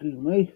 Excuse me.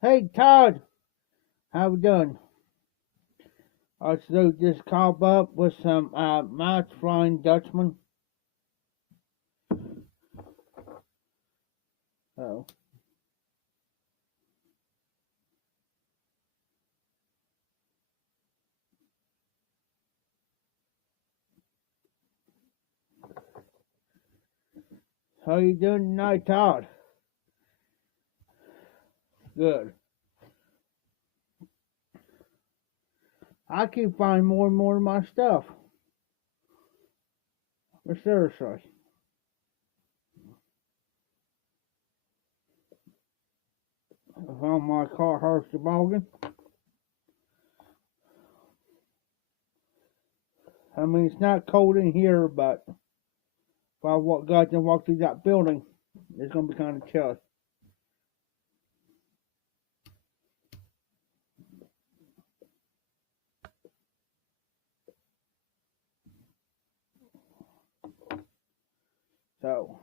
Hey Todd, how we doing? So just called up with some Mouse Flying Dutchman. Oh, how you doing tonight, Todd? Good. I keep finding more and more of my stuff. But seriously, I found my Carhartt toboggan. I mean, it's not cold in here, but if I go out and walk through that building, it's gonna be kind of chilly. So, of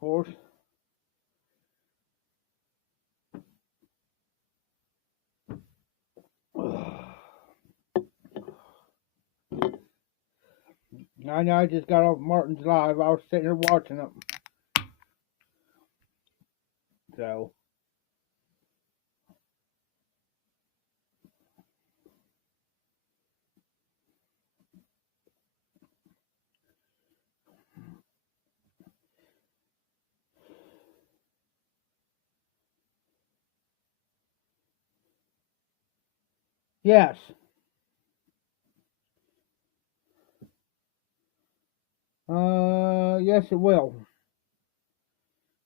course, I know I just got off Martin's live. I was sitting there watching it. So, yes. Yes, it will.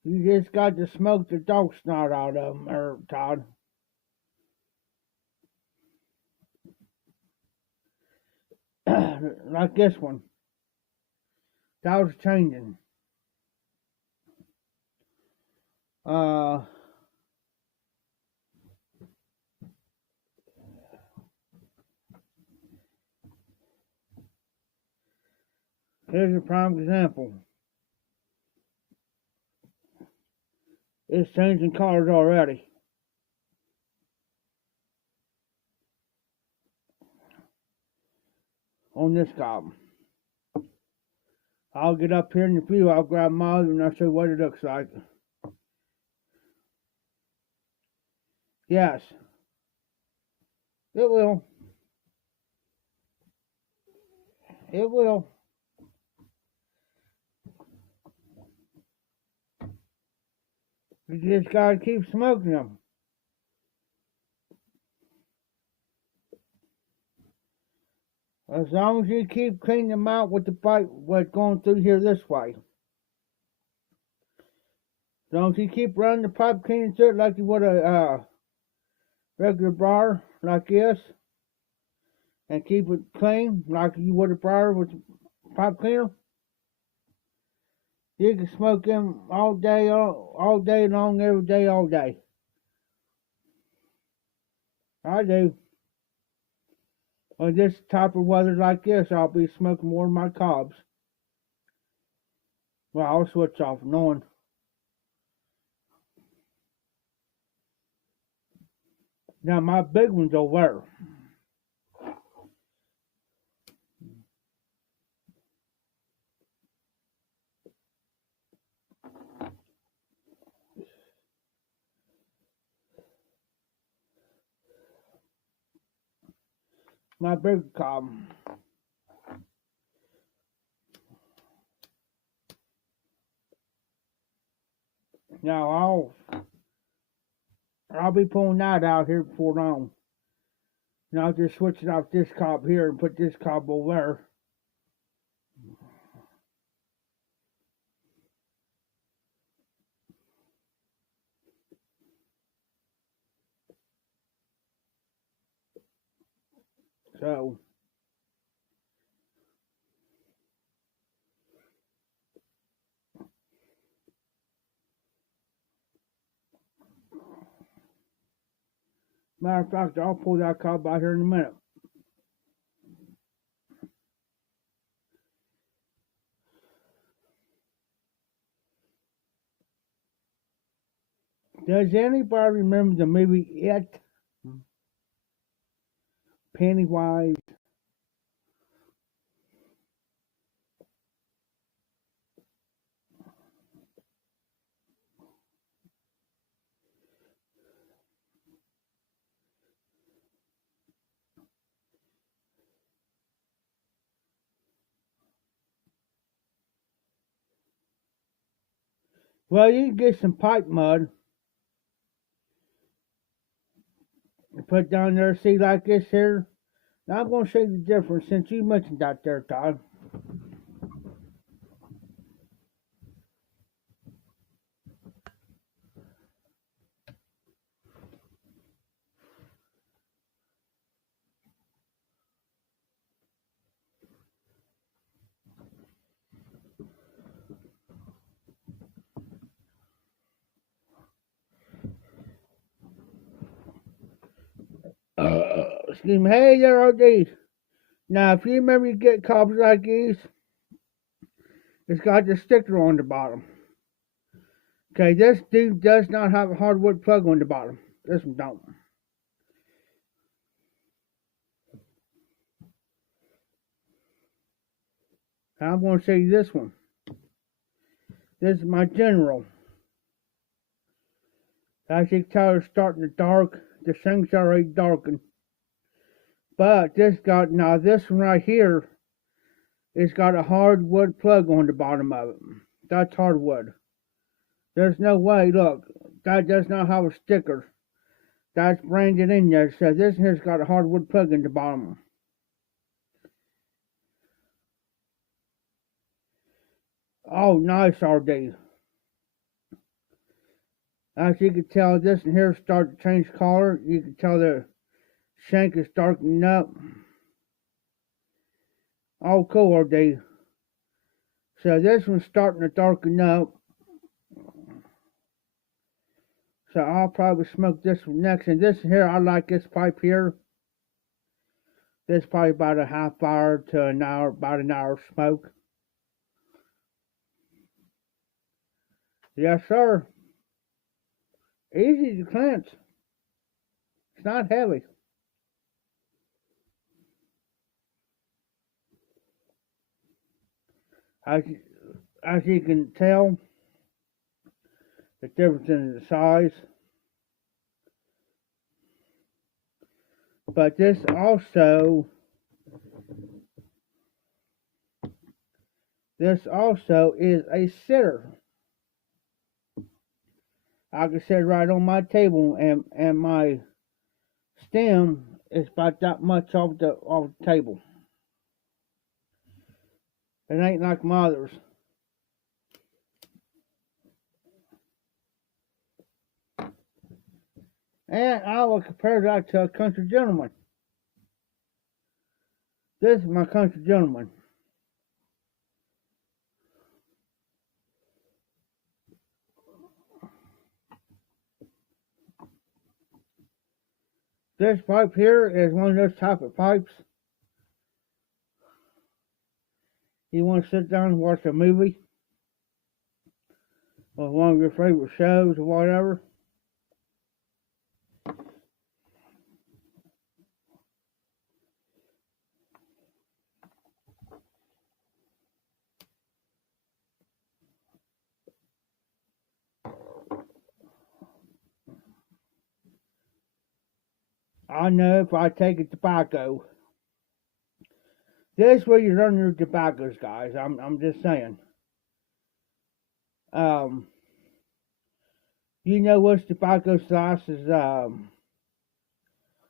You just got to smoke the dog snot out of them, Todd. Like this one. That was changing. Uh, Here's a prime example. It's changing colors already. On this cob. I'll get up here in a few, I'll grab mine and I'll show you what it looks like. Yes. It will. It will. You just gotta keep smoking them. As long as you keep cleaning them out with the pipe, what's going through here this way. As long as you keep running the pipe cleaning through it like you would a regular briar, like this, and keep it clean like you would a briar with a pipe cleaner, you can smoke them all day long, every day, all day. I do. On this type of weather like this, I'll be smoking more of my cobs. Well, I'll switch off knowing. Now my big one's over there. My big cob. Now I'll be pulling that out here before long. Now I'll just switch it off this cob here and put this cob over there. So matter of fact, I'll pull that cob out here in a minute. Does anybody remember the movie It? Pennywise? Well, you can get some pipe mud and put down there, see like this here. Now I'm going to show you the difference since you mentioned that there, Todd. Excuse me. Hey there, OD. Now, if you remember, you get cobs like these, it's got the sticker on the bottom. Okay, this dude does not have a hardwood plug on the bottom. This one don't. I'm going to show you this one. This is my general. As you can tell, it's starting to dark. The thing's already darkened. But this one right here, it's got a hardwood plug on the bottom of it. That's hardwood. There's no way, look, that does not have a sticker. That's branded in there. So this here's got a hardwood plug in the bottom. Oh, nice, RD. As you can tell, this one here starting to change color. You can tell the shank is darkening up. Oh, cool, RD. So this one's starting to darken up. So I'll probably smoke this one next. And this here, I like this pipe here. This probably about a half hour to an hour, about an hour smoke. Yes, sir. Easy to cleanse. It's not heavy. As you can tell, the difference in the size. But this also is a sitter. I can sit right on my table, and my stem is about that much off the table. It ain't like my others. And I will compare that to a country gentleman. This is my country gentleman. This pipe here is one of those type of pipes. You want to sit down and watch a movie or one of your favorite shows or whatever. I know if I take a tobacco. This is where you learn your tobaccos, guys. I'm just saying. You know which tobacco sauce is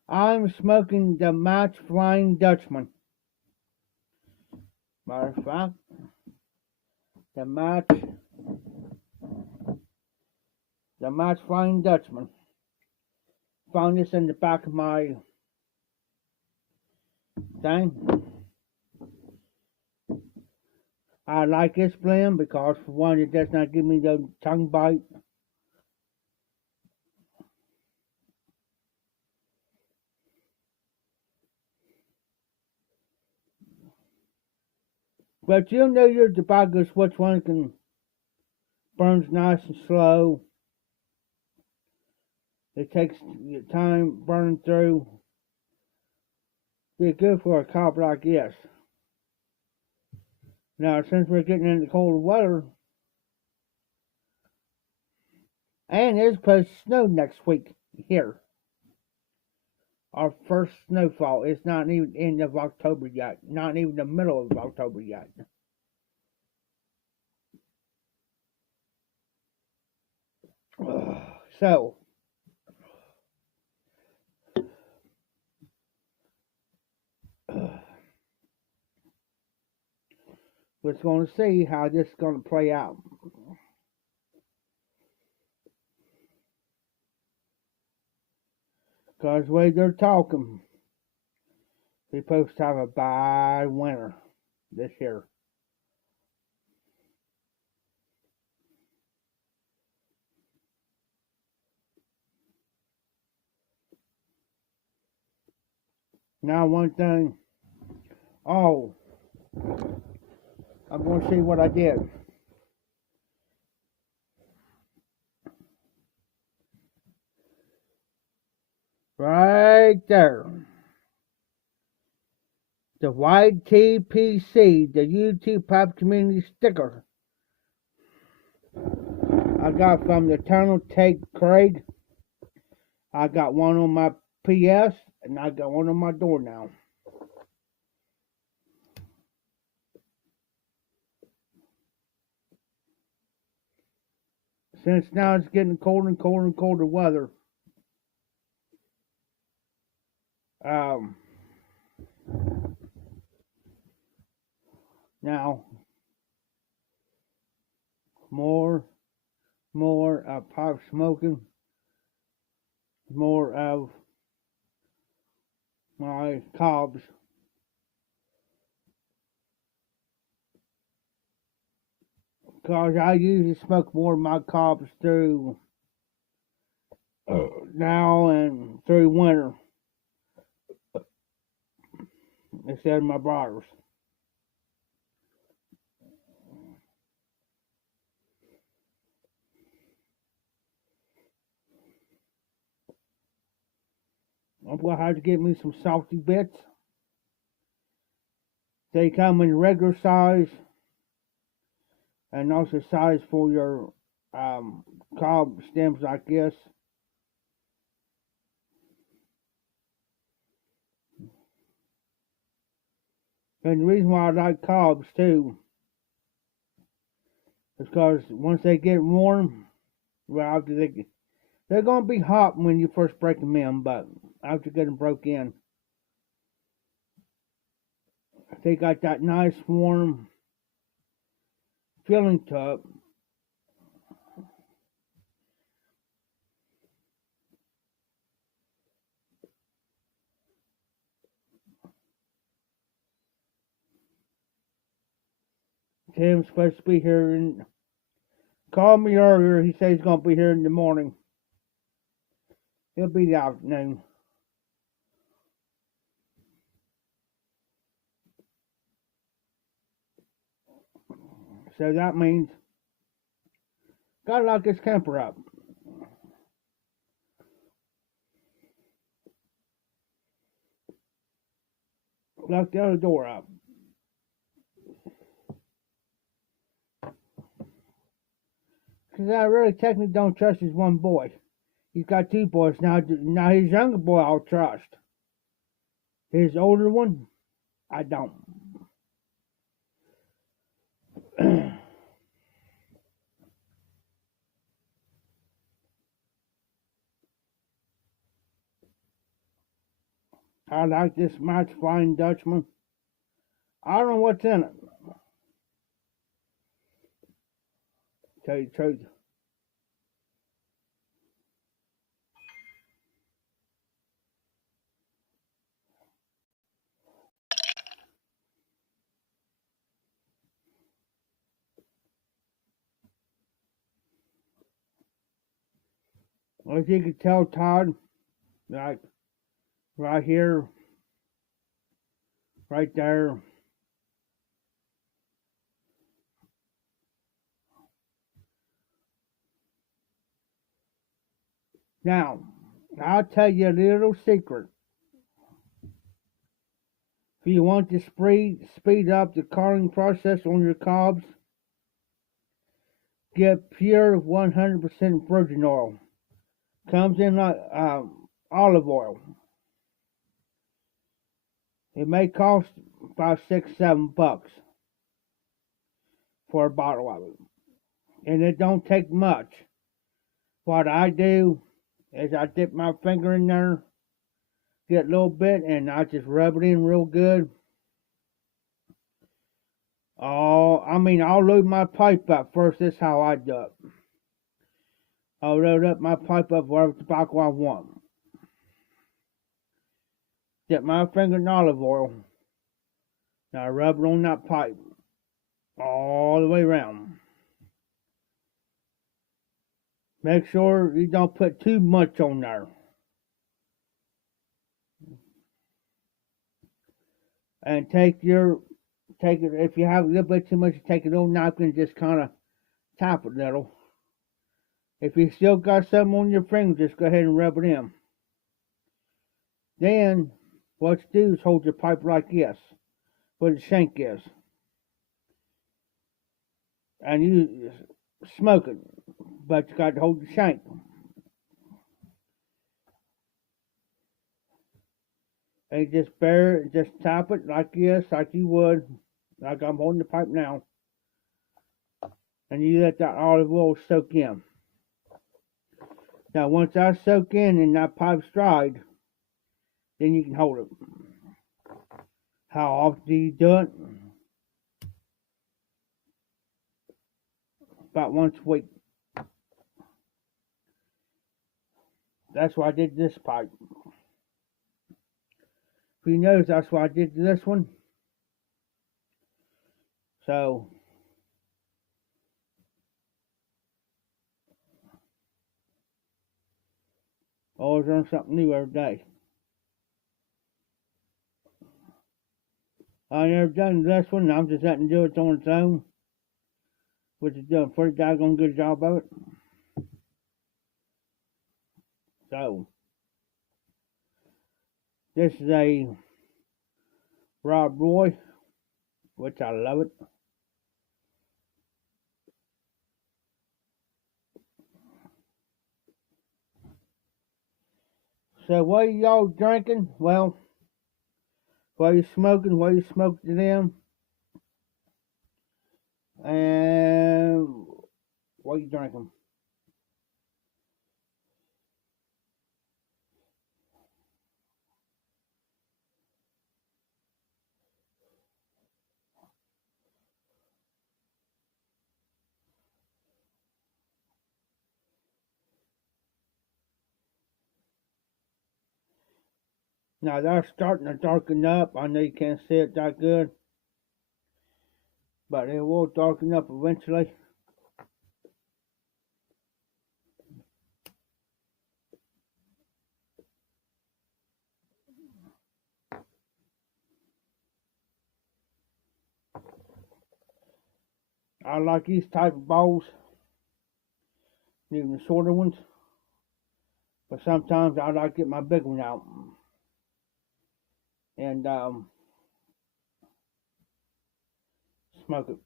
I'm smoking the Match Flying Dutchman. Matter of fact, the Match Flying Dutchman. Found this in the back of my thing. I like this blend because, for one, it does not give me the tongue bite. But you'll know your tobaccos which one can burns nice and slow. It takes your time burning through. Be good for a cob like this. Now, since we're getting into colder weather, and it's supposed to snow next week here. Our first snowfall. It's not even end of October yet. Not even the middle of October yet. So, we're going to see how this is going to play out. Because the way they're talking, we're supposed to have a bad winter this year. Now, one thing. Oh, I'm going to see what I did. Right there. The YTPC, the YouTube Pipe Community Sticker. I got from the Eternal Take Craig. I got one on my PS, and I got one on my door now. Since now it's getting colder and colder and colder weather. Now, more pipe smoking, more of my cobs. Because I usually smoke more of my cobs through now and through winter instead of my brothers. I'm going to have to get me some salty bits. They come in regular size and also size for your cob stems like this. And the reason why I like cobs too is because once they get warm, well, after they're going to be hot when you first break them in, but after you get them broke in, they got that nice warm feeling to it. Tim's supposed to be here and called me earlier. He said he's going to be here in the morning. He'll be the afternoon. So that means gotta lock this camper up. Lock the other door up. Because I really technically don't trust his one boy. He's got two boys now. Now his younger boy I'll trust. His older one, I don't. I like this Match Flying Dutchman. I don't know what's in it. Tell you the truth. As you can tell, Todd, like right here, right there. Now, I'll tell you a little secret. If you want to speed up the carring process on your cobs, get pure 100% virgin oil. Comes in like olive oil. It may cost $5, $6, $7 for a bottle of it, and it don't take much. What I do is I dip my finger in there, get a little bit, and I just rub it in real good. I'll load my pipe up first. That's how I do it. I'll load up my pipe up whatever tobacco I want. Dip my finger in olive oil. Now I rub it on that pipe all the way around. Make sure you don't put too much on there. And take it, if you have a little bit too much, take a little napkin and just kind of tap it a little. If you still got some on your finger, just go ahead and rub it in. Then, what you do is hold your pipe like this. where the shank is, and you smoke it, but you got to hold the shank. And you just bear it, just tap it like this, like you would, like I'm holding the pipe now, and you let that olive oil soak in. Now, once that's soaked in and that pipe's dried, then you can hold it. How often do you do it? About once a week. That's why I did this pipe. If you notice, that's why I did this one. So, always learn something new every day. I never done this one. I'm just letting it do it on its own, which is doing a pretty daggone good job of it. So, this is a Rob Roy, which I love it. So, what are y'all drinking? Well, what are you smoking? What are you smoking to them? And what are you drinking? Now, they're starting to darken up. I know you can't see it that good, but it will darken up eventually. I like these type of bowls, even the shorter ones, but sometimes I like to get my big one out and smoke it.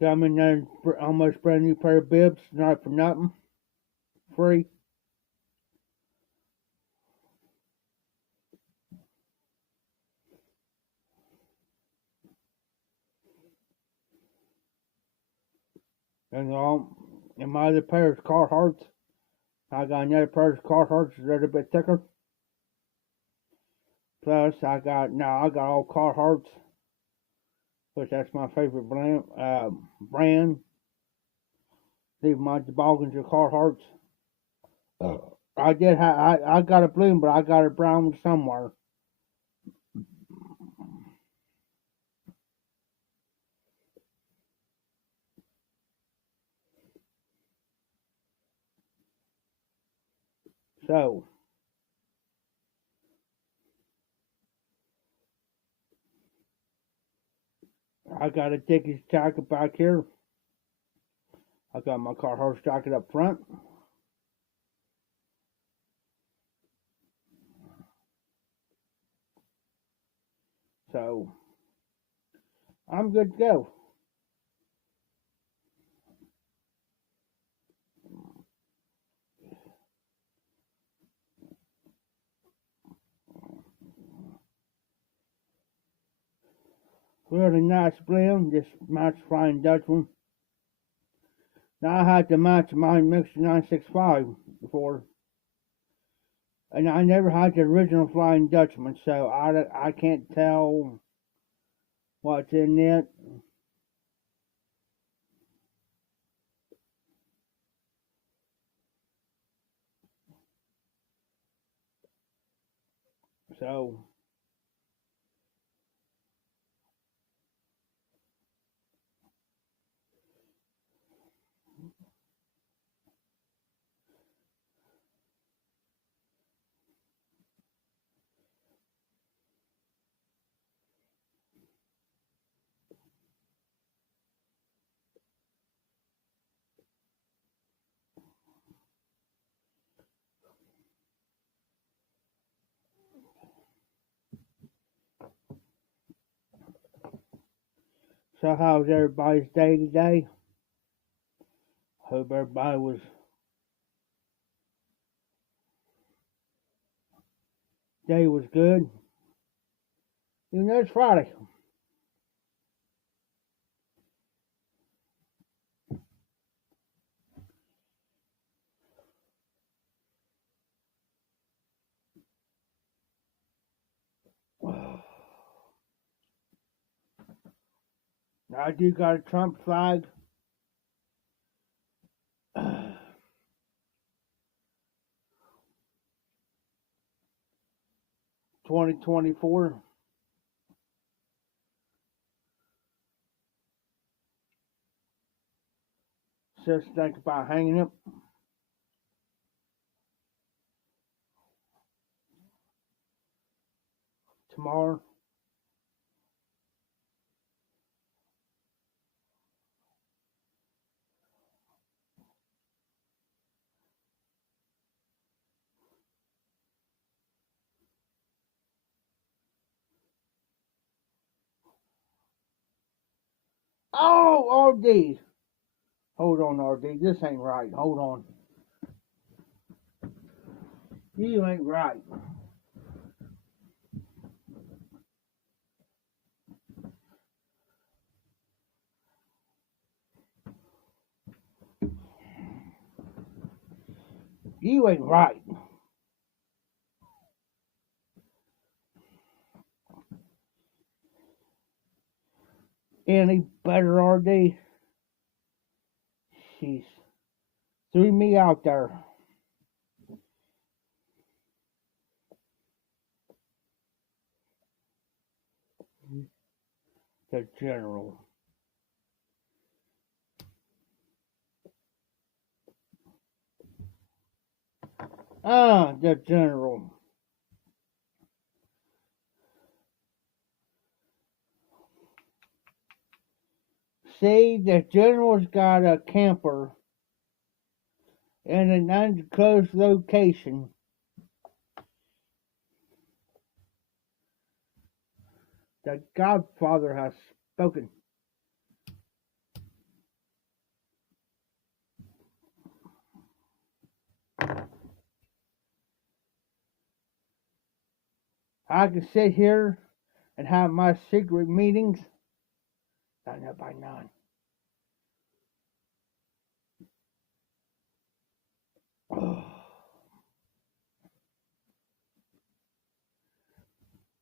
Got me another almost brand new pair of bibs, not for nothing, free. And and my other pair is Carhartts. I got another pair of Carhartts that are a bit thicker. Plus, I got all Carhartts, which that's my favorite brand. Even my toboggans are Carhartts. I got a blue, but I got a brown one somewhere. So, I got a Dickies jacket back here. I got my Carhartt jacket up front. So, I'm good to go. Really nice blend, just match Flying Dutchman. Now I had to match my Mixer 965 before, and I never had the original Flying Dutchman, so I can't tell what's in it. So, So how's everybody's day today? Hope everybody was day was good. You know it's Friday. I do got a Trump flag. 2024. Just think about hanging it tomorrow. Oh, RD. Hold on, RD. This ain't right. Hold on. You ain't right. You ain't right. Any better, RD? She's threw me out there. The general. The general. See, the general's got a camper in an undisclosed location. The Godfather has spoken. I can sit here and have my secret meetings. I know by none. Oh,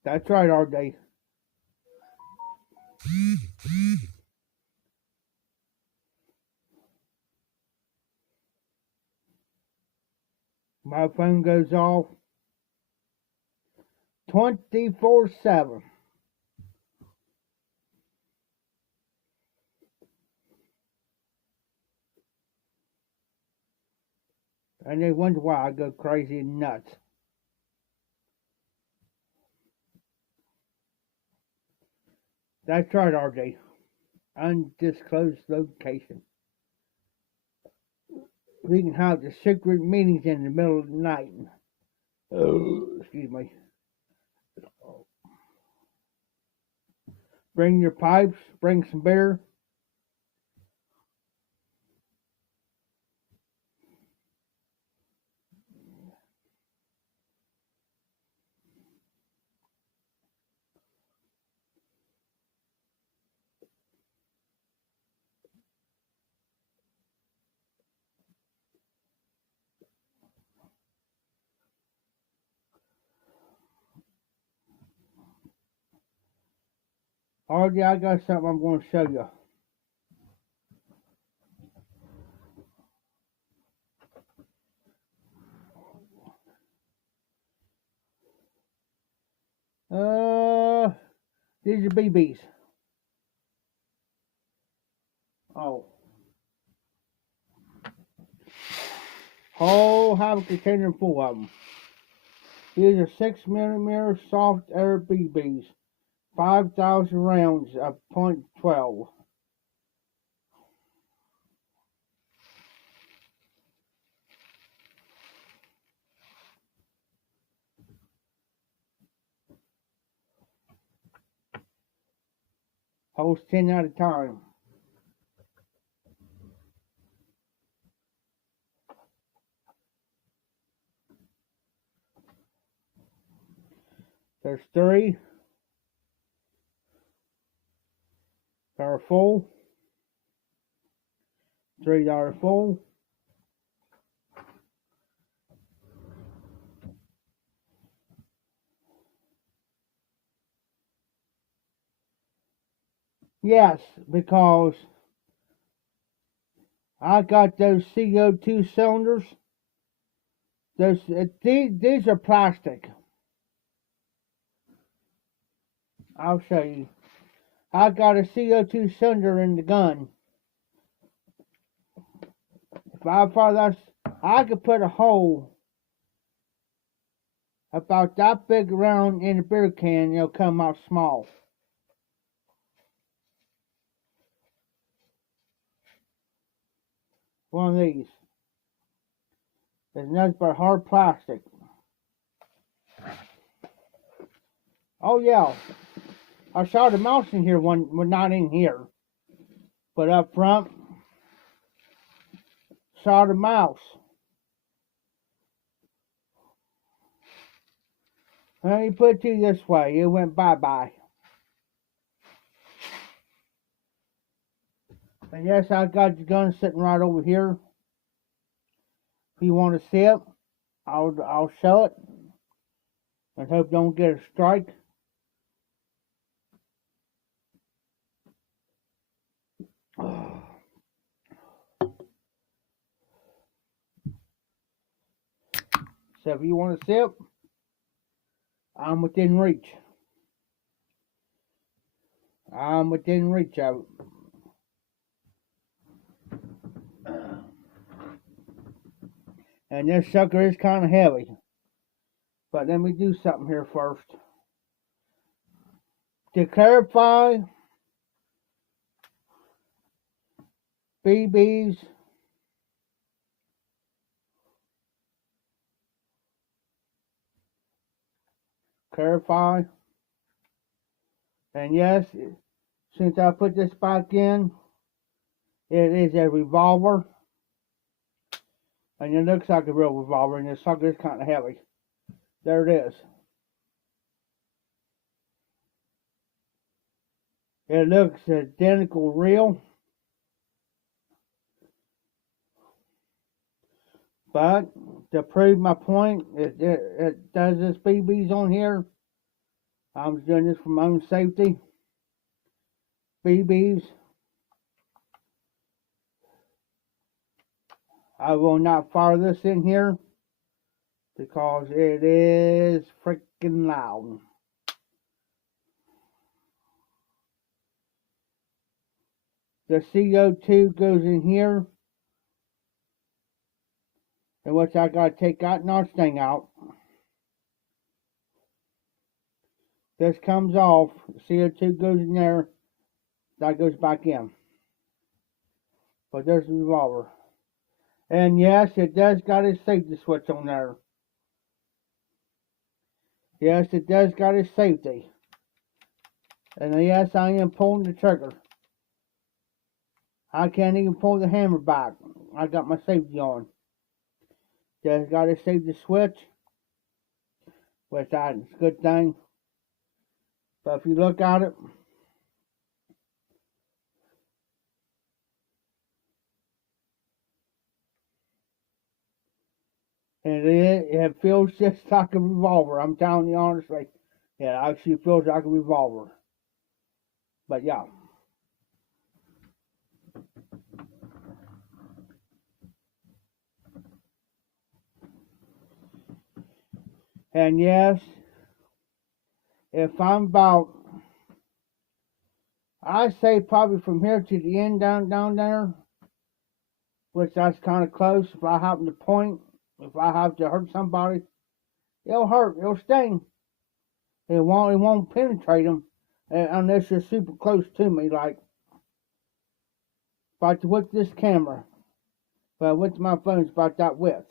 that's right, RD. My phone goes off 24/7. And they wonder why I go crazy and nuts. That's right, RD. Undisclosed location. We can have the secret meetings in the middle of the night. Oh, excuse me. Bring your pipes, bring some beer. RD, I got something I'm going to show you. These are BBs. Oh. Whole have a container full of them. These are 6mm soft air BBs. 5,000 rounds of .12. Holds 10 at a time. There's 3 that are full. 3 that are full. Yes, because I got those CO2 cylinders. These are plastic. I'll show you. I got a CO2 cylinder in the gun. If I could put a hole about that big around in a beer can, it'll come out small. One of these. There's nothing but hard plastic. Oh yeah, I saw the mouse in here well, not in here, but up front, saw the mouse. Let me put it to you this way, it went bye-bye. And yes, I got the gun sitting right over here. If you want to see it, I'll show it. I hope don't get a strike. So if you want to see it, I'm within reach. I'm within reach of it. And this sucker is kind of heavy. But let me do something here first. To clarify, BBs clarify. And yes, since I put this back in, it is a revolver. And it looks like a real revolver, and this sucker is kind of heavy. There it is. It looks identical real. But to prove my point, it does this BBs on here. I'm doing this for my own safety. BBs. I will not fire this in here because it is freaking loud. The CO2 goes in here, in which I gotta take that notch thing out. This comes off, CO2 goes in there, that goes back in. But there's the revolver. And yes, it does got a safety switch on there. Yes, it does got a safety. And yes, I am pulling the trigger. I can't even pull the hammer back. I got my safety on. Just got a safety switch. Which that's a good thing. But if you look at it, and it feels just like a revolver. I'm telling you honestly. It actually feels like a revolver. But yeah. And yes, if I'm about, I say probably from here to the end down there, which that's kind of close. If I happen to point, if I have to hurt somebody, it'll hurt. It'll sting. It won't penetrate them unless you're super close to me, like about the width of this camera. But width of my phone is about that width.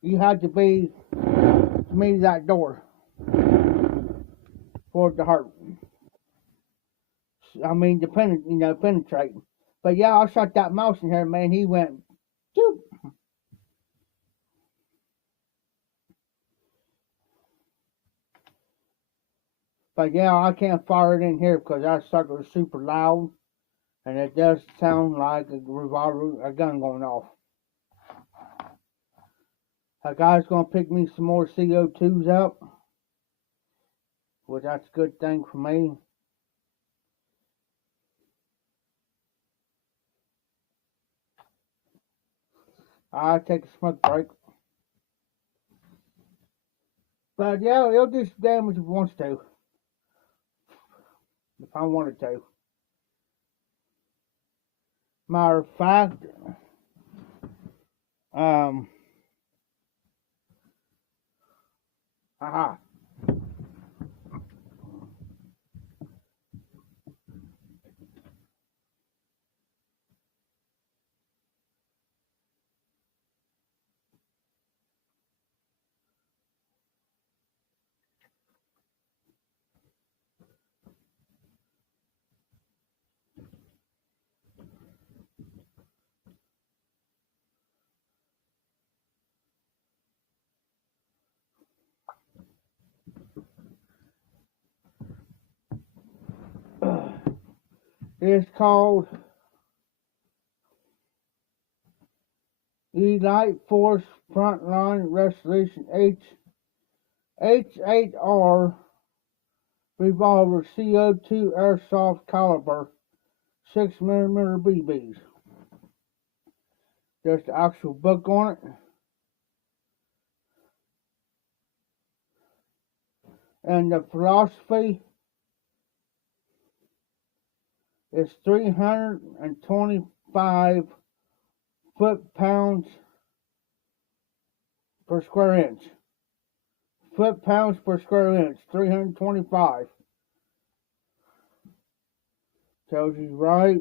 You had to be to me that door for it to hurt. penetrating. But yeah, I shot that mouse in here, man. He went, choop. But yeah, I can't fire it in here because that sucker is super loud, and it does sound like a gun going off. A guy's gonna pick me some more CO2s up, which that's a good thing for me. I'll take a smoke break. But yeah, it'll do some damage if it wants to. If I wanted to. Matter of fact, um, haha. It's called Elite Force Frontline Resolution H8R Revolver CO2 Airsoft Caliber 6mm BBs. There's the actual book on it. And the philosophy is 325 foot-pounds per square inch. Foot-pounds per square inch, 325. Tells you right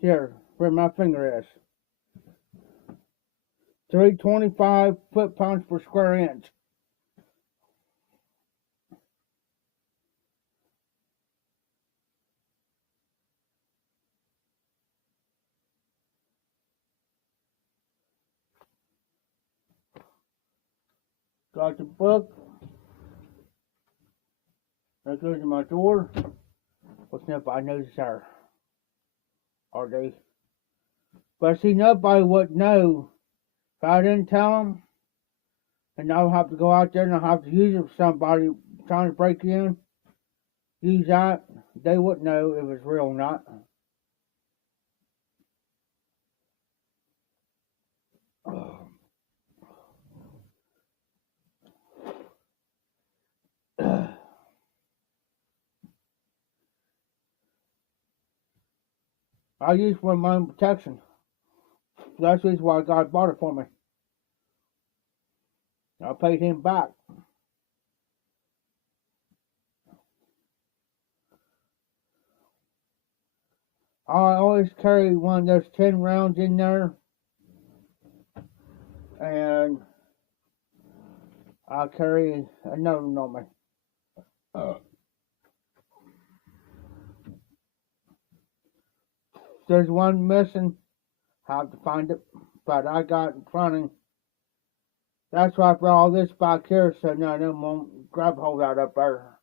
here where my finger is. 325 foot-pounds per square inch. Got the book. That goes in my drawer. What's nobody knows there? Are they? But see, nobody would know if I didn't tell them, and I'll have to go out there and I'll have to use it for somebody trying to break in. Use that. They wouldn't know if it's real or not. I use it for my own protection. That's the reason why God bought it for me. I paid him back. I always carry one of those 10 rounds in there, and I carry another one on me. There's one missing. I have to find it, but I got it in front of me. That's why I brought all this back here, so none of them won't grab hold of that up there.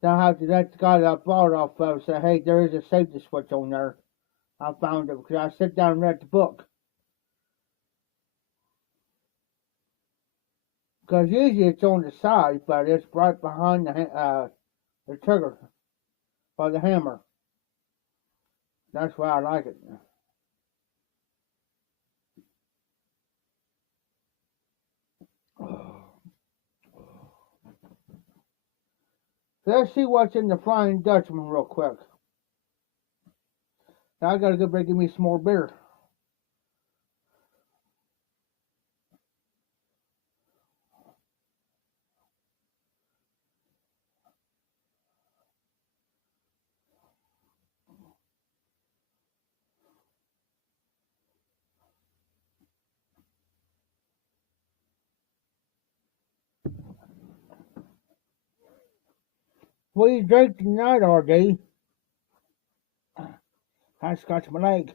Then I have to let the guy that I bought it off of say, hey, there is a safety switch on there. I found it because I sit down and read the book. Because usually it's on the side, but it's right behind the trigger by the hammer. That's why I like it. Let's see what's in the Flying Dutchman real quick. Now I gotta go break me some more beer. What do you drink tonight, RD? I scratched my leg.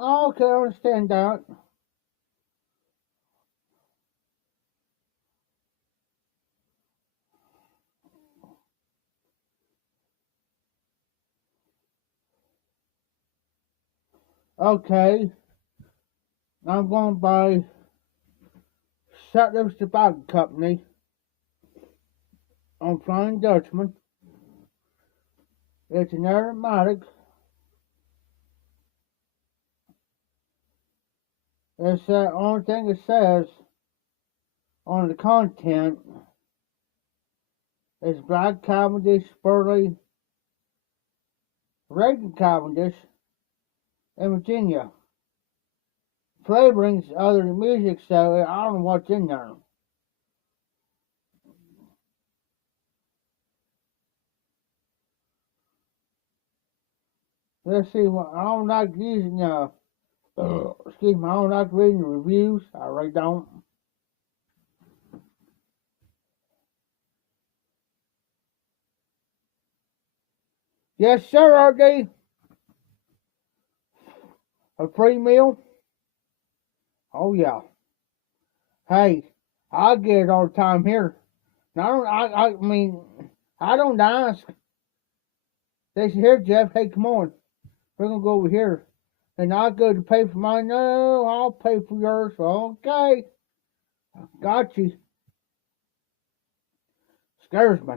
Okay, I understand that. Okay, I'm going to buy Sutler's Tobacco Company on Flying Dutchman. It's an aromatic. It's the only thing it says on the content is Black Cavendish, Burley, Reagan Cavendish, and Virginia. Flavorings other than music, so I don't know what's in there. Let's see. What I don't like using. Excuse me. I don't like reading the reviews. I really don't. Yes, sir, RD. A free meal? Oh yeah. Hey, I get it all the time here. And I don't. I mean, I don't ask. They say, "Here, Jeff. Hey, come on. We're gonna go over here." And I go to pay for mine. No, I'll pay for yours. Okay, got you. Scares me.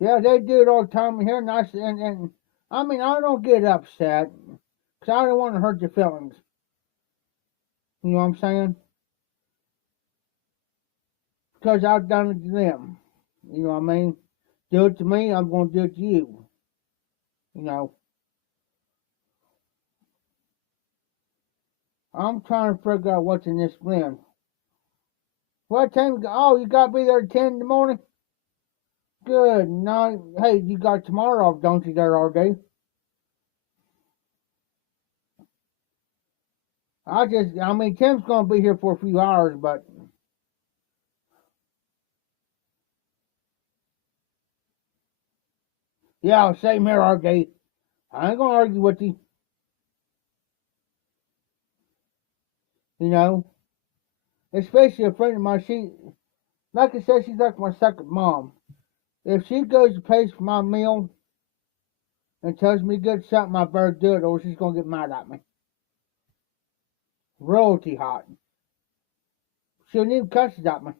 Yeah, they do it all the time here, and I mean, I don't get upset because I don't want to hurt your feelings. You know what I'm saying? Because I've done it to them. You know what I mean? Do it to me, I'm going to do it to you. You know, I'm trying to figure out what's in this blend. What time? Oh, you got to be there at 10 in the morning? Good night. Hey, you got tomorrow off, don't you, there all day? I mean, Tim's going to be here for a few hours, but yeah, same here, RJ. I ain't going to argue with you. You know, especially a friend of mine. Like I said, she's like my second mom. If she goes to pay for my meal and tells me to get something, I better do it, or she's gonna get mad at me. Royalty hot. She'll even cusses at me.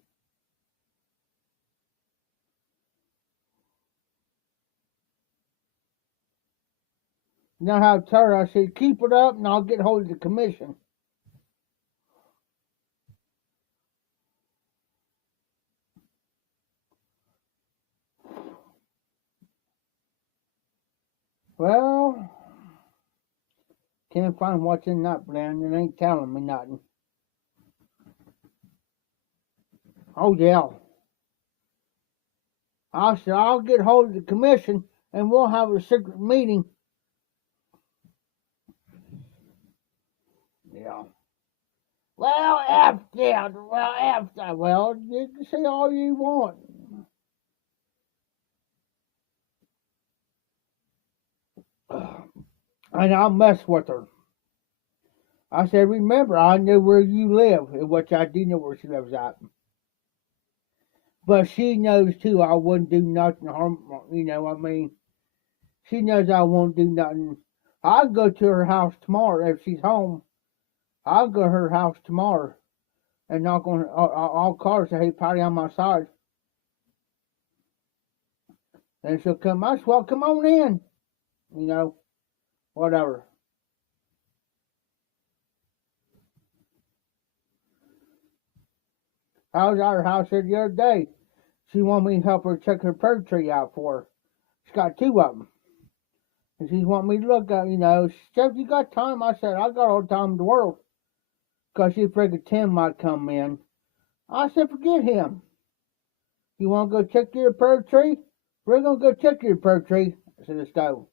You know how I tell her? I said, keep it up, and I'll get hold of the commission. Well, can't find what's in that blend. It ain't telling me nothing. Oh yeah. I said I'll get hold of the commission, and we'll have a secret meeting. Yeah. Well, well, you can say all you want. And I'll mess with her. I said, remember, I know where you live, which I do know where she lives at. But she knows too I wouldn't do nothing harm, I mean, she knows I won't do nothing. I'll go to her house tomorrow if she's home. I'll go to her house tomorrow and knock on her. I'll call her and say, hey, Patty, I'm outside. And she'll come, I said, well, come on in. You know, whatever. I was at her house here the other day. She wanted me to help her check her bird tree out for her. She's got two of them. And she's wanting me to look at, She said, "You got time?" I said, "I got all the time in the world." Because she figured Tim might come in. I said, "Forget him. You want to go check your bird tree? We're going to go check your bird tree." I said, "Let's go.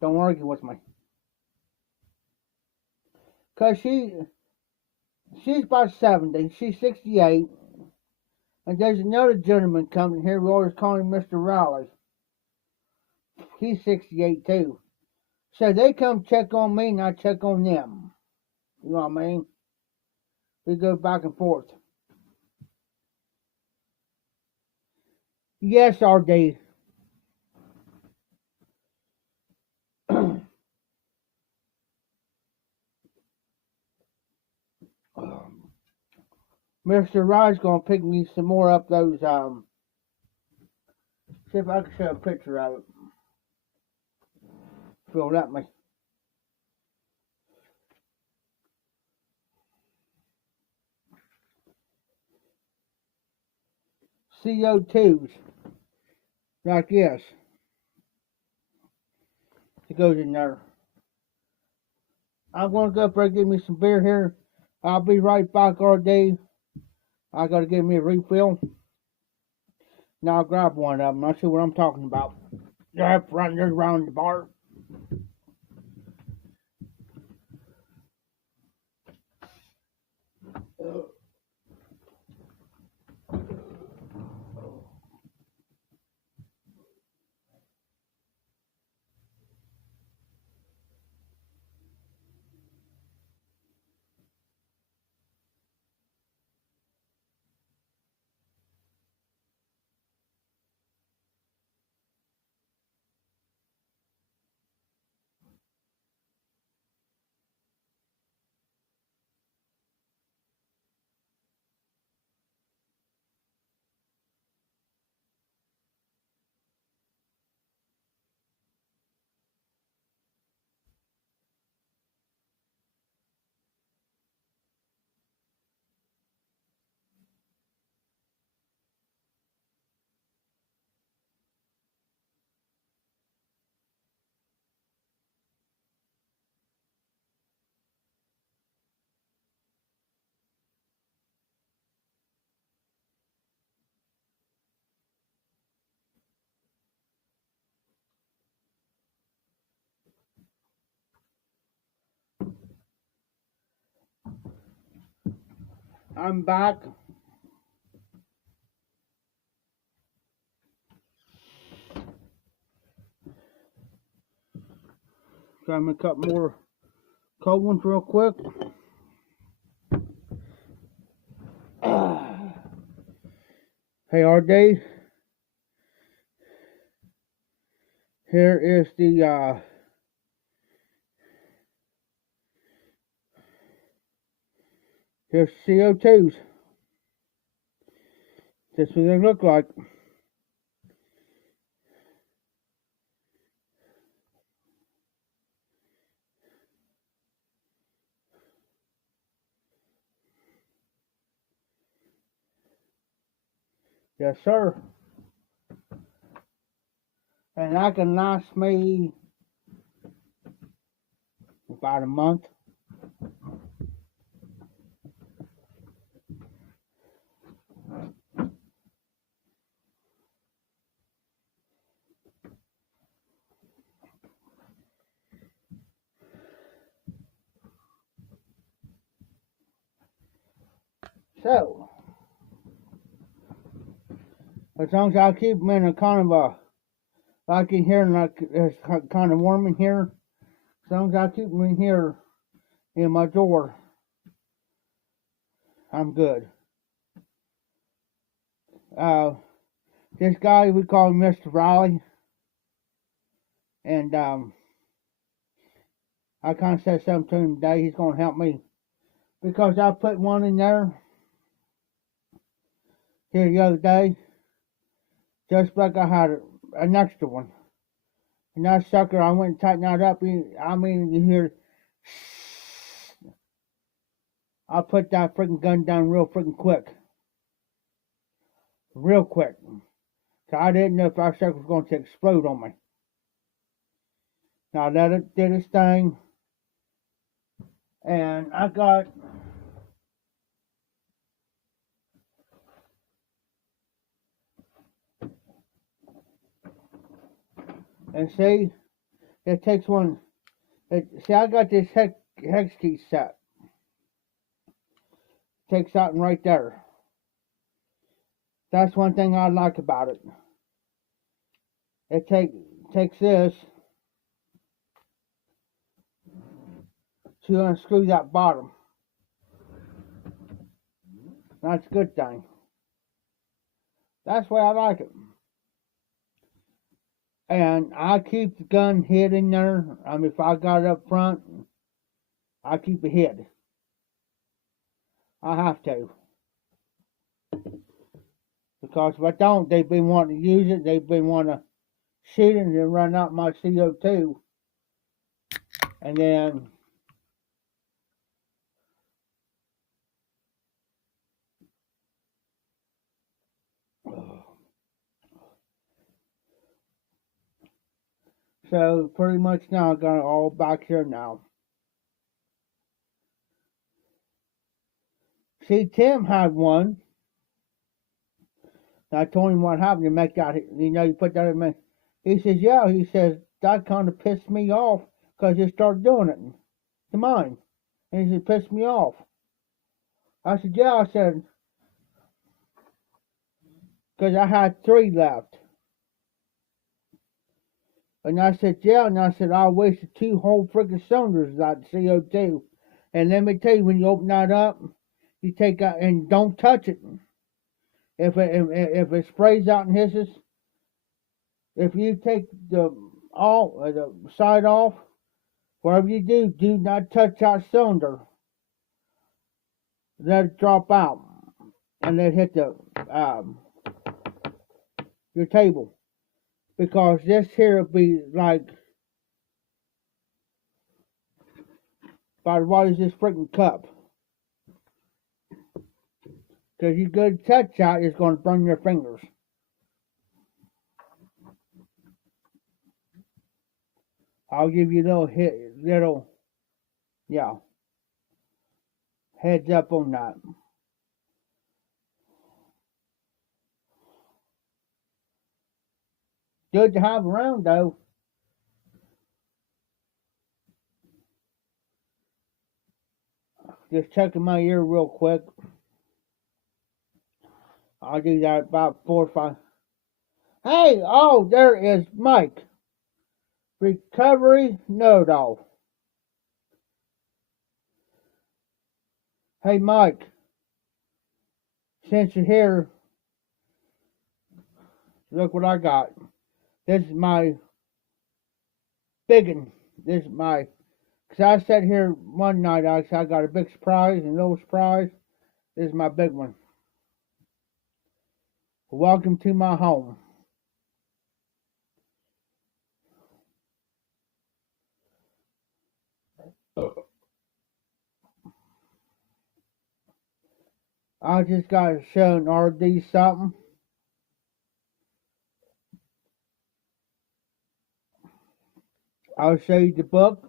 Don't argue with me." Because she's about 70. She's 68. And there's another gentleman coming here. We always call him Mr. Riley. He's 68 too. So they come check on me and I check on them. You know what I mean? We go back and forth. Yes, RD. Mr. Riley's gonna pick me some more up those see if I can show a picture of it. If you'll let me. CO2s. Like this. It goes in there. I'm gonna go up there and get me some beer here. I'll be right back, RD. I gotta get me a refill. Now I'll grab one of them. I'll see what I'm talking about. They're up right there around the bar. I'm back. Grab me a couple more cold ones real quick. Hey RD. Here is the here's CO2s. That's what they look like. Yes, sir. And that can last me about a month. So, as long as I keep them in a kind of a, like in here, like it's kind of warm in here, as long as I keep them in here in my door, I'm good. This guy, we call him Mr. Riley, and I kind of said something to him today. He's going to help me because I put one in there here the other day, just like I had an extra one. And that sucker, I went and tightened that up. I mean, you hear, I put that freaking gun down real freaking quick. Real quick. So I didn't know if that sucker was going to explode on me. Now I let it did its thing. And I got and see it takes one see I got this hex key set. Takes something right there. That's one thing I like about it. It takes this to unscrew that bottom. That's a good thing. That's why I like it. And I keep the gun hid in there. If I got it up front, I keep it hid. I have to. Because if I don't, they've been wanting to use it. They've been wanting to shoot it and then run out my CO2. And then so pretty much now I got it all back here now. See, Tim had one. I told him what happened to make that, you put that in me. He says, yeah, he says, that kind of pissed me off because you started doing it to mine. And he said, pissed me off. I said, yeah, I said, because I had 3 left. And I said, yeah, and I said, I wasted 2 whole freaking cylinders of that CO2. And let me tell you, when you open that up, you take out, and don't touch it. If it sprays out and hisses, if you take the side off, whatever you do not touch that cylinder. Let it drop out and let it hit the your table, because this here will be like about what is this freaking cup. Because you go to touch that, it's going to burn your fingers. I'll give you a little heads up on that. Good to have around though. Just checking my ear real quick. I'll do that about 4 or 5. Hey, oh, there is Mike. Recovery Know-It-All. Hey, Mike. Since you're here, look what I got. This is my big one. This is my, because I sat here one night, I got a big surprise and a little surprise. This is my big one. Welcome to my home. I just got to show an RD something. I'll show you the book.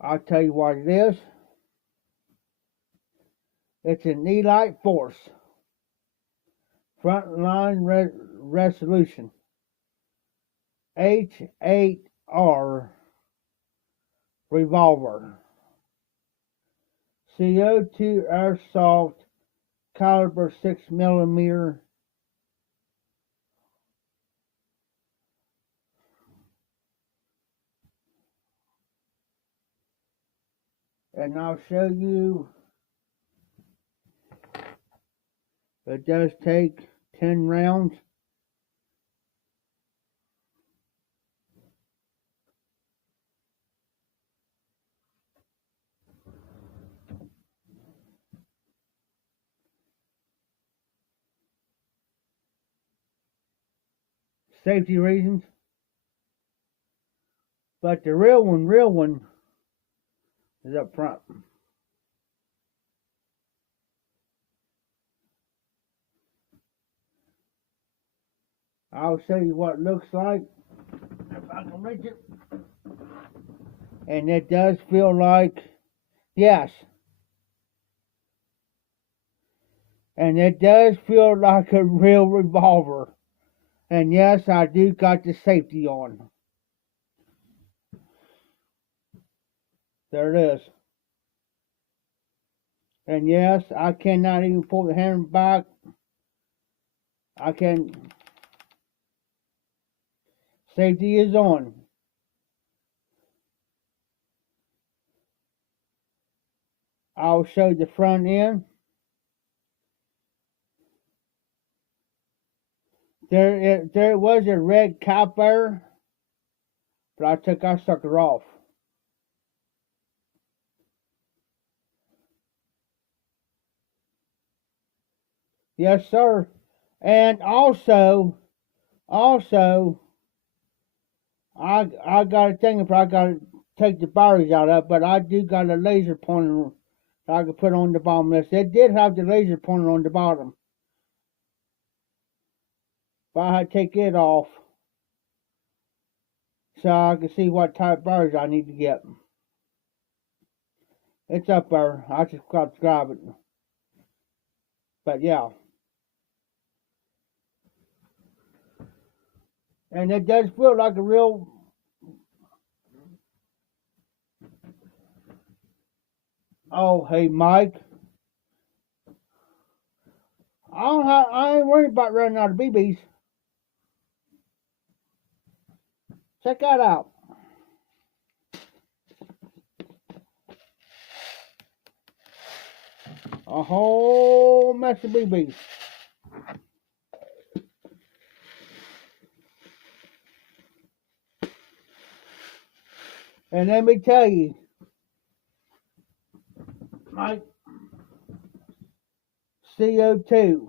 I'll tell you what it is. It's an Elite Force Frontline Resolution H8R Revolver CO2 Airsoft Caliber 6mm. And I'll show you, it does take 10 rounds. Safety reasons. But the real one is up front. I'll show you what it looks like if I can reach it. And it does feel like, yes, and it does feel like a real revolver. And yes, I do got the safety on. There it is. And yes, I cannot even pull the hammer back. I can. Safety is on. I'll show the front end. There was a red cap there, but I stuck it off. Yes, sir. And also, I got a thing if I got to take the batteries out of it, but I do got a laser pointer that I could put on the bottom of this. It did have the laser pointer on the bottom, but I had to take it off so I can see what type of batteries I need to get. It's up there. I just got to grab it. But yeah. And it does feel like a real. Oh, hey, Mike. I ain't worried about running out of BBs. Check that out. A whole mess of BBs. And let me tell you, Mike, CO2.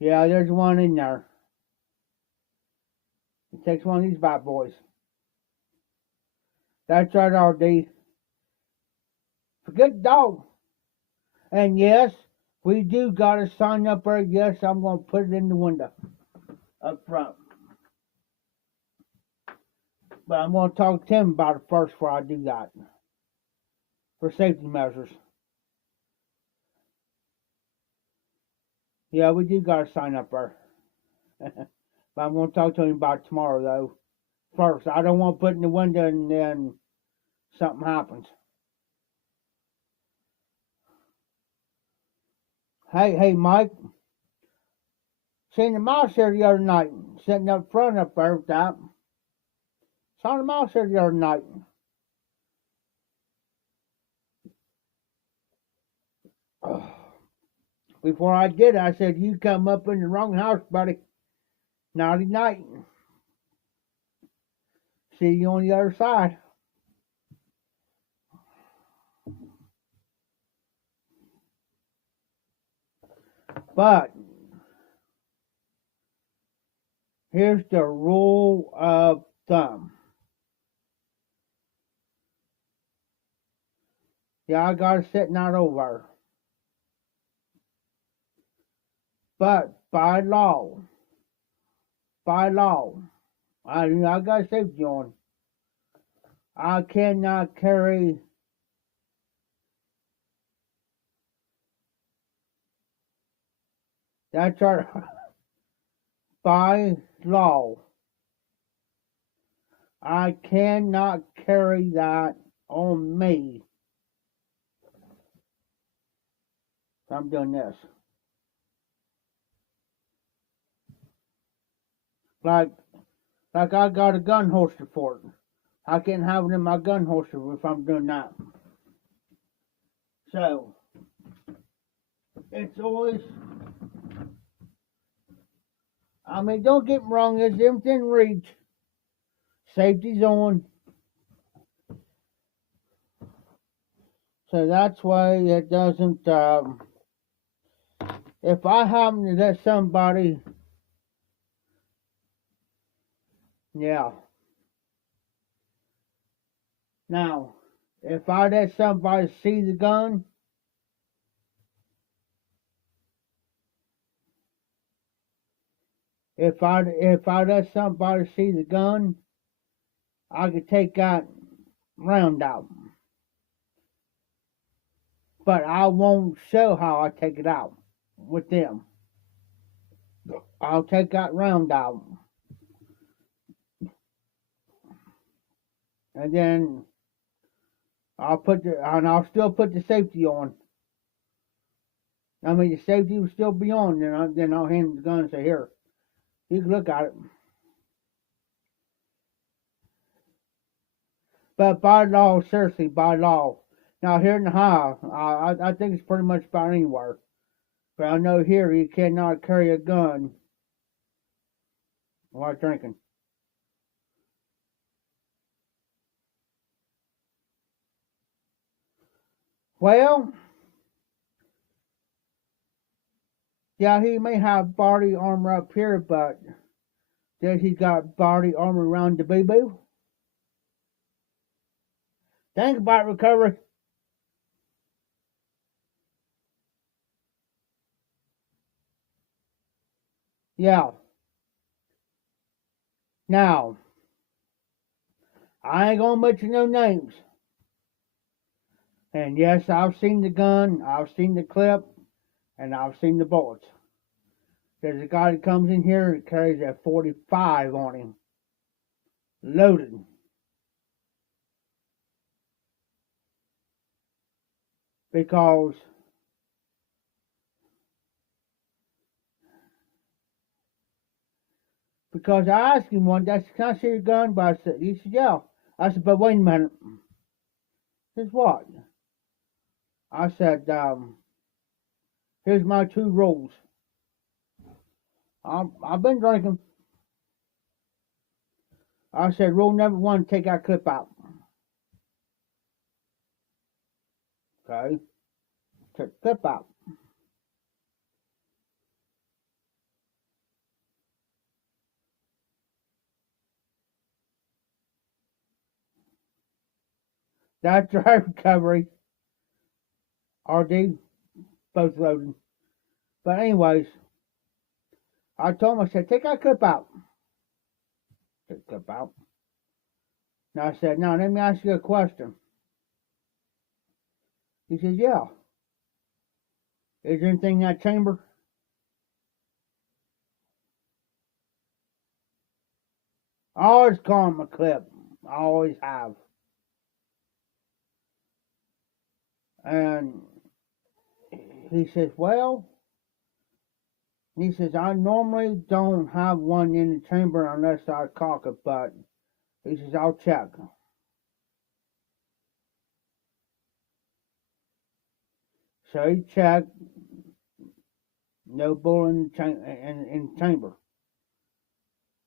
Yeah, there's one in there. It takes one of these bad boys. That's right, RD. Forget the dog. And yes, we do got a sign up there. Yes, I'm going to put it in the window up front. But I'm going to talk to him about it first before I do that. For safety measures. Yeah, we do got a sign up there. But I'm going to talk to him about it tomorrow, though. First, I don't want to put it in the window and then something happens. Hey, Mike. Seen the mouse here the other night, sitting up front up there with that. Saw the mouse here the other night. Before I did, I said, you come up in the wrong house, buddy. Naughty night. See you on the other side. But here's the rule of thumb. Yeah, I got it sitting out over. But by law, I got safety on. I cannot carry that's our by law. I cannot carry that on me. I'm doing this. Like I got a gun holster for it. I can't have it in my gun holster if I'm doing that. So it's always. I mean, don't get me wrong. It's within reach. Safety's on. So that's why it doesn't. If I happen to let somebody, yeah. Now, If I let somebody see the gun, if I let somebody see the gun, I could take that round out. But I won't show how I take it out with them. I'll take that round out, and then I'll still put the safety on. I mean, the safety will still be on. Then I'll hand him the gun and say, "Here, you can look at it." But by law, seriously, by law. Now here in the high, I think it's pretty much about anywhere. But I know here you cannot carry a gun while drinking. Well, yeah, he may have body armor up here, but does he got body armor around the boo boo? Think about it, recovery. Yeah. Now, I ain't gonna mention no names. And yes, I've seen the gun, I've seen the clip, and I've seen the bullets. There's a guy that comes in here and carries a 45 on him, loaded. Because I asked him one day, "Can I see your gun?" But he said, "Yeah." I said, "But wait a minute." He says, "What?" I said, "Here's my two rules. I've been drinking." I said, "Rule number one, take that clip out." Okay? Take the clip out. That's right, recovery. RD, both loading. But anyways, I told him, I said, "Take that clip out." Take the clip out. Now I said, "Now let me ask you a question." He says, "Yeah. Is there anything in that chamber?" I always call him a clip. I always have. And he says, "Well," he says, "I normally don't have one in the chamber unless I cock it, but," he says, "I'll check." So he checked, no bullet in the chamber.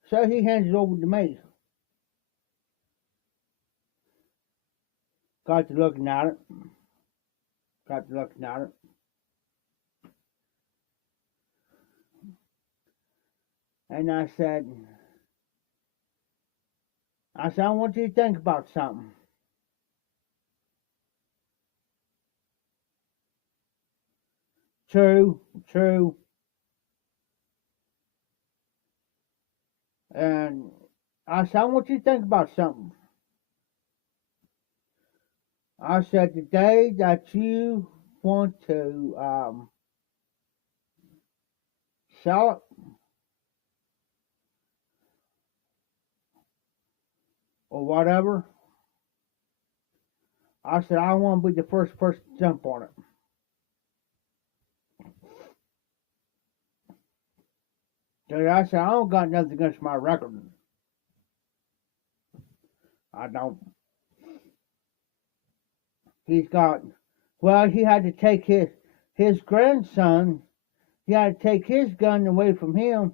So he hands it over to me. Got to looking at it. Got to looking at it. And I want you to think about something. True, true. And I want you to think about something. I said, the day that you want to sell it or whatever, I said, I want to be the first person to jump on it. So I said, I don't got nothing against my record. I don't. He's got, well, he had to take his grandson, he had to take his gun away from him.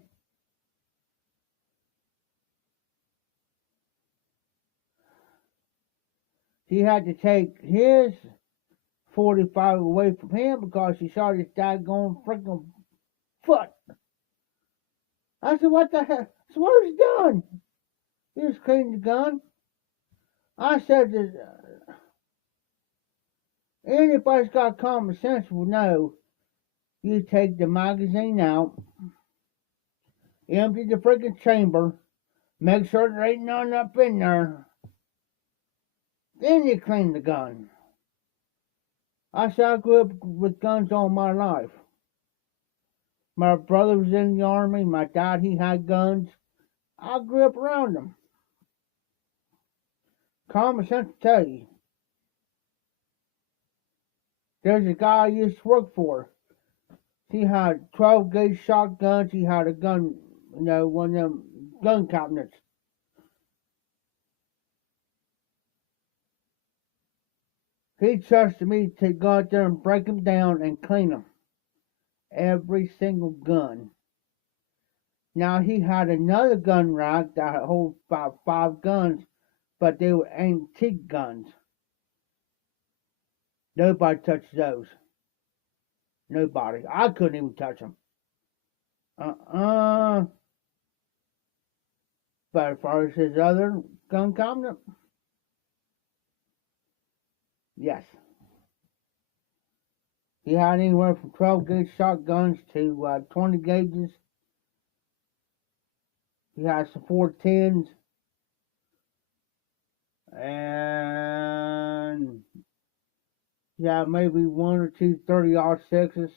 He had to take his 45 away from him because he shot his daggone freaking foot. I said, "What the hell?" So what was he doing? He was cleaning the gun. I said, Anybody's got common sense will know you take the magazine out, empty the freaking chamber, make sure there ain't none up in there, then you clean the gun. I said I grew up with guns all my life. My brother was in the army, my dad, he had guns. I grew up around them. Common sense will tell you. There's a guy I used to work for. He had 12 gauge shotguns. He had a gun, one of them gun cabinets. He trusted me to go out there and break them down and clean them. Every single gun. Now he had another gun rack that holds about 5 guns, but they were antique guns. Nobody touched those. Nobody. I couldn't even touch them. But as far as his other gun cabinet, yes. He had anywhere from 12 gauge shotguns to 20 gauges. He had some 410s. And yeah, maybe one or two 30-06s.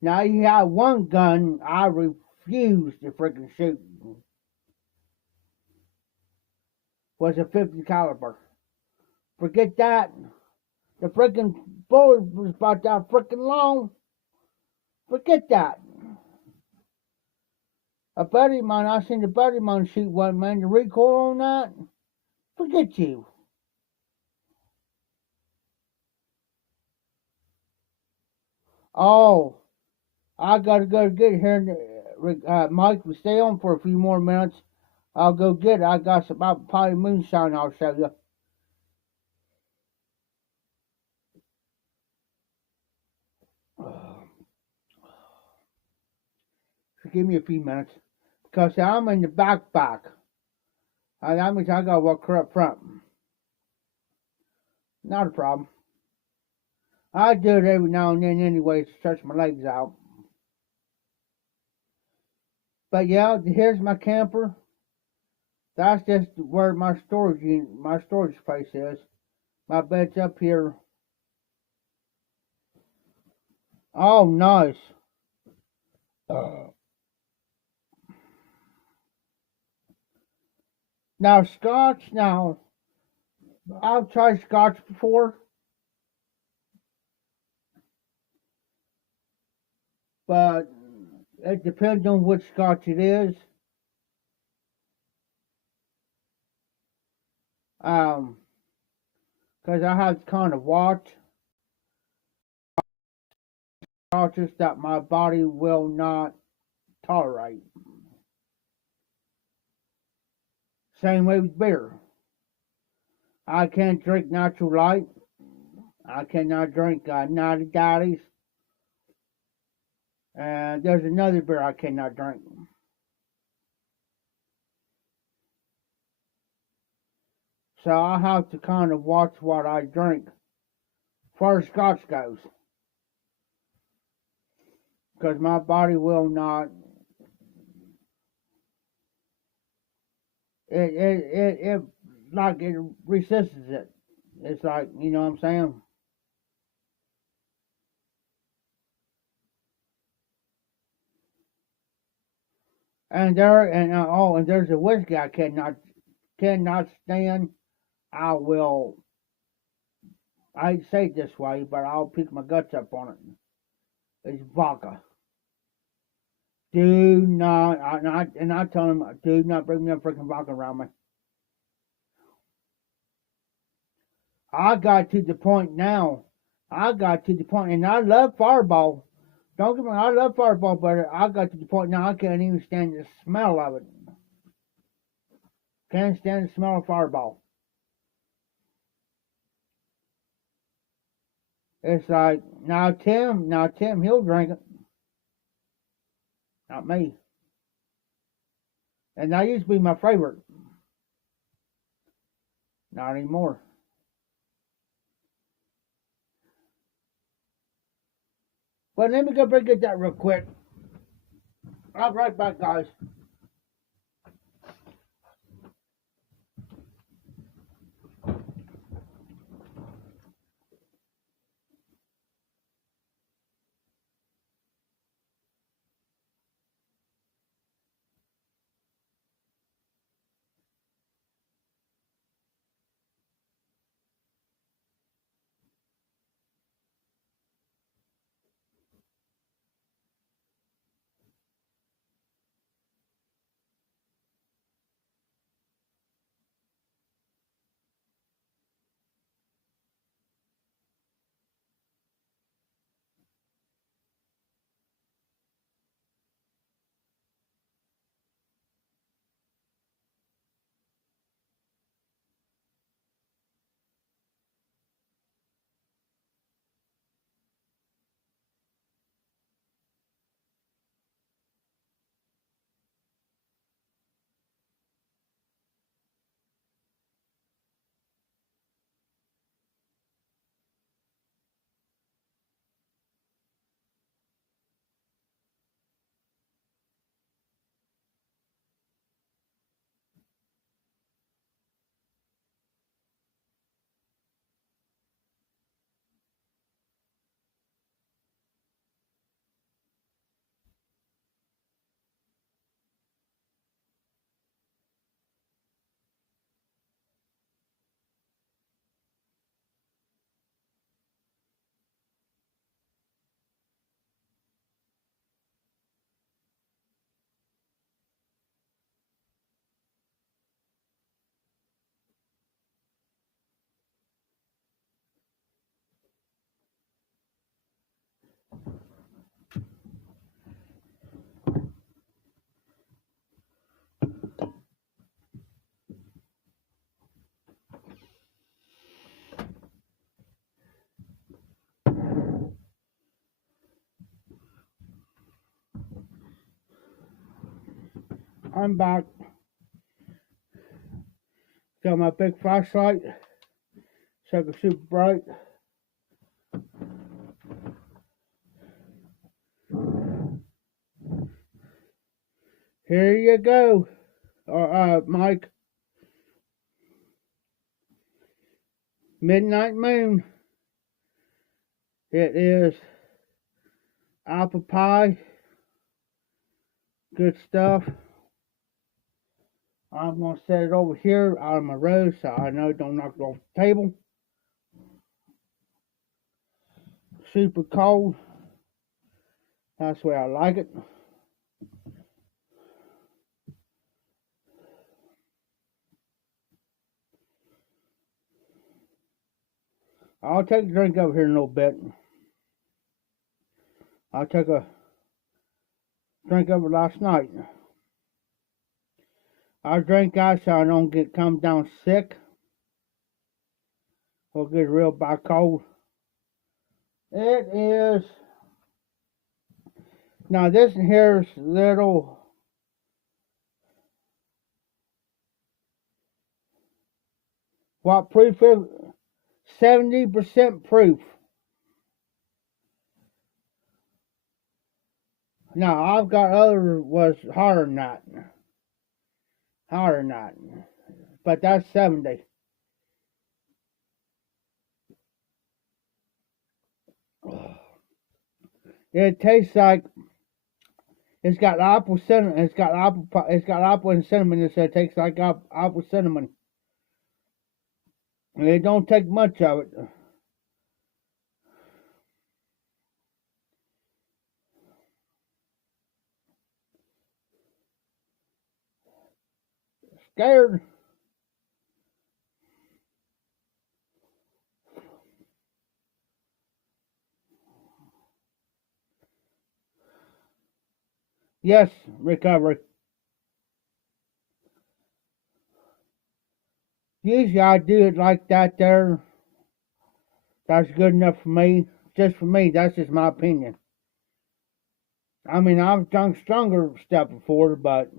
Now he had one gun I refused to freaking shoot. Was a 50 caliber. Forget that. The freaking bullet was about that freaking long. Forget that. A buddy of mine, I seen a buddy of mine shoot one, man. The recoil on that, forget you. Oh, I gotta go get it here. Mike, we stay on for a few more minutes. I'll go get it. I got some probably moonshine I'll show you. Give me a few minutes. Because I'm in the back. That means I gotta walk her up front. Not a problem. I do it every now and then anyway to stretch my legs out. But yeah, here's my camper. That's just where my storage place is. My bed's up here. Oh, nice. Now, scotch, I've tried scotch before, but it depends on which scotch it is. Because I have to kind of watch scotches that my body will not tolerate. Same way with beer. I can't drink natural light. I cannot drink natty daddies. And there's another beer I cannot drink. So I have to kind of watch what I drink as far as scotch goes. Because my body will not. It like it resists it. It's like, you know what I'm saying? And there's a whiskey I cannot stand. I will. I say it this way, but I'll pick my guts up on it. It's vodka. Do not, I tell them, do not bring me no freaking vodka around me. I got to the point now. And I love Fireball. Don't get me wrong, I love Fireball, but I got to the point now I can't even stand the smell of it. Can't stand the smell of Fireball. It's like, now Tim, he'll drink it. Not me. And that used to be my favorite. Not anymore. But let me go get that real quick. I'll be right back, guys. I'm back. Got my big flashlight. So I can super bright. Here you go, Mike. Midnight Moon. It is apple pie. Good stuff. I'm going to set it over here out of my road so I know it don't knock it off the table. Super cold. That's the way I like it. I'll take a drink over here in a little bit. I'll take a drink over last night. I drink that so I don't come down sick or get real bad cold. It is now this here's little what proof is 70% proof. Now I've got other was higher than that. Higher than that. But that's 70. It tastes like it's got apple cinnamon. It's got apple. It's got apple and cinnamon. It tastes like apple cinnamon. And it don't take much of it. Scared. Yes, recovery. Usually I do it like that there. That's good enough for me. Just for me, that's just my opinion. I mean, I've done stronger stuff before, but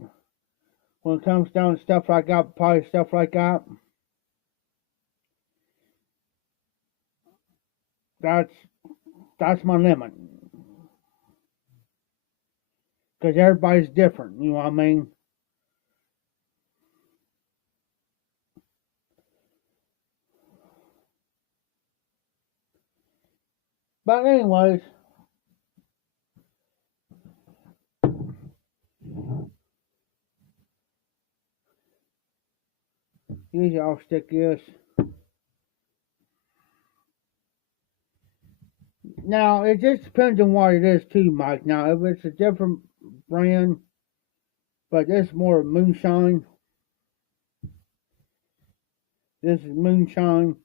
when it comes down to stuff like that, probably stuff like that, that's that's my limit. Because everybody's different, you know what I mean? But anyways, usually I'll stick this. Now, it just depends on what it is too, Mike. Now, if it's a different brand, but this is more moonshine. This is moonshine.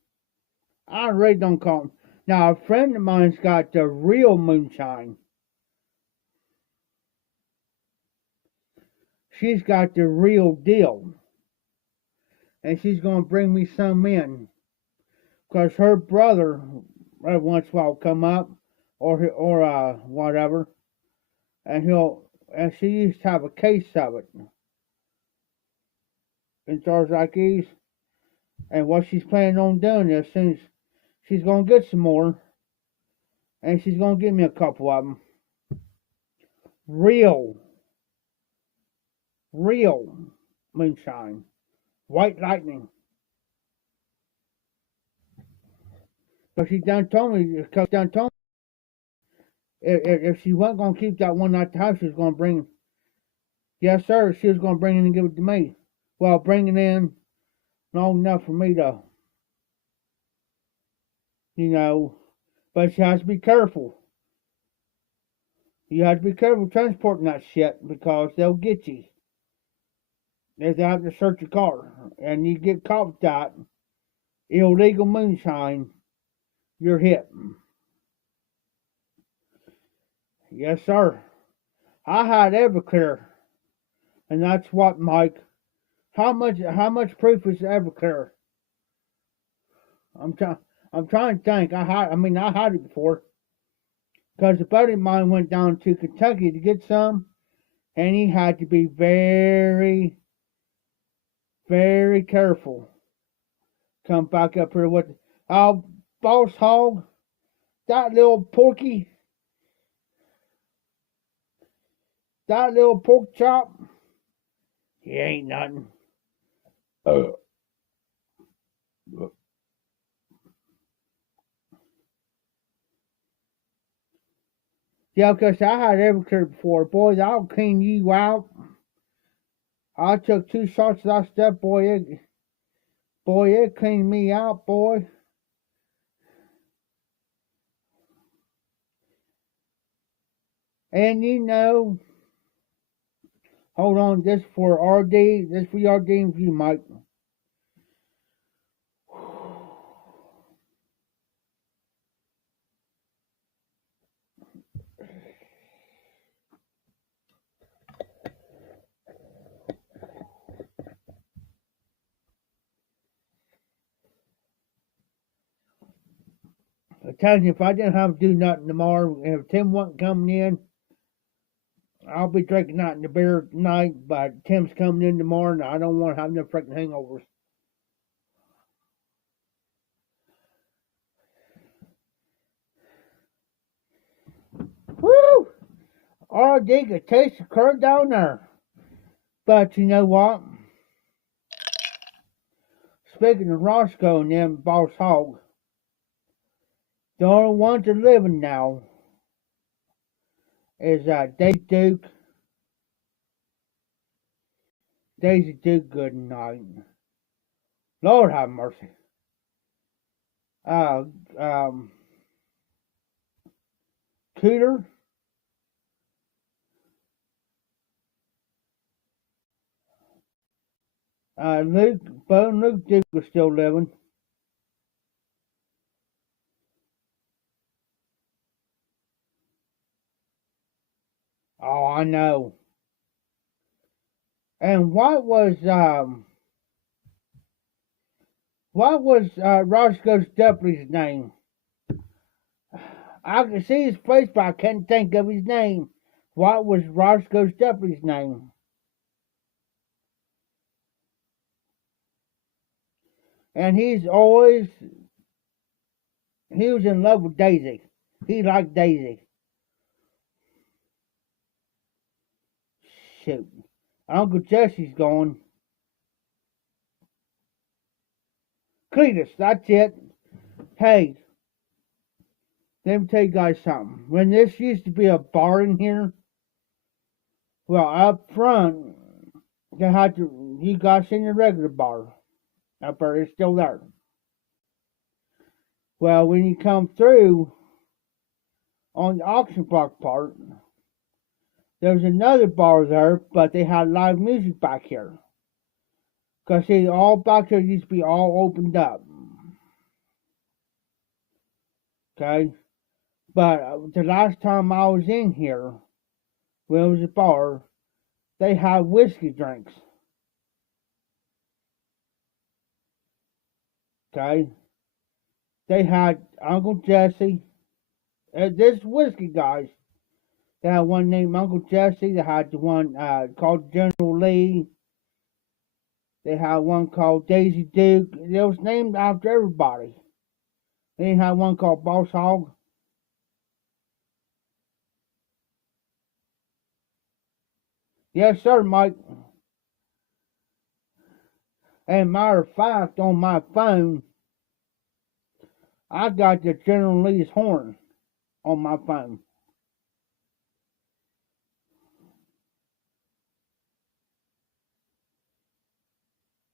I really don't call it. Now, a friend of mine's got the real moonshine. She's got the real deal. And she's going to bring me some in. Because her brother, every once in a while, will come up, or whatever. And she used to have a case of it. In jars like these. And what she's planning on doing is, as soon as she's going to get some more, and she's going to give me a couple of them. Real moonshine. White lightning. But she done told me, if she wasn't going to keep that one at the house, she was going to bring, yes sir, she was going to bring it and give it to me. Well, bring it in long enough for me to, you know, but she has to be careful. You have to be careful transporting that shit because they'll get you. They have to search your car, and you get caught with that illegal moonshine, you're hit. Yes, sir. I had Everclear, and that's what, Mike. How much proof is Everclear? I'm trying. I'm trying to think. I had it before, because a buddy of mine went down to Kentucky to get some, and he had to be very, very careful. Come back up here with, oh, Boss Hog, that little porky, that little pork chop, he ain't nothing. Yeah, because I had Everclear before. Boys, I'll clean you out. I took 2 shots of that stuff, boy, it cleaned me out, boy. And you know, hold on, this for RD, this for your game view, Mike. I tell you, if I didn't have to do nothing tomorrow, if Tim wasn't coming in, I'll be drinking that in the beer tonight, but Tim's coming in tomorrow, and I don't want to have no freaking hangovers. Woo! RD could taste the curd down there. But you know what? Speaking of Roscoe and them Boss Hog, the only ones that are living now is Daisy Duke. Daisy Duke good night. Lord have mercy. Uh, um, Cooter. Luke Duke was still living. Oh, I know. And what was Roscoe's deputy's name? I can see his face, but I can't think of his name. What was Roscoe's deputy's name? And he was in love with Daisy. He liked Daisy. Shoot. Uncle Jesse's gone. Cletus, that's it. Hey, let me tell you guys something. When this used to be a bar in here, well, up front, you guys seen the regular bar. Up there, it's still there. Well, when you come through on the auction block part, there was another bar there, but they had live music back here. Because, see, all back here used to be all opened up. Okay? But the last time I was in here, when it was a bar, they had whiskey drinks. Okay? They had Uncle Jesse. This whiskey guys. They had one named Uncle Jesse. They had the one called General Lee. They had one called Daisy Duke. It was named after everybody. They had one called Boss Hog. Yes, sir, Mike. And matter of fact, on my phone, I got the General Lee's horn on my phone.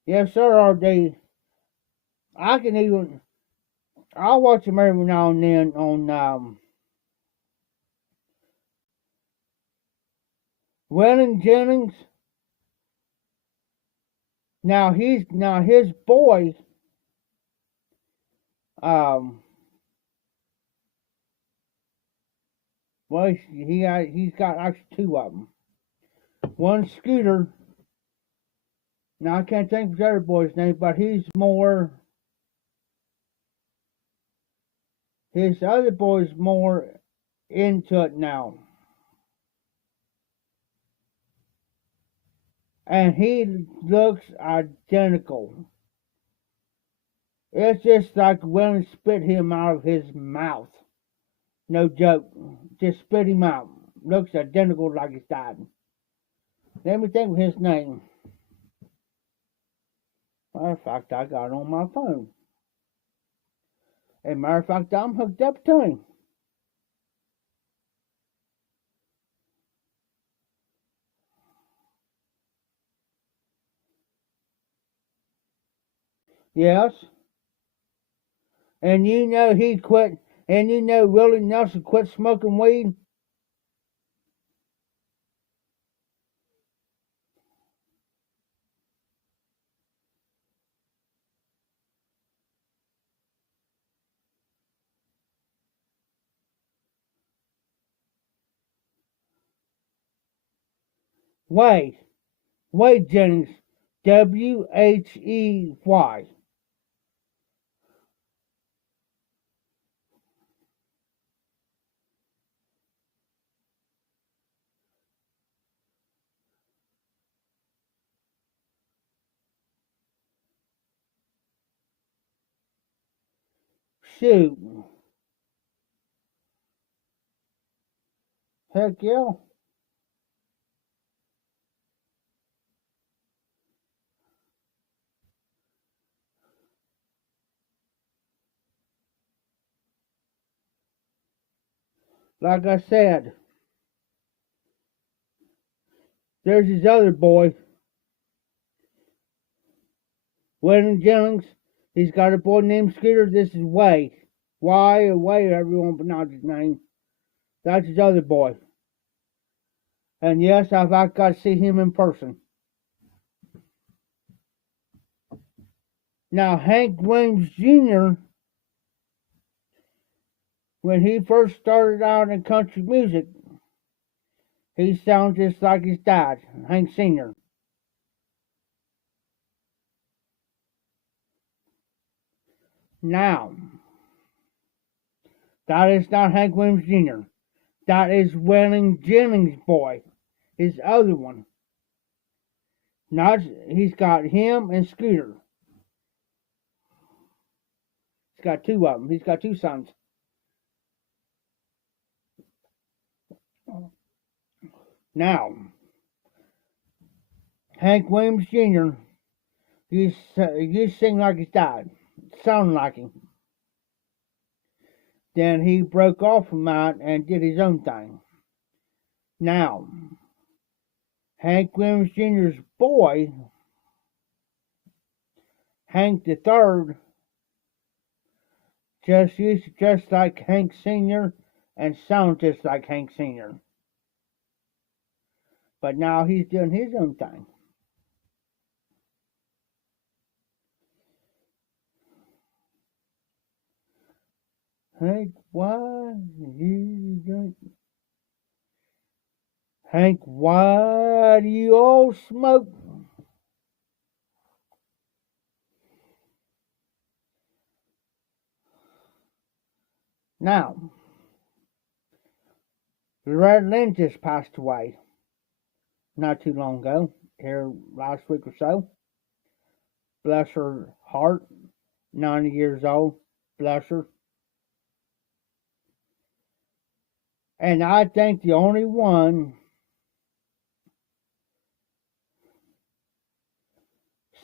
Yes, sir, RD. I'll watch them every now and then on Waylon Jennings. Now his boy, well, he's got actually two of them. One Scooter. Now I can't think of the other boy's name, but his other boy's more into it now. And he looks identical. It's just like Waylon spit him out of his mouth. No joke. Just spit him out. Looks identical like his dad. Let me think of his name. Matter of fact, I got it on my phone. As a matter of fact, I'm hooked up to him. Yes. And you know he quit, and you know Willie Nelson quit smoking weed? Wade. Wade Jennings. Whey. Shoot. Heck yeah. Like I said, there's his other boy, Waylon Jennings. He's got a boy named Scooter. This is Way. Why or Way, everyone pronounce his name. That's his other boy. And yes, I've got to see him in person. Now, Hank Williams Jr., when he first started out in country music, he sounds just like his dad, Hank Sr. Now, that is not Hank Williams Jr., That is Waylon Jennings' boy, his other one. Not he's got him and Scooter. He's got two of them. He's got two sons. Now, Hank Williams Jr. used to sing like he's died, sounding like him. Then he broke off from that and did his own thing. Now, Hank Williams Jr.'s boy, Hank the Third, just used to dress like Hank Sr. and sound just like Hank Sr. But now he's doing his own thing. Hank, why you drink? Hank, why do you all smoke? Now, Loretta Lynn just passed away not too long ago, here last week or so. Bless her heart, 90 years old, bless her. And I think the only one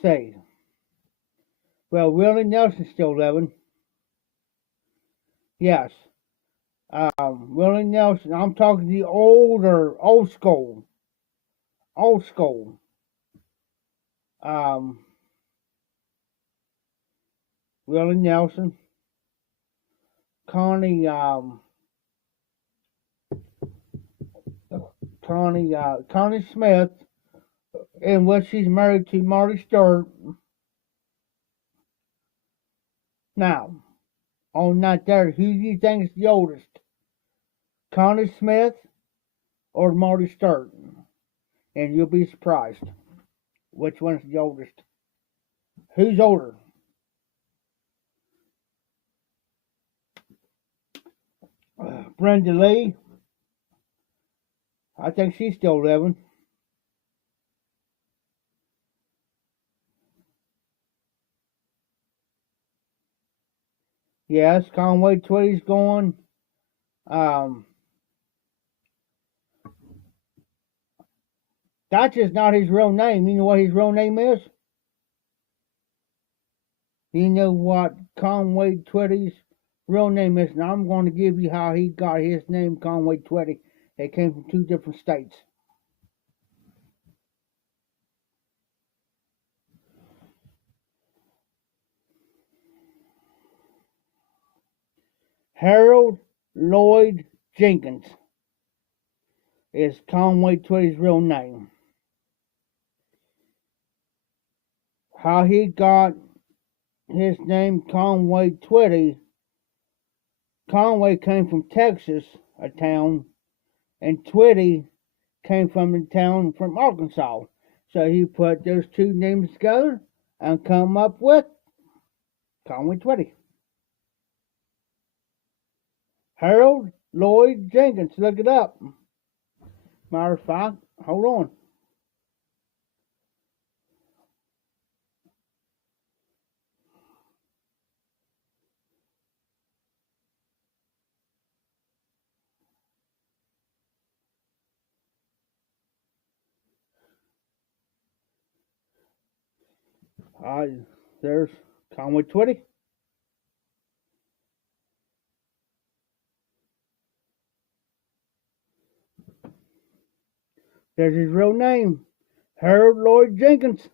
saved. Well, Willie Nelson's still living. Yes. Willie Nelson, I'm talking the old school. Old school. Willie Nelson. Connie Smith, in which she's married to Marty Stewart. Now, on that there, who do you think is the oldest? Connie Smith or Marty Stewart? And you'll be surprised. Which one's the oldest? Who's older? Brenda Lee. I think she's still living. Yes, Conway Twitty's going. That's just not his real name. You know what his real name is? You know what Conway Twitty's real name is? And I'm going to give you how he got his name, Conway Twitty. They came from two different states. Harold Lloyd Jenkins is Conway Twitty's real name. How he got his name, Conway Twitty. Conway came from Texas, a town, and Twitty came from a town from Arkansas. So he put those two names together and come up with Conway Twitty. Harold Lloyd Jenkins, look it up. Matter of fact, hold on. There's Conway Twitty. There's his real name, Harold Lloyd Jenkins.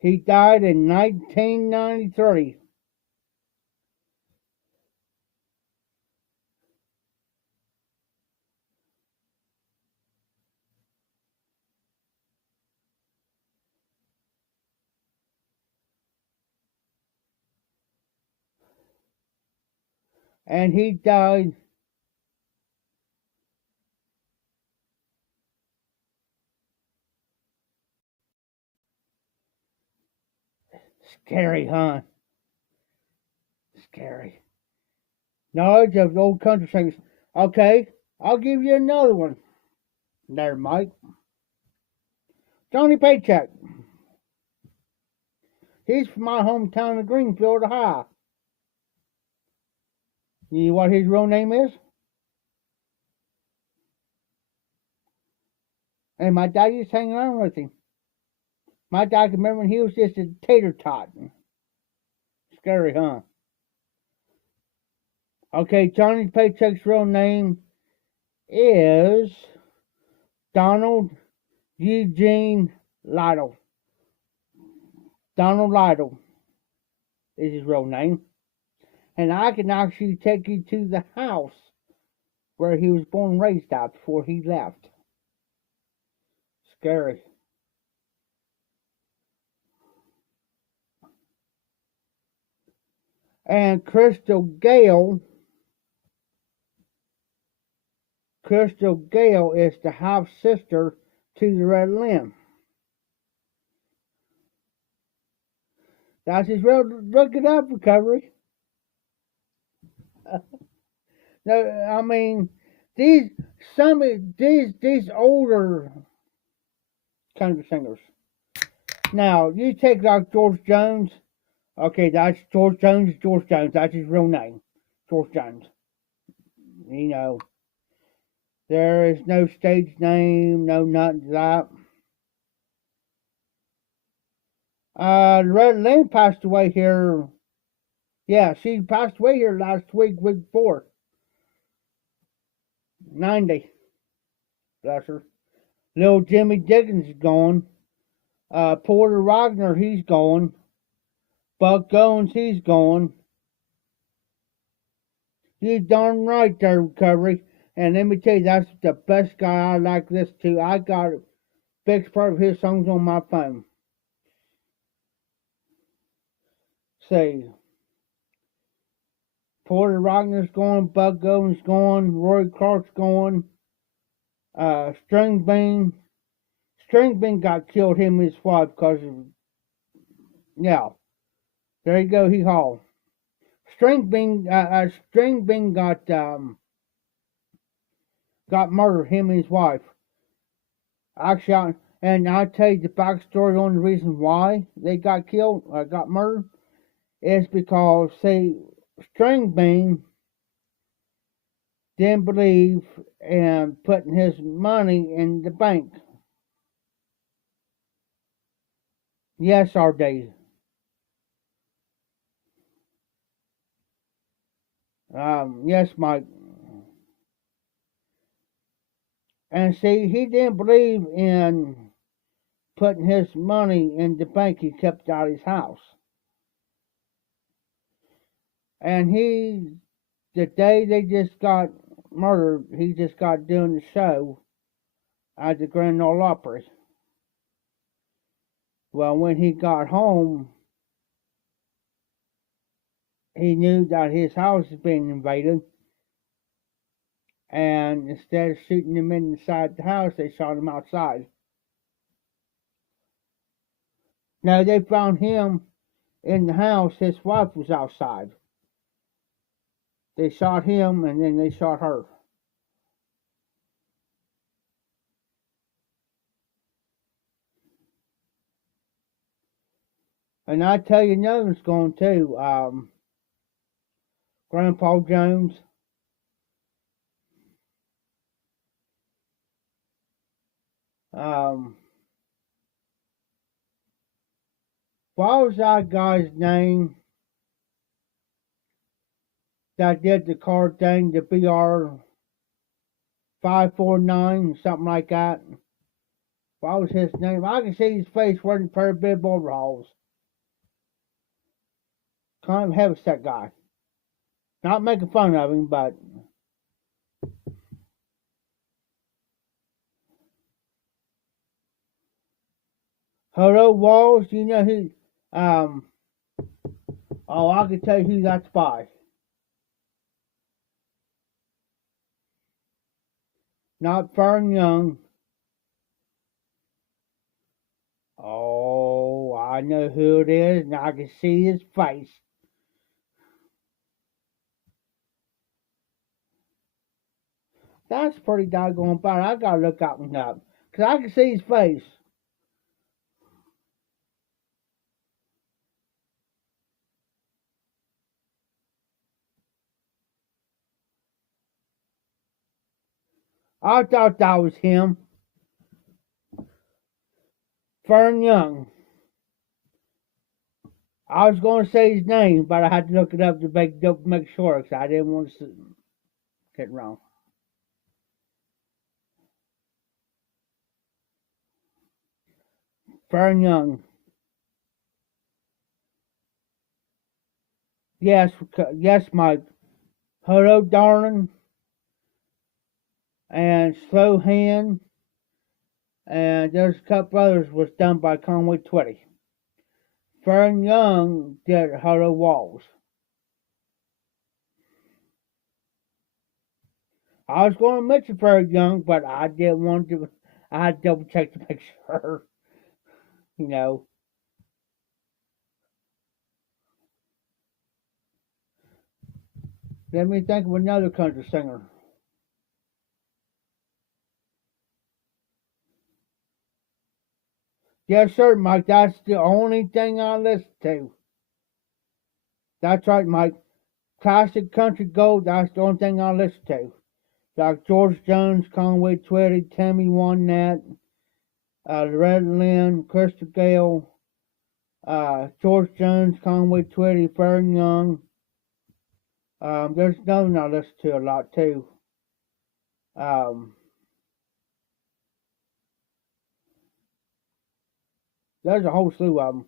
He died in 1993. And he died Scary, huh? Scary. Knowledge of old country singers. Okay, I'll give you another one. There, Mike. Johnny Paycheck. He's from my hometown of Greenfield, Ohio. You know what his real name is? And my dad used to hang around with him. My dad can remember when he was just a tater tot. Scary, huh? Okay, Johnny Paycheck's real name is Donald Eugene Lytle. Donald Lytle is his real name. And I can actually take you to the house where he was born and raised at before he left. Scary. And Crystal Gale is the half sister to the Red Limb. That's his real. Look it up, Recovery. No, I mean these these older country singers. Now you take like George Jones. Okay, that's George Jones. George Jones. That's his real name, George Jones. You know, there is no stage name, no nothing to that. Red Lynn passed away here. Yeah, she passed away here last week before. 90. Bless her. Little Jimmy Dickens is gone. Porter Wagner, he's gone. Buck Owens, he's gone. You darn right there, Recovery. And let me tell you, that's the best guy I like this to. I got a big part of his songs on my phone. See, Porter Wagner's gone, Buck Owens gone, Roy Clark's gone, String Bean got killed, him and his wife, because of, yeah, there you go, he hauled. String Bean got murdered, him and his wife. Actually, and I'll tell you the backstory on the reason why they got killed, got murdered, is because, see, String Bean didn't believe in putting his money in the bank. Yes, RD. Yes, Mike. And see, he didn't believe in putting his money in the bank he kept out of his house. And the day they just got murdered, he just got doing the show at the Grand Ole Opry. Well, when he got home, he knew that his house was being invaded. And instead of shooting him inside the house, they shot him outside. Now, they found him in the house. His wife was outside. They shot him, and then they shot her. And I tell you, another one's going too. Grandpa Jones. What was that guy's name that did the card thing, the BR 549, something like that? What was his name? I can see his face wearing a pair of bib overalls. Kind of heavy set guy. Not making fun of him, but Hello Walls, you know who oh, I can tell you who that's by. Not Fern Young. Oh, I know who it is, and I can see his face. That's pretty doggone bad. I gotta look that one up. Because I can see his face. I thought that was him. Fern Young. I was going to say his name, but I had to look it up to make sure because I didn't want to get it wrong. Fern Young. Yes, yes, Mike. Hello, Darling, and Slow Hand, and there's a couple others was done by Conway Twitty. Fern Young did Hello Walls. I was going to mention Fern Young, but I didn't want to. I had to double check to make sure. You know. Let me think of another country singer. Yes, sir, Mike. That's the only thing I listen to. That's right, Mike. Classic country gold. That's the only thing I listen to. Like George Jones, Conway Twitty, Tammy Wynette, Loretta Lynn, Crystal Gale, George Jones, Conway Twitty, Fern Young. There's another one I listen to a lot too. Um, there's a whole slew of them.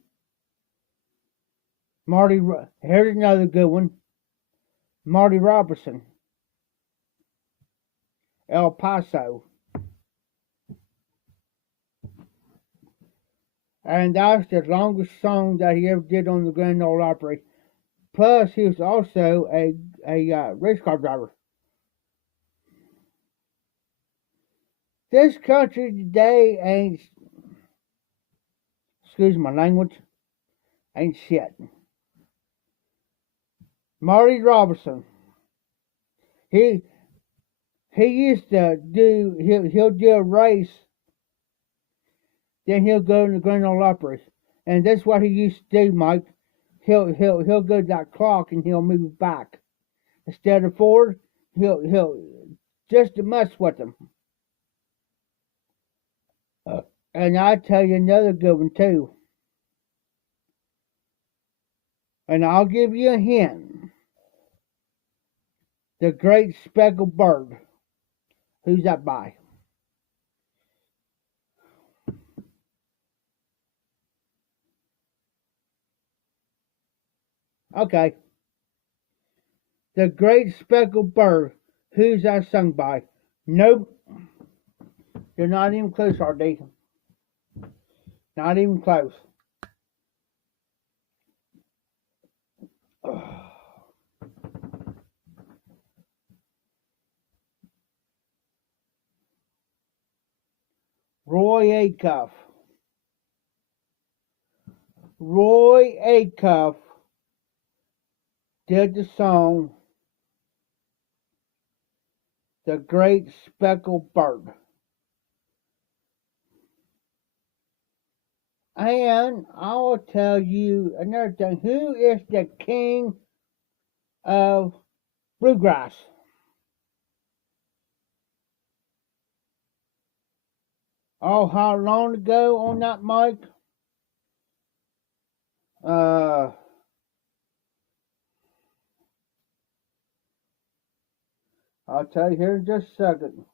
Here's another good one. Marty Robertson, El Paso. And that's the longest song that he ever did on the Grand Ole Opry. Plus, he was also a race car driver. This country today ain't, excuse my language, ain't shit. Marty Robertson, he he used to do he'll do a race, then he'll go to the Grand Ole Opry, and that's what he used to do, Mike. He'll go to that clock and he'll move back instead of forward. He'll just to mess with them. And I tell you another good one too. And I'll give you a hint. The Great Speckled Bird. Who's that by? Okay. The Great Speckled Bird. Who's that sung by? Nope. You're not even close, RD. Not even close. Roy Acuff. Roy Acuff did the song The Great Speckled Bird. And I will tell you another thing. Who is the king of bluegrass? Oh, how long ago on that, Mike? Uh, I'll tell you here in just a second.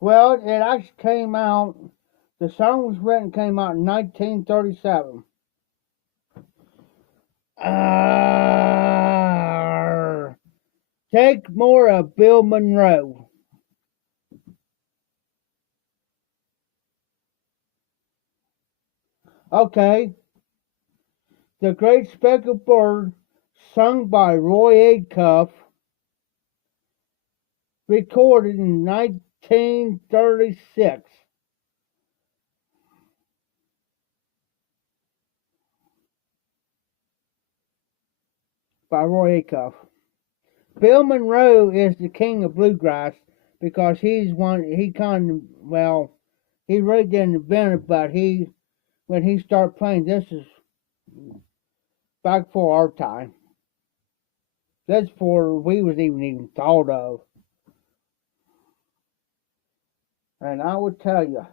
Well, it actually came out. The song was written came out in 1937. Take more of Bill Monroe. Okay, The Great Speckled Bird, sung by Roy Acuff, recorded in 1936 by Roy Acuff. Bill Monroe is the king of bluegrass because he's one. He kind of he really didn't invent it, but when he started playing, this is back before our time. That's before we was even thought of. And I would tell you,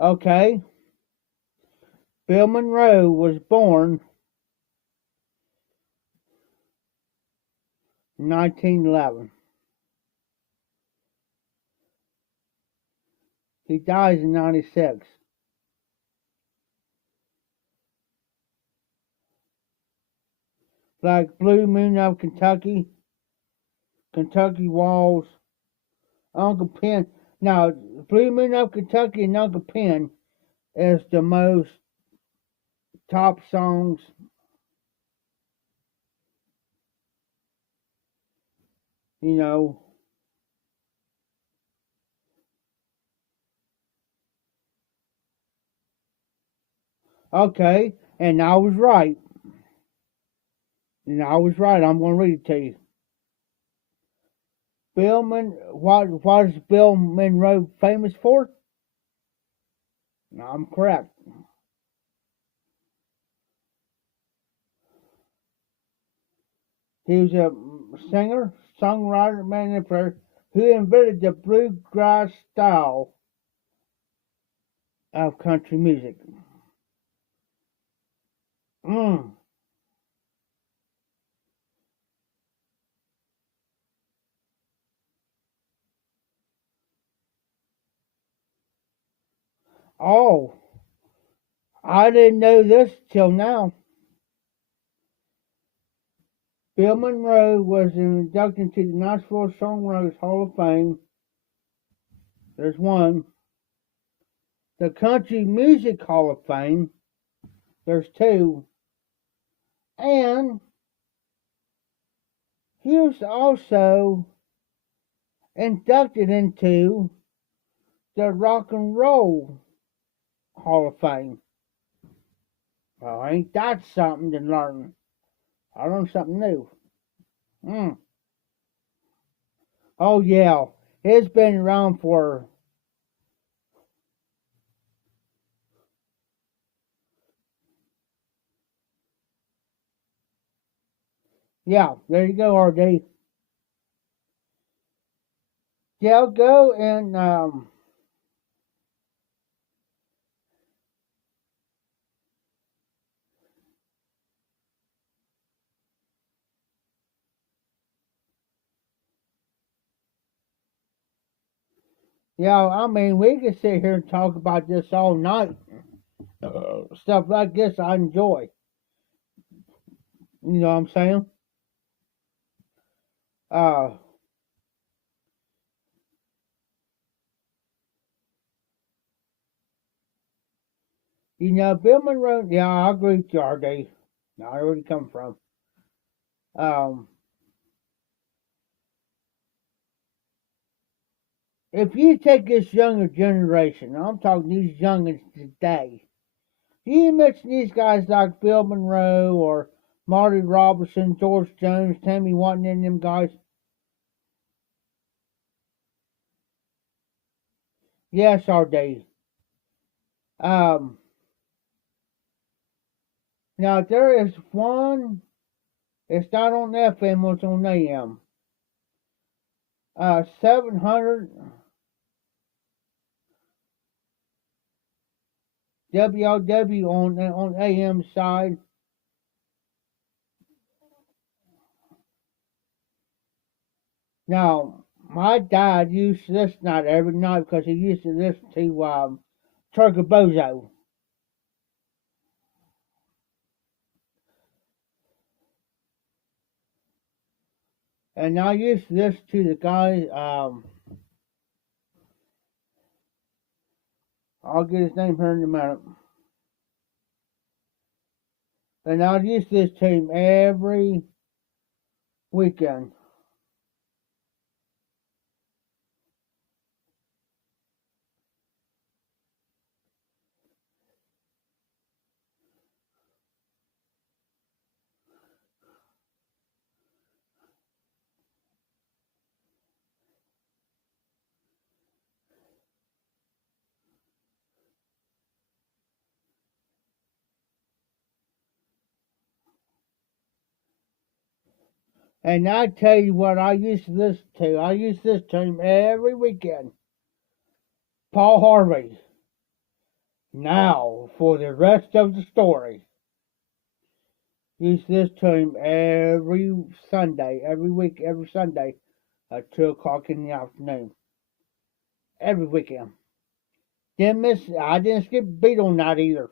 okay, Bill Monroe was born in 1911. He dies in 96. Like Blue Moon of Kentucky, Kentucky Walls, Uncle Pen. Now, Blue Moon of Kentucky and Uncle Pen is the most top songs. You know, okay, and I was right. And I was right. I'm going to read it to you. What is Bill Monroe famous for? No, I'm correct. He was a singer, songwriter, manipulator who invented the bluegrass style of country music. Mm. Oh, I didn't know this till now. Bill Monroe was inducted to the Nashville Songwriters Hall of Fame. There's one. The Country Music Hall of Fame. There's two. And he was also inducted into the Rock and Roll Hall of Fame. Well, ain't that something to learn? I learned something new. Mm. Oh, yeah. It's been around for, yeah, there you go, RD. Yeah, go and, yeah, I mean, we could sit here and talk about this all night. Stuff like this I enjoy. You know what I'm saying? Uh, Bill Monroe, yeah, I agree with you, RD. Now, where you come from. Um, if you take this younger generation, I'm talking these youngins today, you mention these guys like Bill Monroe or Marty Robertson, George Jones, Tammy Wynette, and them guys. Yes, RD. Um, now there is one. It's not on FM. It's on AM. 700 WLW on AM side. Now, my dad used to listen to that every night because he used to listen to Turcabozo. And I used to listen to the guy, I'll get his name here in a minute. And I used to listen to him every weekend. And I tell you what I used to listen to. I used to listen to him every weekend. Paul Harvey. Now, for the rest of the story. Used to listen to him every Sunday, every week, every Sunday at 2 o'clock in the afternoon. Every weekend. Didn't miss, I didn't skip a beat on that either.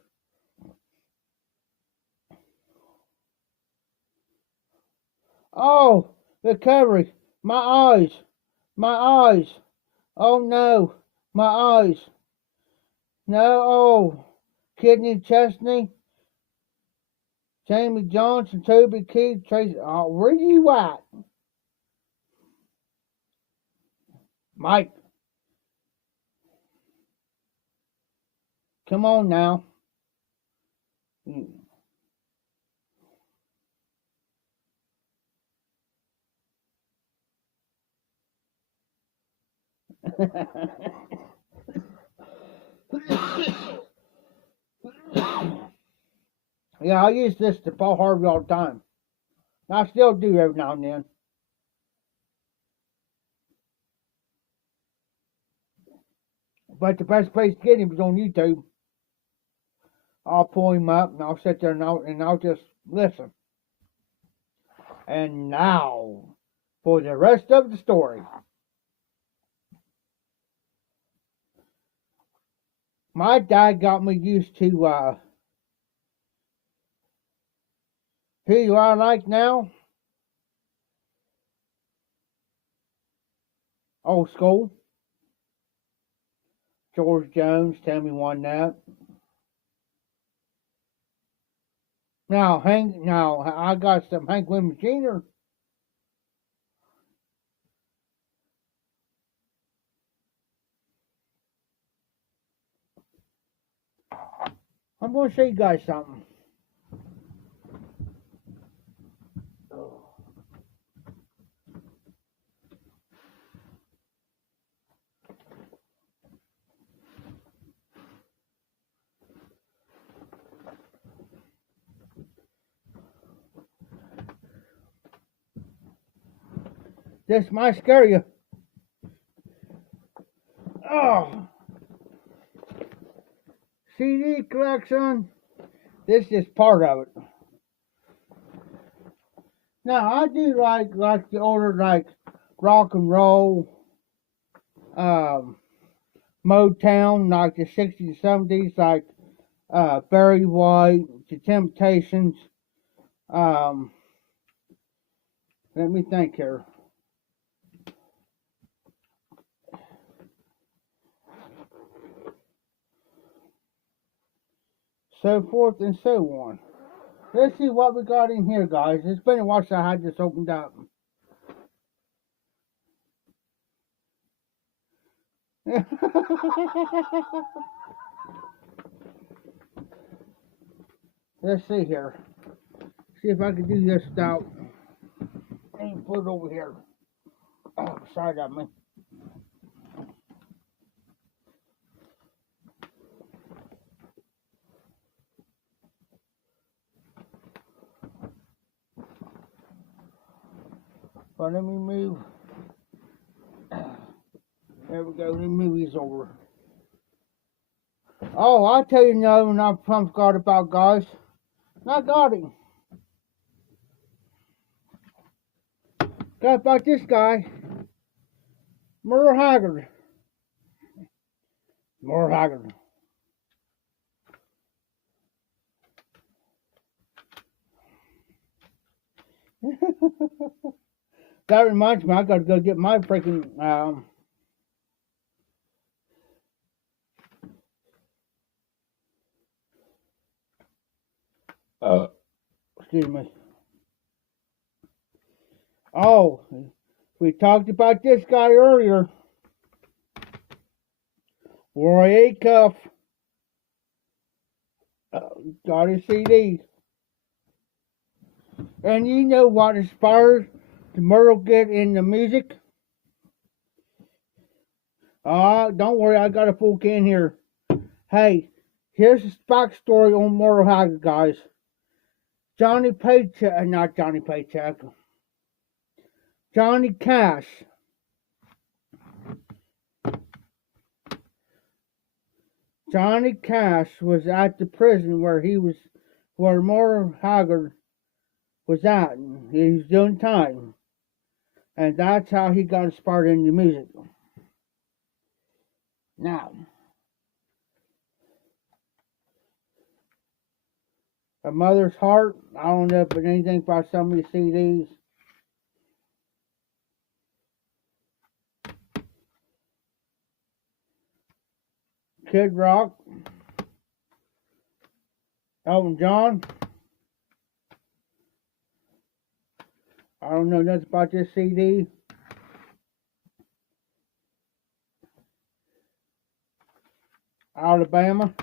Oh, recovery. My eyes. My eyes. Oh no. My eyes. No, oh. Kidney Chesney. Jamie Johnson, Toby Keith, Tracy. Oh, where you at? Mike. Come on now. Yeah, I use this to Paul Harvey all the time. I still do every now and then. But the best place to get him is on YouTube. I'll pull him up and I'll sit there and I'll just listen. And now, for the rest of the story. My dad got me used to who you are like now. Old school. George Jones, Tammy Wynette. Now I got some Hank Williams Jr. I'm going to show you guys something. This might scare you. Oh, CD collection. This is part of it. Now I do like the older like rock and roll, Motown, like the 60s and 70s, like Barry White, The Temptations. Um, Let me think here. So forth and so on. Let's see what we got in here, guys. It's been a while since I had this opened up. Let's see here. See if I can do this without. And put it over here. Oh, sorry about me. But let me move There we go, the movie's over. Oh, I'll tell you another one I forgot about, guys. I got him. Got about this guy, Merle Haggard. Merle Haggard. That reminds me, I gotta go get my freaking excuse me. Oh, we talked about this guy earlier. Roy Acuff got his CD. And you know what inspired the Merle get in the music? Don't worry, I got a full can here. Hey, here's the backstory on Merle Haggard, guys. Johnny Paycheck, not Johnny Paycheck. Johnny Cash. Johnny Cash was at the prison where Merle Haggard was at. He was doing time. And that's how he got inspired into music. Now, A Mother's Heart, I don't know if it's anything by some of these CDs. Kid Rock, Elton John. I don't know nothing about this CD. Alabama.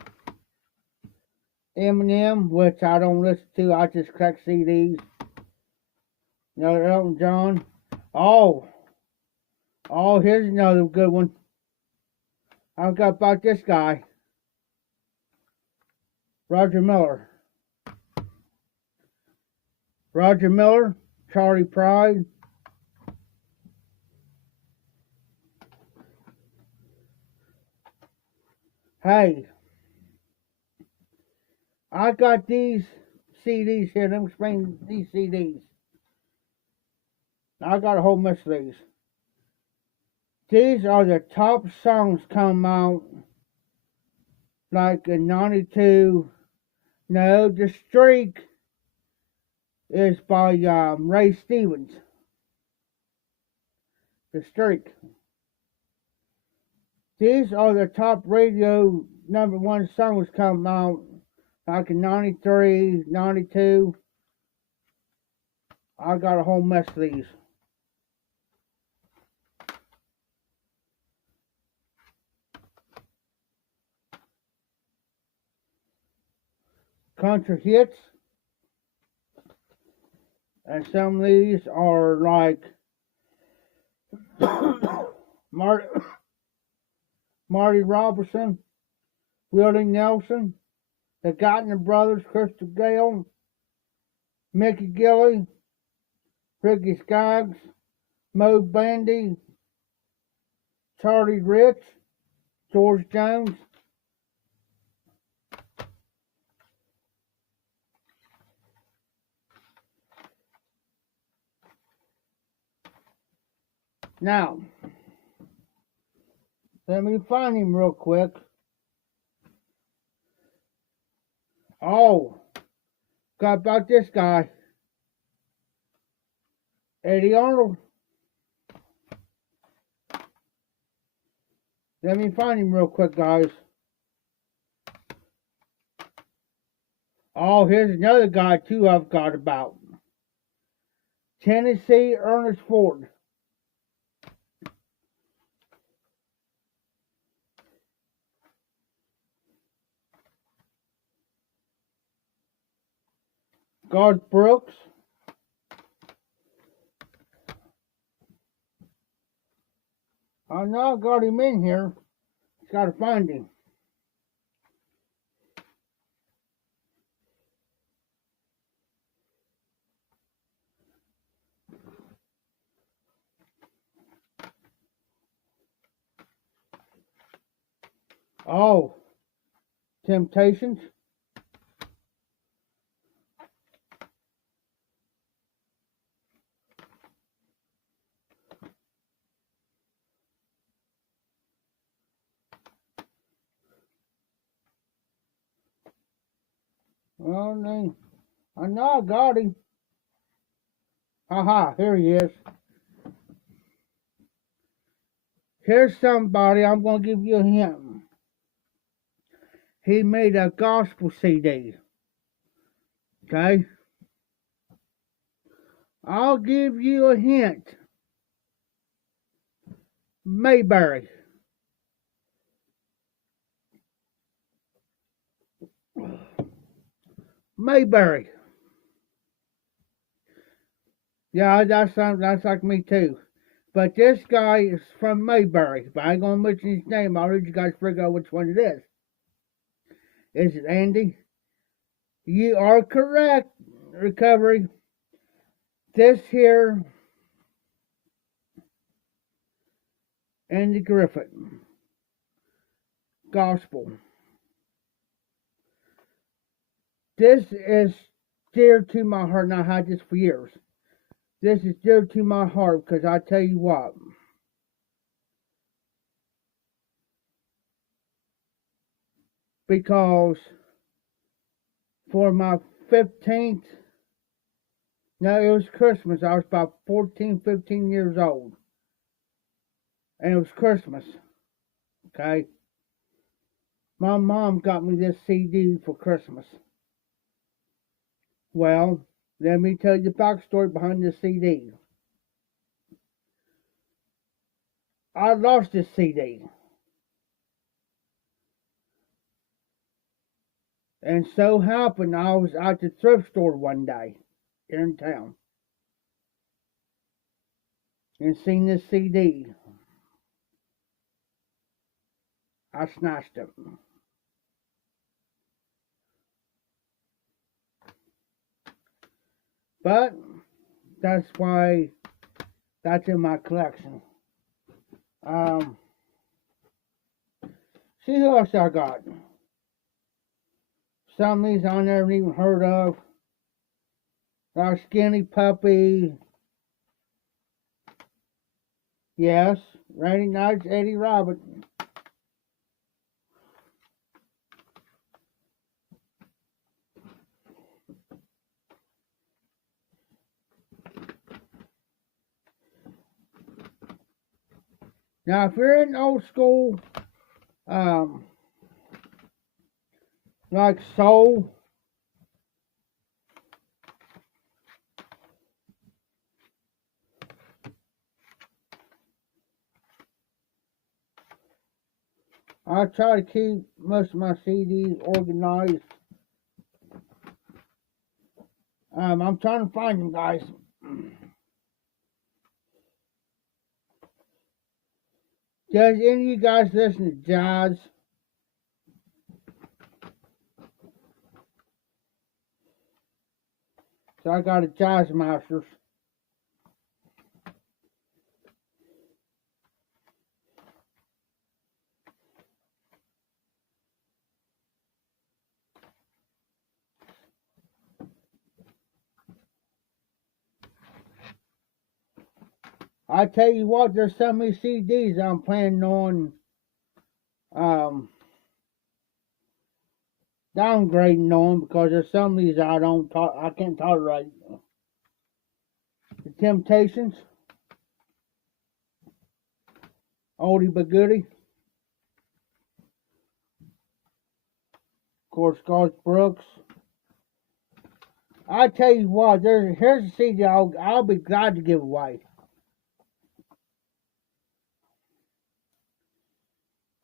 Eminem, which I don't listen to, I just collect CDs. Another Elton John. Oh, here's another good one. I've got about this guy. Roger Miller. Roger Miller, Charley Pride. Hey, I got these CDs here. Let me explain these CDs. I got a whole mess of these. These are the top songs come out like in 92. No, The Streak is by Ray Stevens. The Streak. These are the top radio #1 songs come out like in 93, 92. I got a whole mess of these. Country hits. And some of these are like Marty Robertson, Willie Nelson, the Gottner Brothers, Crystal Gale, Mickey Gilley, Ricky Skaggs, Mo Bandy, Charlie Rich, George Jones. Now, let me find him real quick. Oh, got about this guy. Eddie Arnold. Let me find him real quick, guys. Oh, here's another guy, too, I've got about. Tennessee Ernest Ford. Garth Brooks. I know I got him in here. Just gotta find him. Oh, Temptations. Oh, no. I know I got him. Haha, here he is. Here's somebody, I'm going to give you a hint. He made a gospel CD. Okay? I'll give you a hint. Mayberry. Mayberry. Yeah, that's like me too. But this guy is from Mayberry. But I ain't gonna mention his name. I'll let you guys figure out which one it is. Is it Andy? You are correct, Recovery. This here, Andy Griffith. Gospel. This is dear to my heart, and I had this for years. This is dear to my heart because I tell you what. Because for my 15th, no, it was Christmas. I was about 14, 15 years old. And it was Christmas. Okay? My mom got me this CD for Christmas. Well, let me tell you the backstory behind this CD. I lost this CD. And so happened I was at the thrift store one day here in town and seen this CD. I snatched it. But that's why that's in my collection. See who else I got. Some of these I never even heard of. Like Skinny Puppy. Yes, Randy Knight's Eddie Robert. Now, if you're in old school, like soul, I try to keep most of my CDs organized. I'm trying to find them, guys. Does any of you guys listen to jazz? So I got a Jazz Masters. I tell you what, there's so many CDs I'm planning on downgrading on because there's some of these I can't tolerate. The Temptations, Oldie but Goodie, of course, Garth Brooks. I tell you what, here's a CD I'll be glad to give away.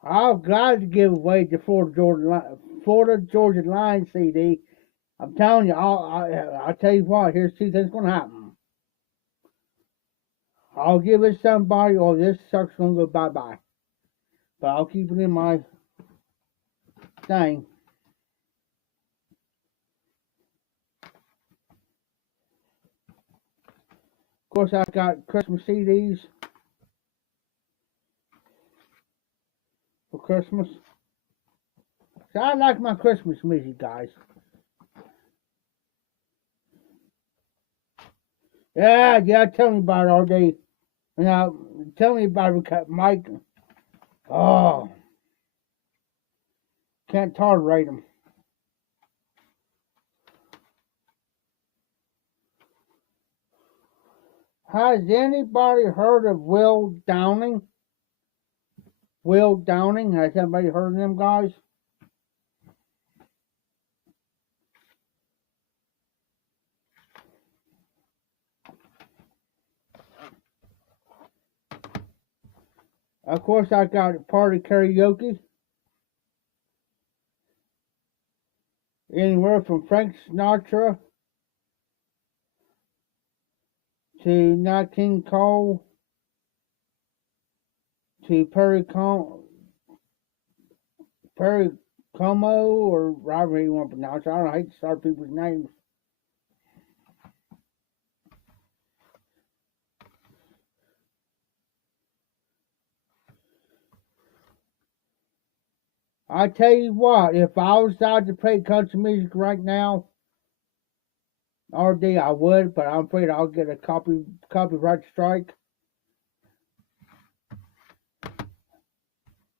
I'm glad to give away the Florida Georgia Line CD. I'm telling you, I'll tell you what. Here's two things gonna happen. I'll give it to somebody, or this sucker's gonna go bye bye. But I'll keep it in my thing. Of course, I've got Christmas CDs for Christmas. So I like my Christmas music, guys. Yeah, tell me about it all day. Now, tell me about it, Mike. Oh, can't tolerate them. Has anybody heard of Will Downing? Will Downing? Has anybody heard of them guys? Of course, I got party karaoke. Anywhere from Frank Sinatra to Nat King Cole to Perry Como, or however you want to pronounce it. I don't hate to start people's names. I tell you what, if I was out to play country music right now, RD, I would, but I'm afraid I'll get a copyright strike.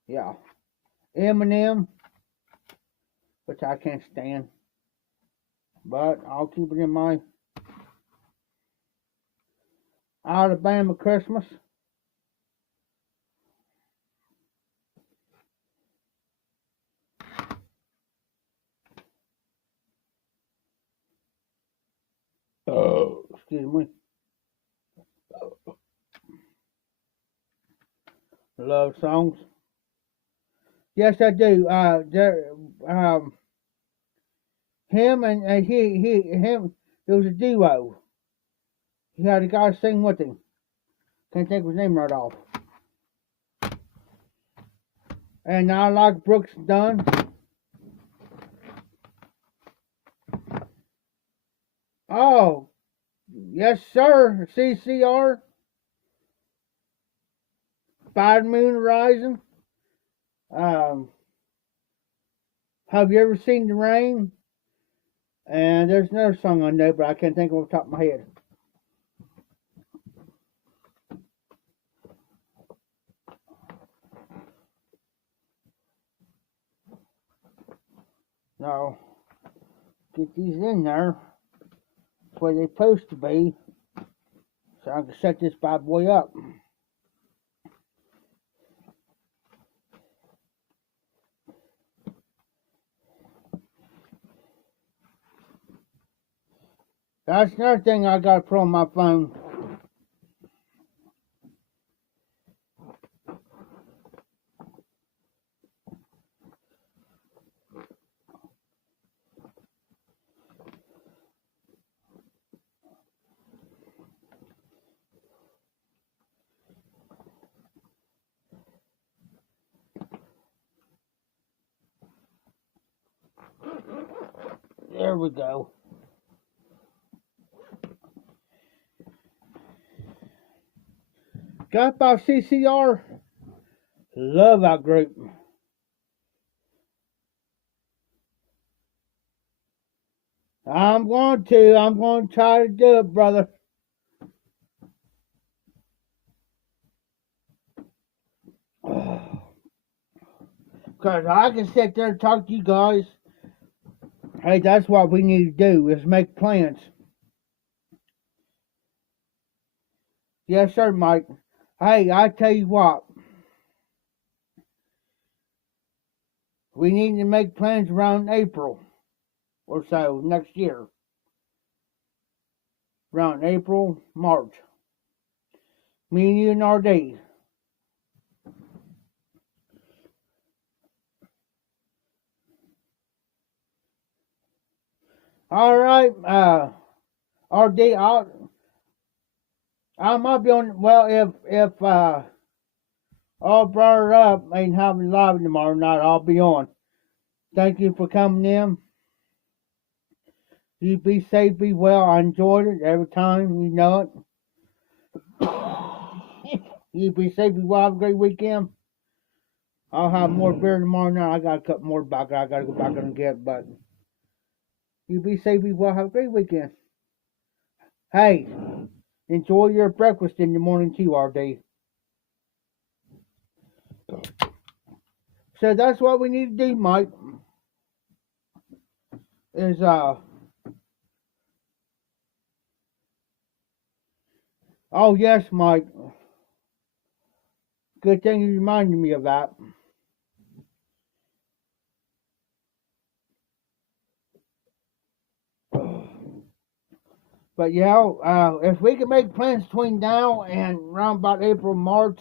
Yeah. Eminem, which I can't stand, but I'll keep it in my Alabama Christmas. Oh, excuse me. Love songs. Yes, I do. Him and him. It was a duo. He had a guy sing with him. Can't think of his name right off. And I like Brooks Dunn. Oh, yes, sir. CCR. Five Moon Rising. Have you ever seen the rain? And there's another song I know, but I can't think of off the top of my head. No. Get these in there where they're supposed to be, so I can set this bad boy up. That's another thing I got to put on my phone. There we go. Got by CCR. Love that group. I'm going to try to do it, brother. Because I can sit there and talk to you guys. Hey, that's what we need to do, is make plans. Yes, sir, Mike. Hey, I tell you what. We need to make plans around April or so next year. Around April, March. Me and you and RD. All right, RD, I might be on. Well, if all brought it up ain't having live tomorrow night, I'll be on. Thank you for coming in. You be safe, be well. I enjoyed it every time. You know it. You be safe, be well. Have a great weekend. I'll have more beer tomorrow night. I got a couple more back. I gotta go back and get. But you be safe. Be well. Have a great weekend. Hey, enjoy your breakfast in the morning too, RD. So that's what we need to do, Mike. Is oh yes, Mike. Good thing you reminded me of that. But yeah, if we can make plans between now and around about April, March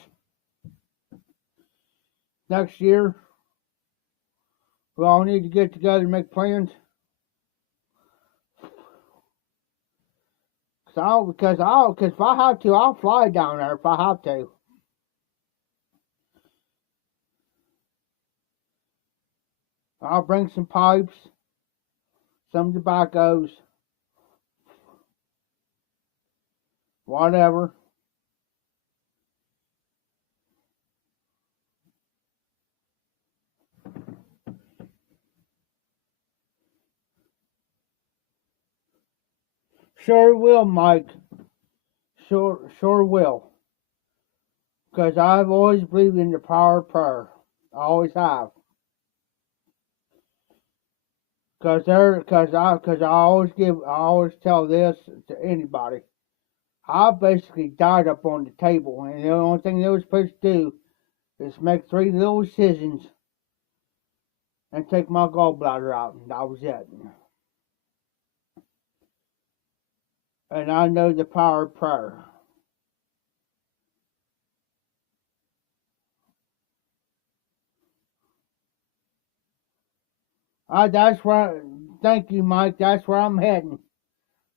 next year, we all need to get together and make plans. Because if I have to, I'll fly down there if I have to. I'll bring some pipes, some tobaccos, whatever. Sure will, Mike. Sure will. Because I've always believed in the power of prayer. I always have. Because I always tell this to anybody. I basically died up on the table, and the only thing they were supposed to do is make 3 little incisions and take my gallbladder out, and that was it. And I know the power of prayer. That's where. Thank you, Mike. That's where I'm heading.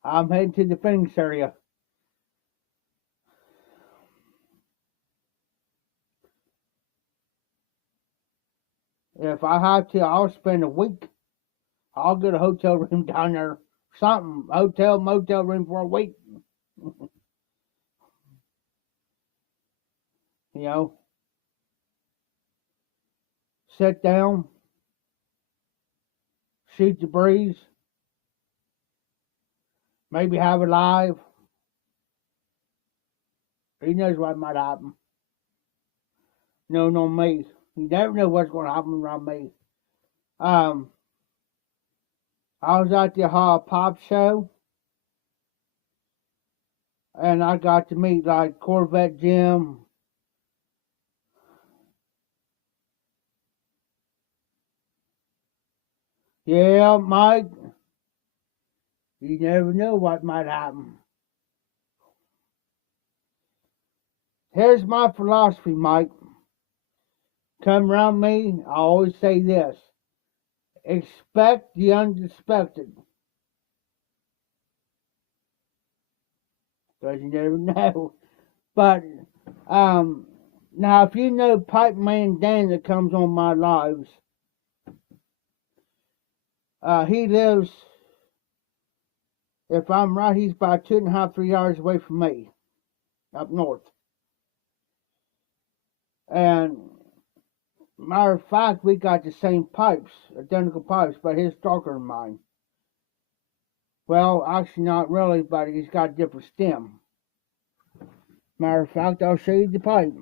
I'm heading to the Phoenix area. If I have to, I'll spend a week. I'll get a hotel room down there. Something. Hotel, motel room for a week. You know. Sit down. Shoot the breeze. Maybe have it live. Who knows what might happen? No, no me. You never know what's going to happen around me. I was at the Pop show, and I got to meet like Corvette Jim. Yeah, Mike. You never know what might happen. Here's my philosophy, Mike. Come around me, I always say this. Expect the unexpected. Because you never know. But, now if you know Pipe Man Dan that comes on my lives, he lives, if I'm right, he's about 2.5, 3 hours away from me, up north. And matter of fact, we got the same pipes, identical pipes, but his darker than mine. Well, actually not really, but he's got a different stem. Matter of fact, I'll show you the pipe.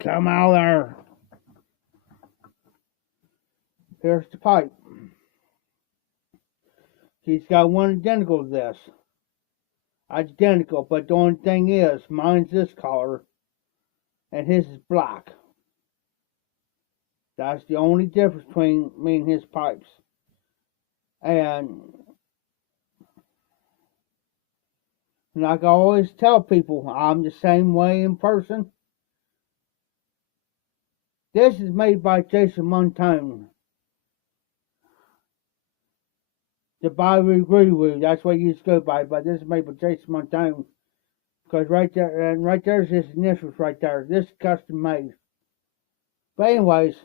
Come out there. Here's the pipe. He's got one identical to this. Identical, but the only thing is, mine's this color, and his is black. That's the only difference between me and his pipes. And like I always tell people, I'm the same way in person. This is made by Jason Montone. The Bayou Guru, that's what you used to go by, but this is made by Jason Montone. Because right there, and right there's his initials right there. This is custom made. But anyways,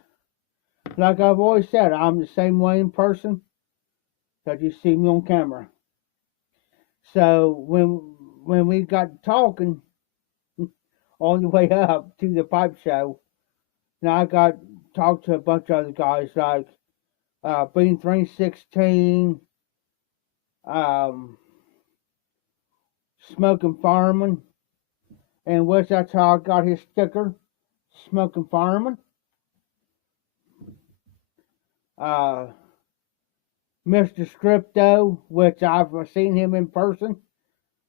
like I've always said, I'm the same way in person that you see me on camera. So when we got talking on the way up to the pipe show, and I got talked to a bunch of other guys like Bean 316, um, Smoking Fireman, and which that's how I got his sticker, Smoking Fireman. Mr. Scripto, which I've seen him in person,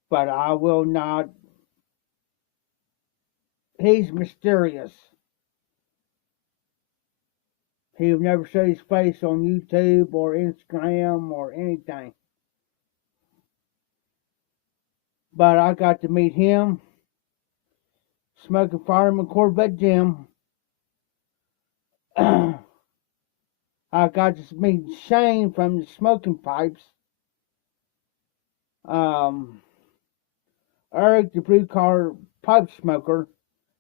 but I will not. He's mysterious. He'll never show his face on YouTube or Instagram or anything. But I got to meet him, Smoking Fireman, Corvette Jim. I got to meet Shane from the Smoking Pipes. Eric, the blue car pipe smoker,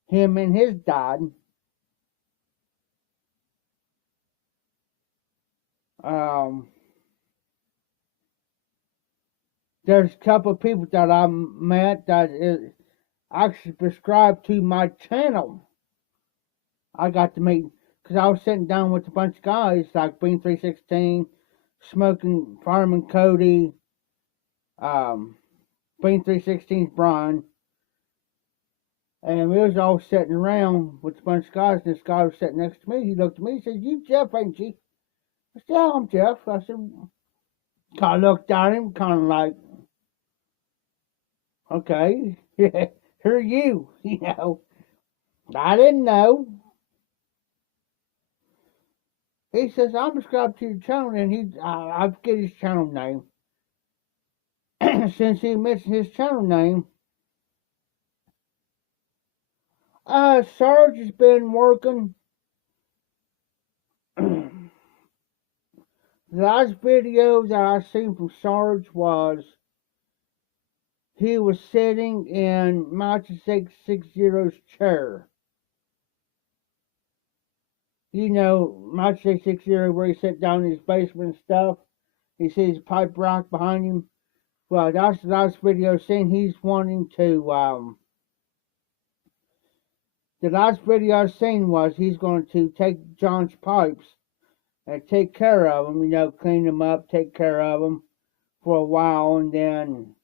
him and his dad. There's a couple of people that I met that is actually subscribed to my channel. I got to meet, because I was sitting down with a bunch of guys like Bean 316, Smoking Fireman Cody, Bean 316's Brian, and we was all sitting around with a bunch of guys, and this guy was sitting next to me. He looked at me, he said, "You Jeff, ain't you?" I said, "Yeah, I'm Jeff." I said, kind of looked at him, kind of like, okay, who are you? You know, I didn't know. He says, "I'm subscribed to your channel," and I forget his channel name. Since he mentioned his channel name, Sarge has been working. The last video that I seen from Sarge was he was sitting in Macho 660's chair. You know, Macho 660 where he sat down in his basement and stuff. He sees a pipe rack behind him. Well, that's the last video seen. He's wanting to, the last video I've seen was he's going to take John's pipes and take care of them, you know, clean them up, take care of them for a while, and then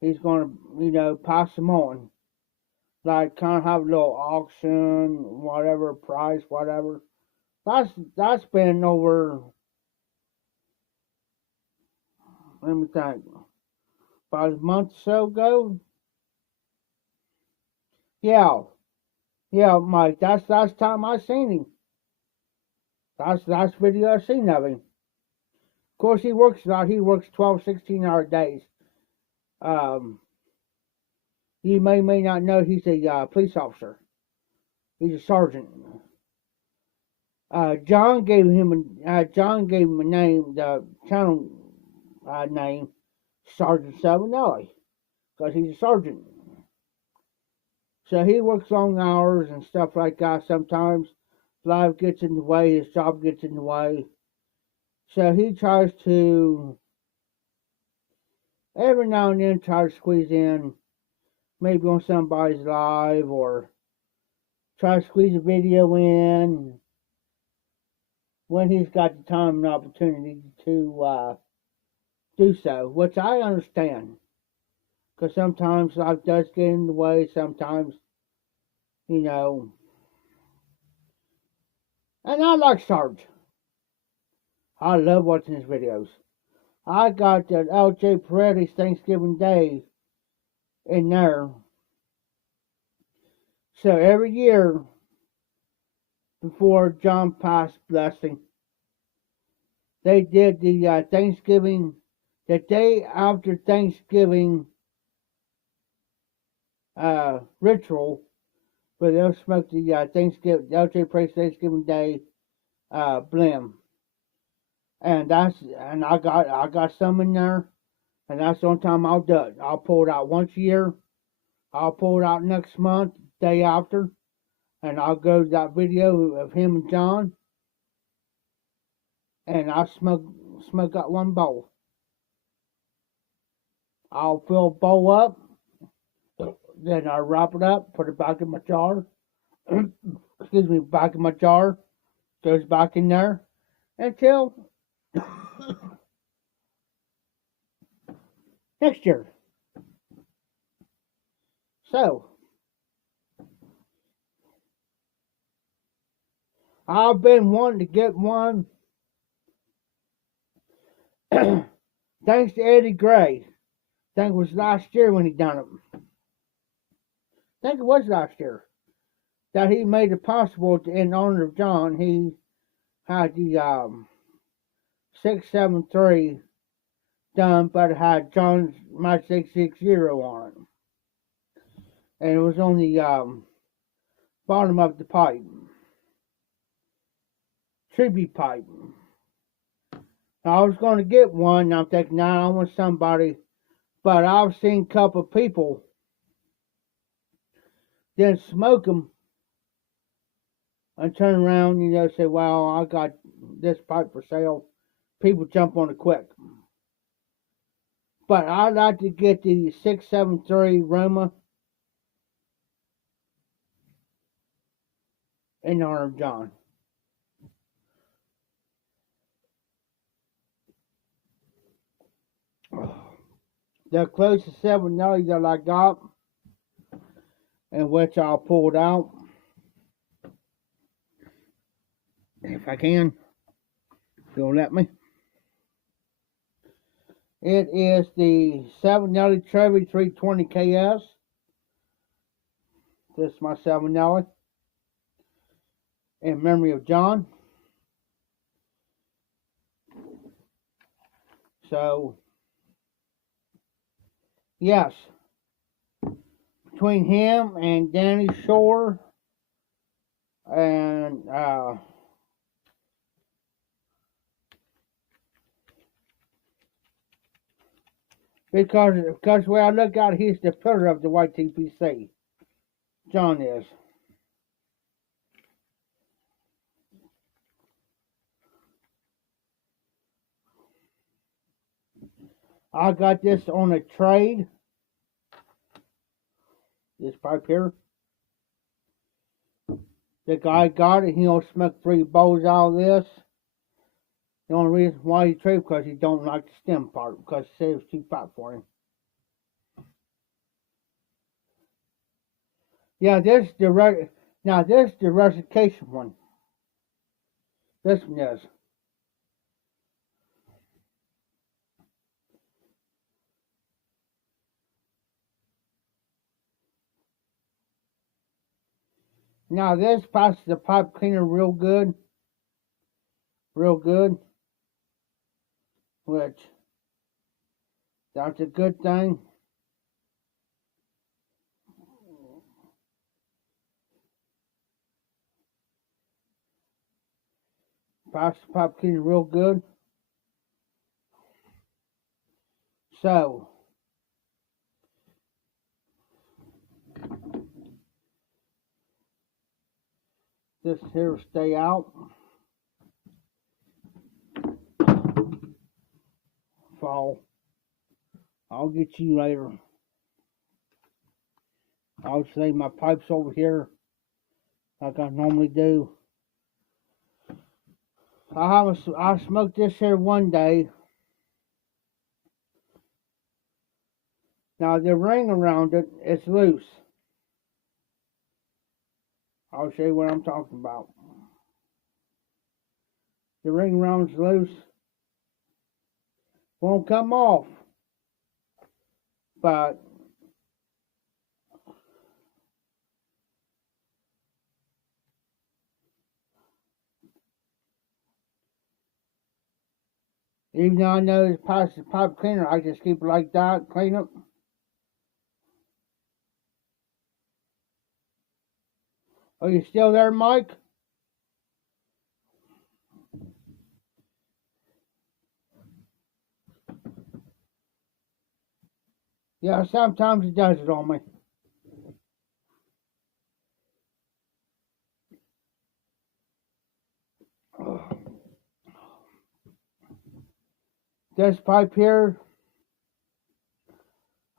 he's going to, you know, pass them on. Like, kind of have a little auction, whatever, price, whatever. That's been over, let me think, about a month or so ago. Yeah, Mike, that's the last time I seen him. That's the last video I've seen of him. Of course, he works a lot. He works 12, 16-hour days. You may not know he's a police officer. He's a sergeant. John gave him a name, the channel name, Sergeant Savinoy, because he's a sergeant. So he works long hours and stuff like that. Sometimes life gets in the way, his job gets in the way. So he tries to, every now and then, try to squeeze in, maybe on somebody's live, or try to squeeze a video in when he's got the time and opportunity to do so, which I understand. Because sometimes life does get in the way, sometimes, you know. And I like Sarge. I love watching his videos. I got that LJ Paredes Thanksgiving Day in there. So every year before John passed blessing, they did the Thanksgiving, the day after Thanksgiving ritual, where they'll smoke the Thanksgiving, LJ Paredes Thanksgiving Day blim. And I got some in there, and that's the only time I'll do it. I'll pull it out once a year. I'll pull it out next month, day after, and I'll go to that video of him and John, and I'll smoke out one bowl. I'll fill a bowl up, then I wrap it up, put it back in my jar. Excuse me, back in my jar. Goes back in there until next year. So, I've been wanting to get one. Thanks to Eddie Gray. I think it was last year when he done it. I think it was last year that he made it possible to, in honor of John. He had the 673 done, but it had John's my 660 on it, and it was on the bottom of the pipe, tribute pipe. I was going to get one, and I'm thinking, nah, I want somebody, but I've seen a couple of people then smoke them and turn around, say, well, I got this pipe for sale. People jump on it quick. But I'd like to get the 673 Roma in honor of John. The closest 790 that I got, in which I'll pull it out, if I can, if you'll let me. It is the 790 Chevy 320 KS. This is my 790 in memory of John. So, yes, between him and Danny Shore and because the way I look at it, he's the pillar of the YTPC. John is. I got this on a trade. This pipe here. The guy got it. He gonna smoke 3 bowls out of this. The only reason why he traded because he don't like the stem part, because he said it was too fat for him. Yeah, this is the now this is the reciprocation one. This one is. Now this passes the pipe cleaner real good. Real good. Which, that's a good thing. Passes the pipe cleaner real good. So, this here will stay out. Fall. I'll get you later. I'll save my pipes over here like I normally do. I smoked this here one day. Now the ring around it is loose. I'll show you what I'm talking about. The ring around is loose. Won't come off. But even though I know it's past the pipe cleaner, I just keep it like that, clean it. Are you still there, Mike? Yeah, sometimes it does it on me. This pipe here,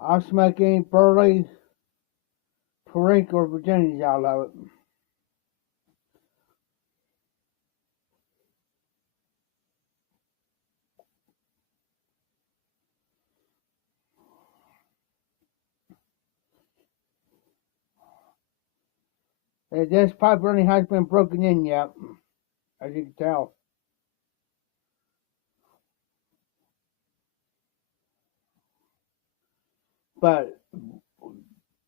I'll smoke any Burley, Perique, or Virginia's out of it. This pipe really has been broken in yet, as you can tell. But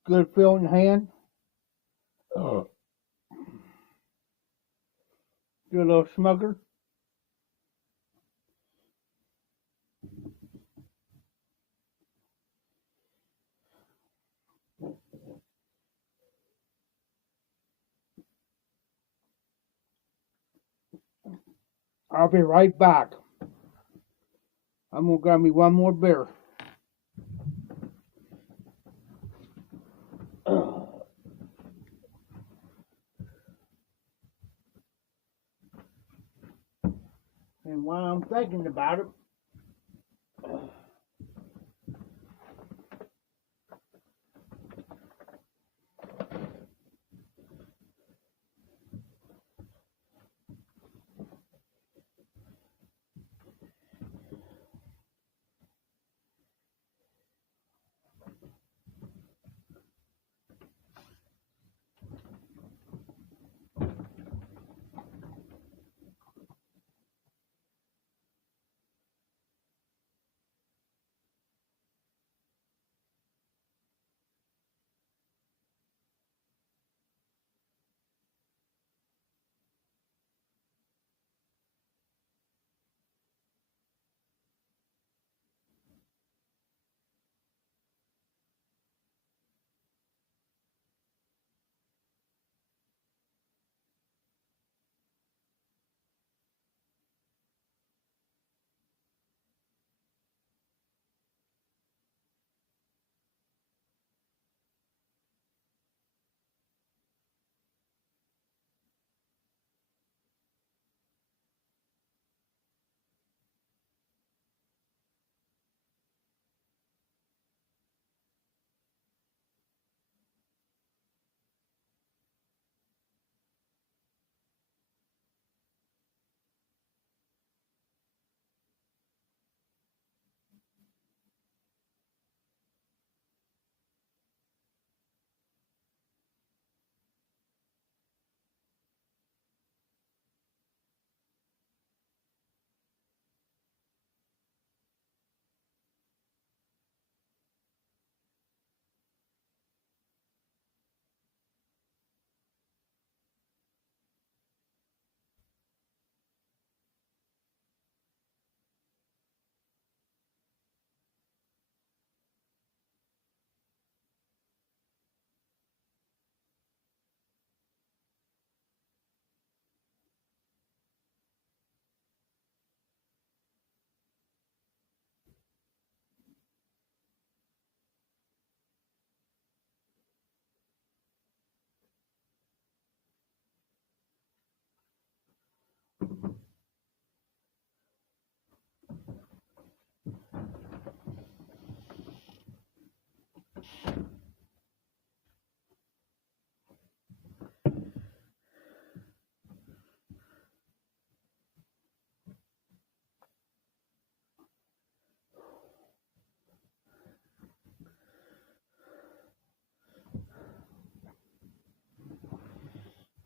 good feel in the hand. Good little smoker. I'll be right back. I'm gonna grab me one more beer. And while I'm thinking about it,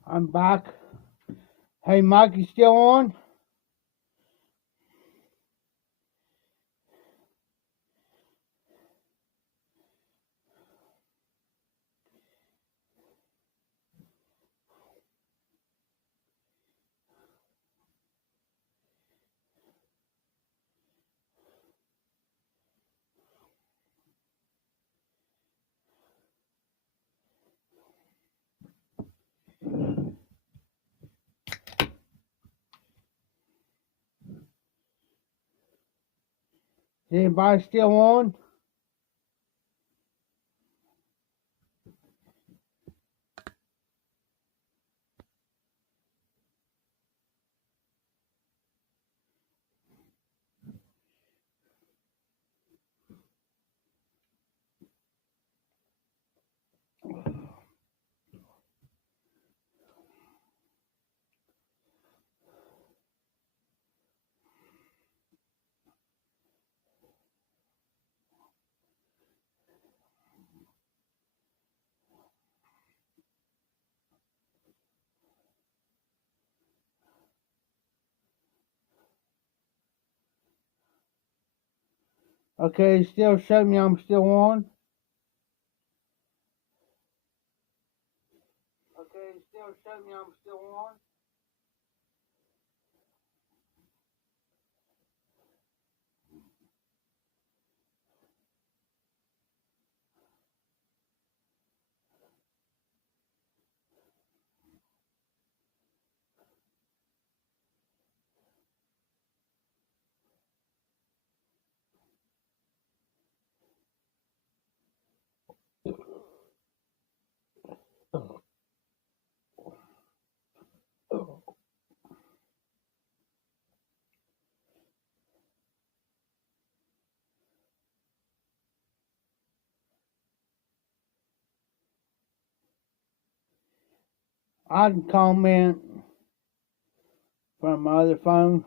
I'm back. Hey, Mike, you still on? Is anybody still on? Okay, still show me I'm still on. Okay, still show me I'm still on. I can comment from my other phone.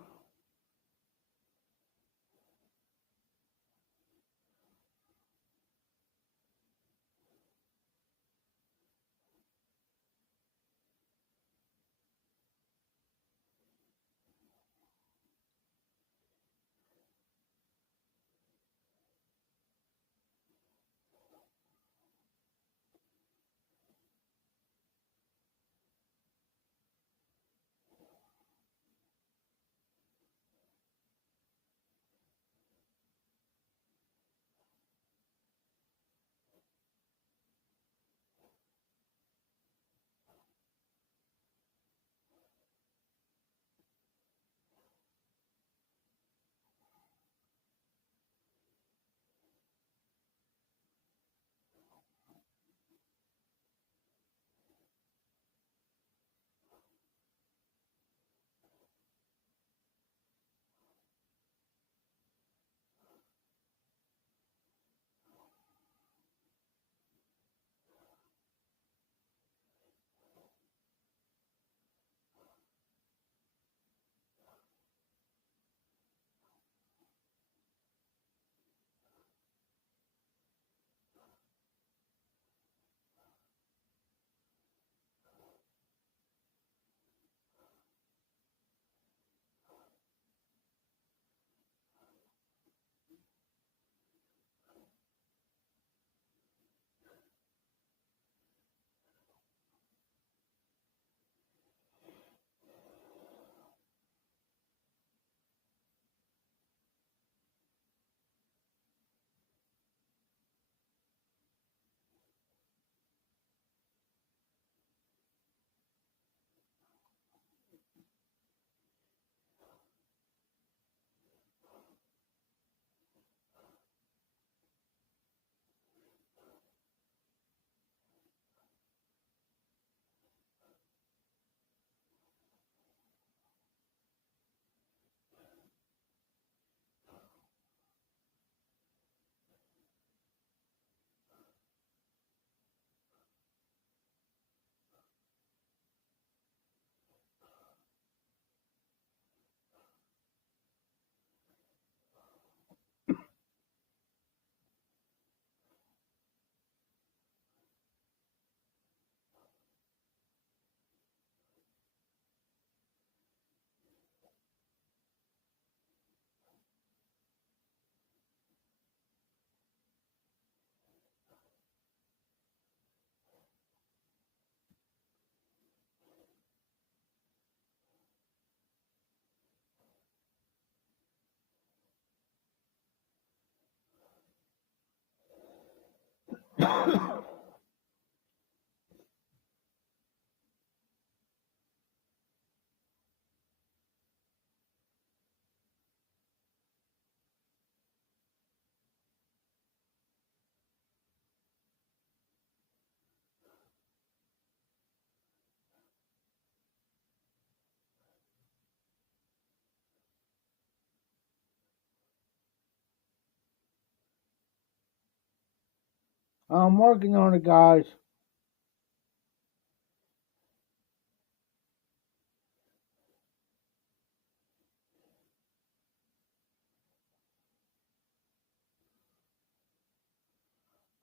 I'm working on it, guys.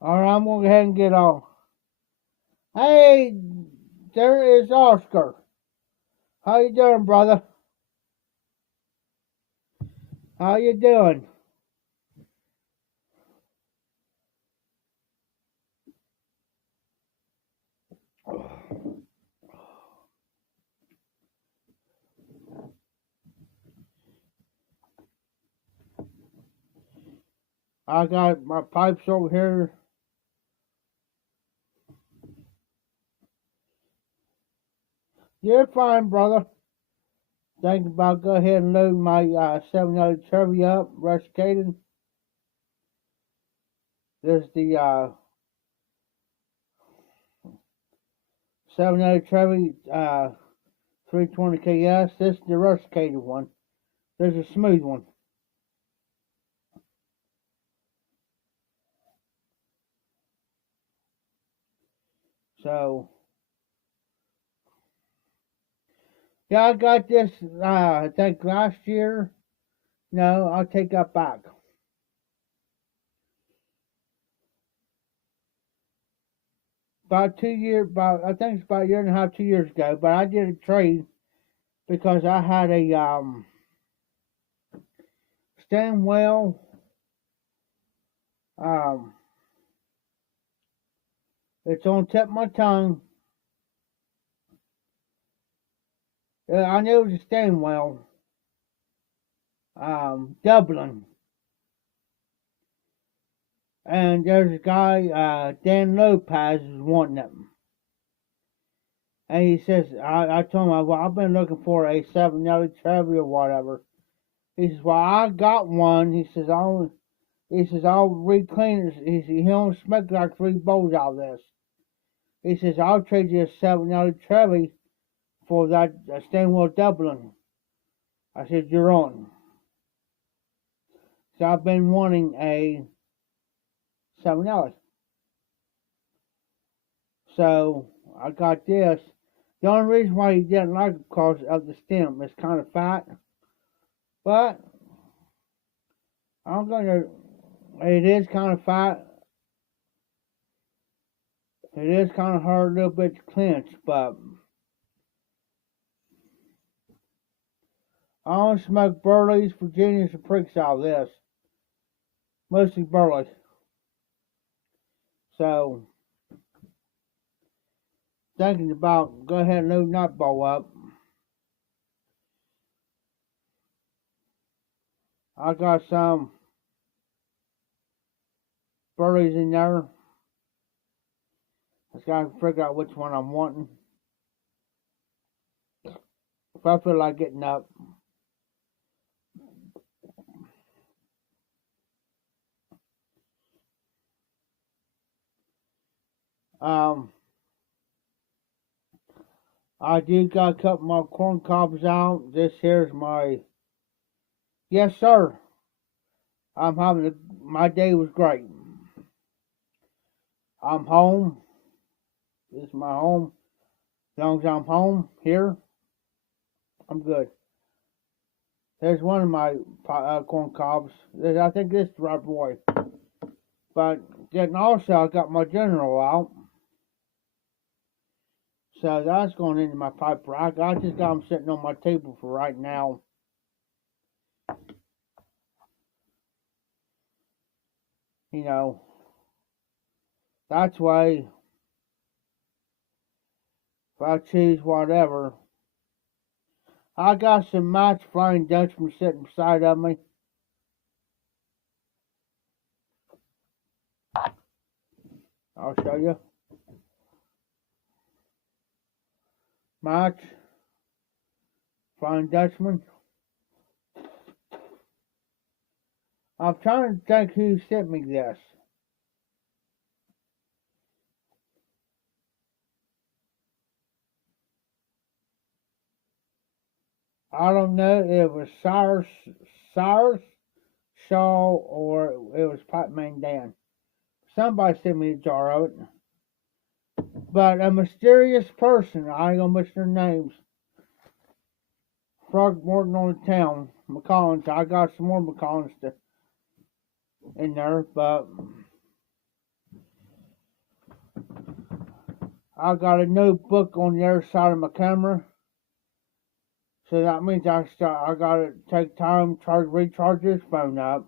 Alright, I'm gonna go ahead and get on. Hey, there is Oscar. How you doing, brother? How you doing? I got my pipes over here. You're fine, brother. Thinking about go ahead and load my 700 Chevy up, rusticated. This is the 700 Chevy 320 KS. This is the rusticated one. There's a smooth one. So, yeah, I got this, I think last year. No, I'll take that back. About 2 years, I think it's about a year and a half, 2 years ago. But I did a trade because I had a Stanwell um, it's on the tip of my tongue. I knew it was a Stanwell. Dublin. And there's a guy, Dan Lopez, is wanting them. And he says, I told him, well, I've been looking for a 7 Chevy or whatever. He says, well, I got one. He says, I'll re-clean it. He says, he only smoked like 3 bowls out of this. He says, I'll trade you a 7 Chevy for that Stanwell Dublin. I said, you're on. So I've been wanting a 7. So I got this. The only reason why he didn't like it because of the stem. It's kind of fat. But it is kind of fat. It is kind of hard a little bit to clench, but I only smoke Burleys, Virginias, and Pricks out of this. Mostly Burley. So, thinking about go ahead and load that bowl up. I got some Burleys in there. Just gotta figure out which one I'm wanting. If I feel like getting up. I did got a couple more corn cobs out. This here's my, yes sir. My day was great. I'm home. This is my home. As long as I'm home here, I'm good. There's one of my corn cobs. I think this is the right boy. But then also I got my general out. So that's going into my pipe rack. I just got them sitting on my table for right now. You know, that's why if I choose whatever, I got some Match Flying Dutchman sitting beside of me. I'll show you. Match Flying Dutchman. I'm trying to think who sent me this. I don't know if it was Cyrus Shaw or it was Pipeman Dan. Somebody sent me a jar of it. But a mysterious person, I ain't gonna mention their names. Frog Morton on the town, McCollins. I got some more McCollins in there, but I got a notebook on the other side of my camera. So that means I gotta take time to recharge this phone up.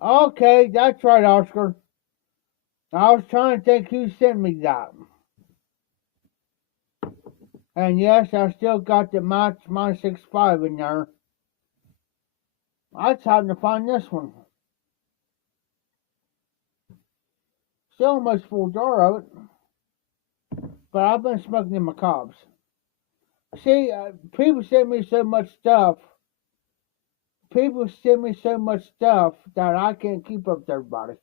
Okay, that's right, Oscar. I was trying to think who sent me that. And yes, I still got the Match -65 in there. I just happened to find this one. Still almost full jar of it, but I've been smoking in my cobs. See, people send me so much stuff. People send me so much stuff that I can't keep up with everybody.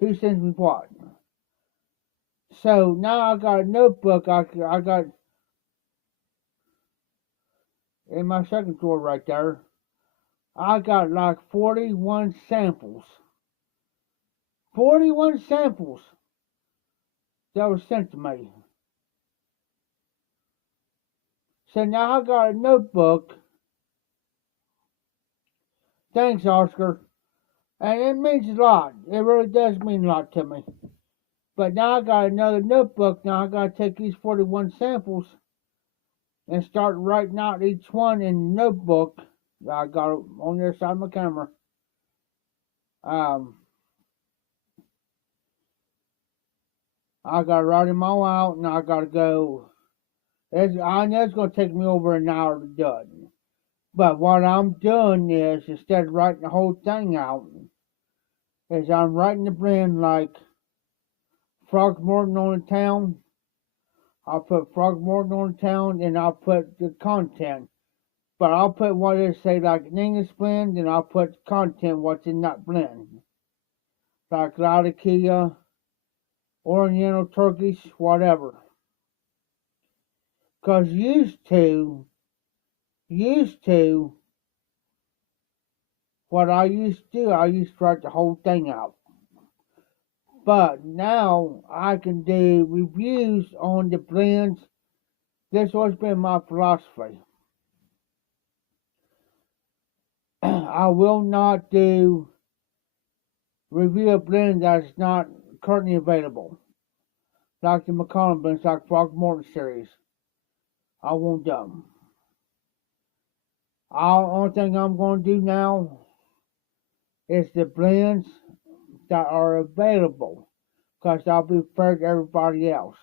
Who sends me what? So now I got a notebook. I got in my second drawer right there. I got like 41 samples. 41 samples that was sent to me. So now I got a notebook. Thanks, Oscar. And it means a lot. It really does mean a lot to me. But now I got another notebook. Now I got to take these 41 samples and start writing out each one in the notebook. I got it on the other side of my camera. I got to write them all out, and I got to go. I know it's going to take me over an hour to do it. But what I'm doing is, instead of writing the whole thing out, is I'm writing the blend like Frogmorton on the town. I'll put Frogmorton on the town, and I'll put the content. But I'll put what it say like an English blend, and I'll put the content what's in that blend. Like Latakia, Oriental Turkish, whatever. Because used to, what I used to do, I used to write the whole thing out. But now I can do reviews on the blends. This has been my philosophy. I will not do review a blend that's not currently available. Like the McCollum blends, like Frogmorton series. I won't do them. The only thing I'm going to do now is the blends that are available, because I'll be fair to everybody else.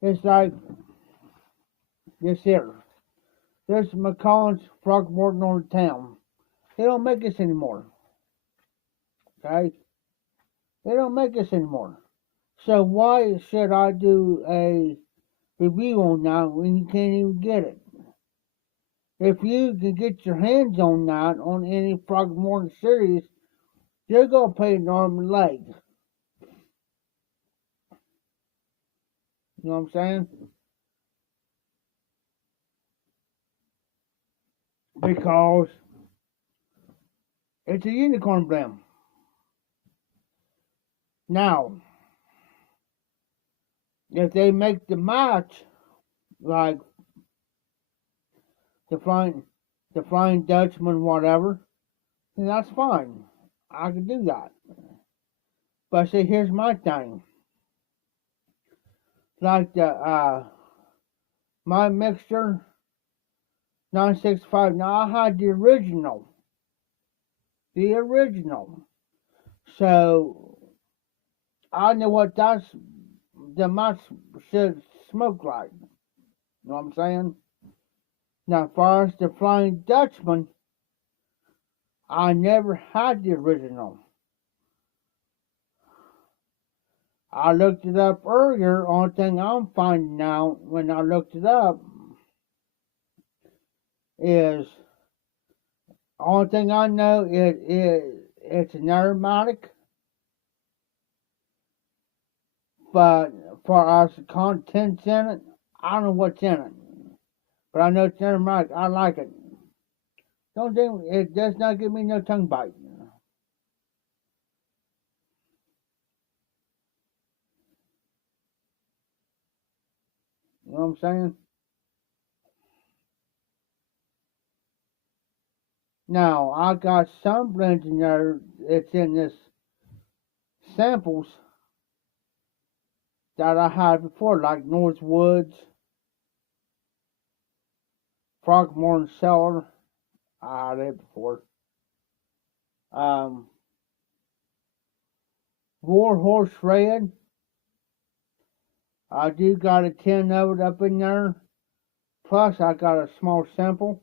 It's like this here. This McCollum's Frogmorton on the town. They don't make this anymore. Okay? They don't make this anymore. So why should I do a review on that when you can't even get it? If you can get your hands on that on any Frogmorton series, you're going to pay an arm and leg. You know what I'm saying? Because it's a unicorn blend. Now, if they make the match like the Flying Dutchman, whatever, then that's fine. I can do that. But see, here's my thing. Like the my mixture 965. Now I had the original. So I know what the match should smoke like. You know what I'm saying? Now, as far as the Flying Dutchman, I never had the original. I looked it up earlier. Only thing I'm finding out when I looked it up is only thing I know it's an aromatic, but for us the contents in it, I don't know what's in it. But I know it's aromatic. I like it. Don't think it does not give me no tongue bite. You know what I'm saying? Now, I got some blends in there. It's in this samples that I had before, like Northwoods, Frogmorton Cellar. I had it before. Warhorse Red. I do got a tin of it up in there. Plus, I got a small sample.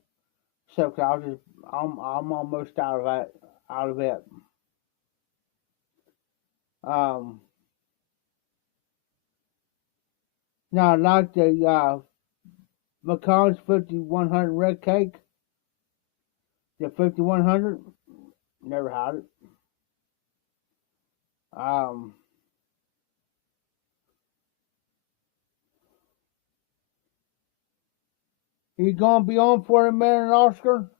So, 'cause I'm almost out of it. Um, Now I like the McConn's 5100 red cake. The 5100, never had it. Um, you gonna be on for a minute, Oscar?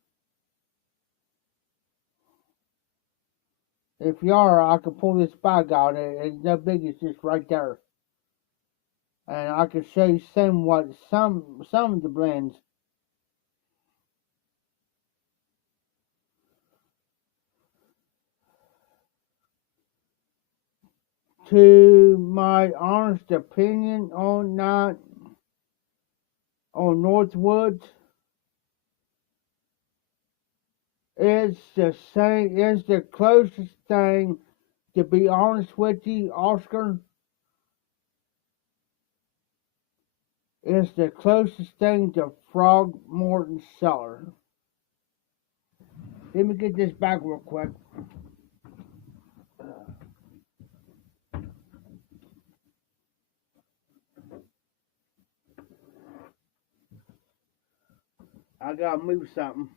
If you are, I can pull this bag out. It's no big. It's just right there, and I can show you some of the blends. To my honest opinion on that, on Northwoods, it's the same. It's the closest thing. To be honest with you, Oscar, it's the closest thing to Frogmorton Cellar. Let me get this back real quick. I gotta move something.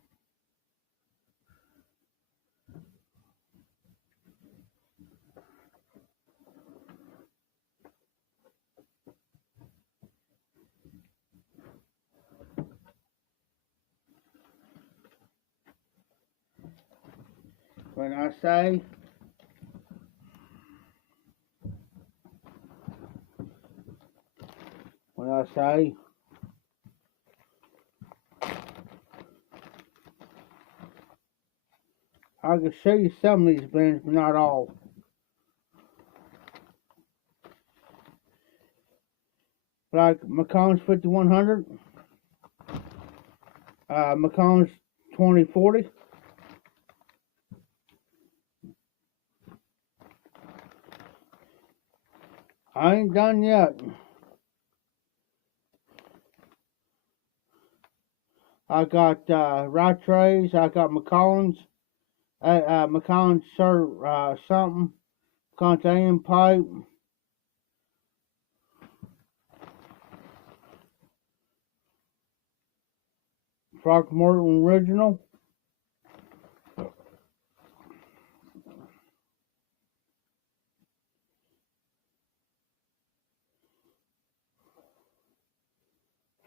When I say when I say I can show you some of these blends, but not all. Like McConn's 5100, McConn's 2040. I ain't done yet. I got Rattrays. I got McCollins. McCollins Sir something. McCollins Pipe. Frogmorton Original.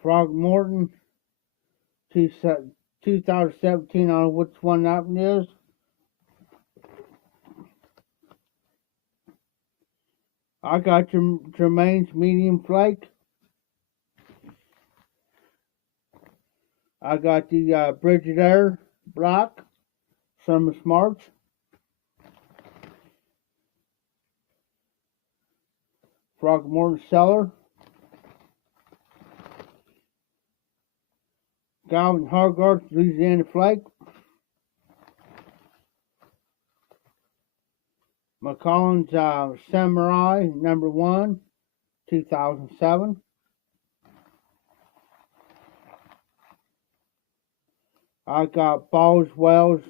Frogmorton 2017. I don't know which one that one is. I got Jermaine's Medium Flake. I got the Bridget Air Black. Summer Smarts. Frogmorton Cellar. Galvin Hogarth Louisiana Flake. McCollins Samurai number 1, 2007. I got Boswell's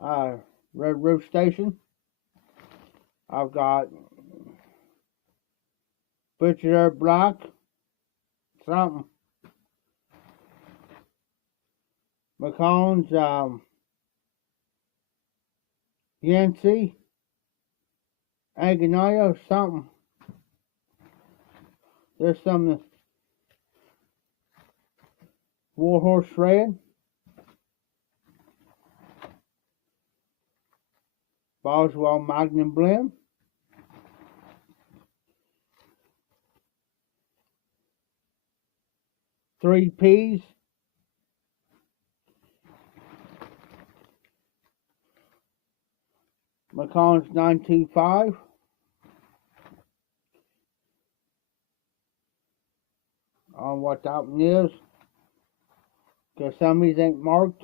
Red Roof Station. I've got Butcher Air Black. Something. McCollins Yancey. Agonio. Something. There's some Warhorse Red. Boswell Magnum Blend. Three Ps. McCollins 925. On what that one is. Because some of these ain't marked.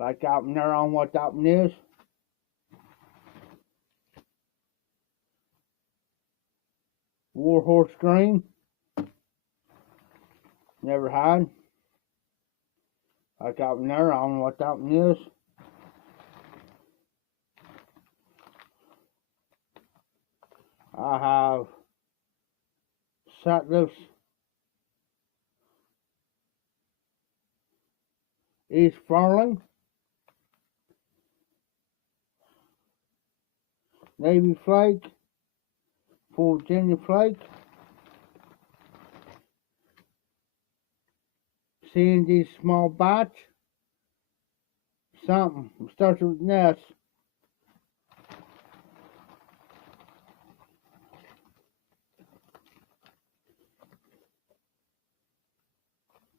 Like out there on what that one is. Warhorse Green. Never had. I got one there. I don't know what that one is. I have Settlers East Furling, Navy Flake, Virginia Flake, C&D Small Batch, something starts with an S.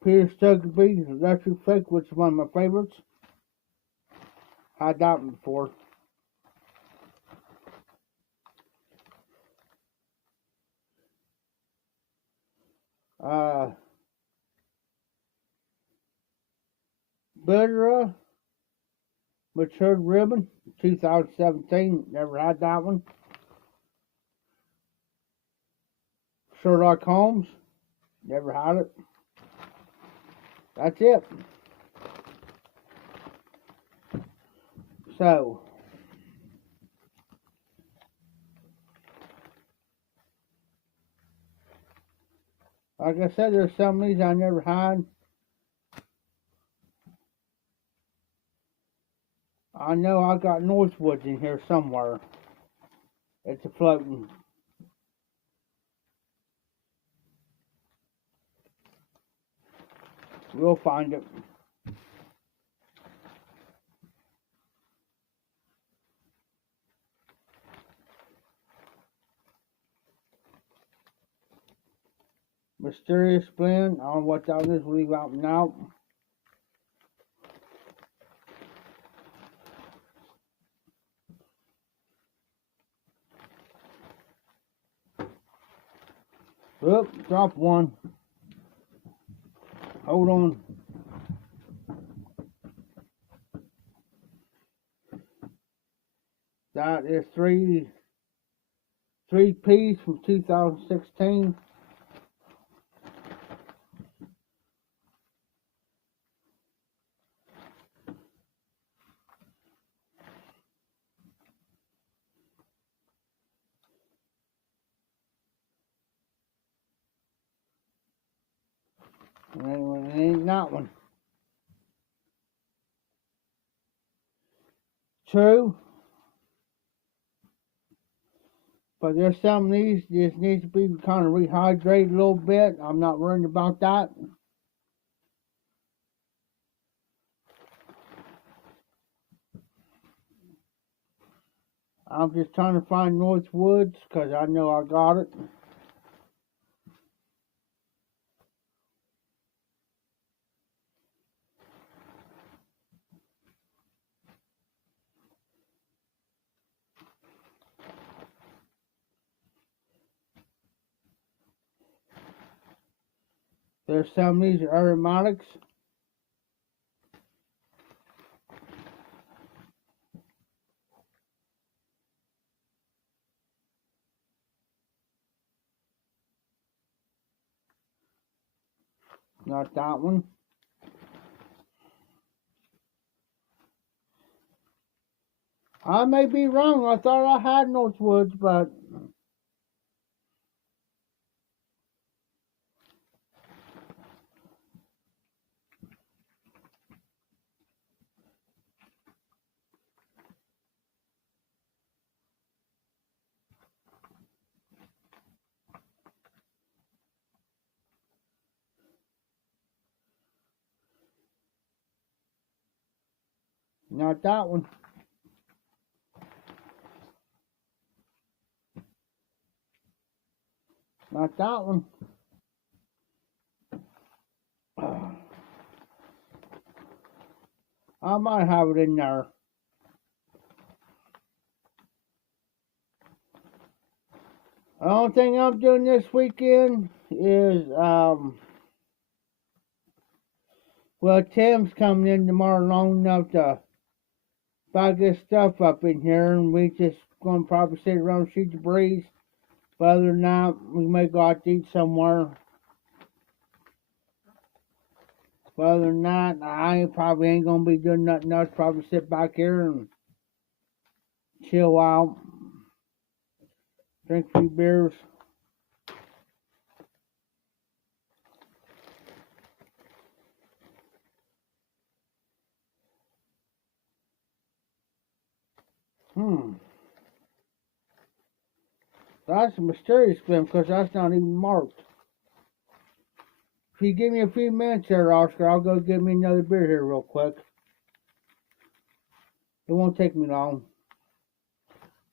Peter Stuckeby Electric Flake, which is one of my favorites. Had that one before. Bitterra Matured Ribbon, 2017. Never had that one. Sherlock Holmes. Never had it. That's it. So, like I said, there's some of these I never had. I know I got Northwoods in here somewhere. It's a floating. We'll find it. Mysterious Blend. I don't know what that is. We'll leave out now. Oop, drop one. Hold on. That is three piece from 2016. And it ain't that one. True. But there's some of these just needs to be kind of rehydrated a little bit. I'm not worried about that. I'm just trying to find Northwoods because I know I got it. There's some of these aromatics. Not that one. I may be wrong. I thought I had Northwoods, but not that one. Not that one. I might have it in there. The only thing I'm doing this weekend is, well, Tim's coming in tomorrow long enough to bag this stuff up in here, and we just gonna probably sit around and shoot the breeze. But other than that, we may go out to eat somewhere. But other than that, probably ain't gonna be doing nothing else. Probably sit back here and chill out, drink a few beers. That's a mysterious film because that's not even marked. If you give me a few minutes there, Oscar, I'll go get me another beer here real quick. It won't take me long.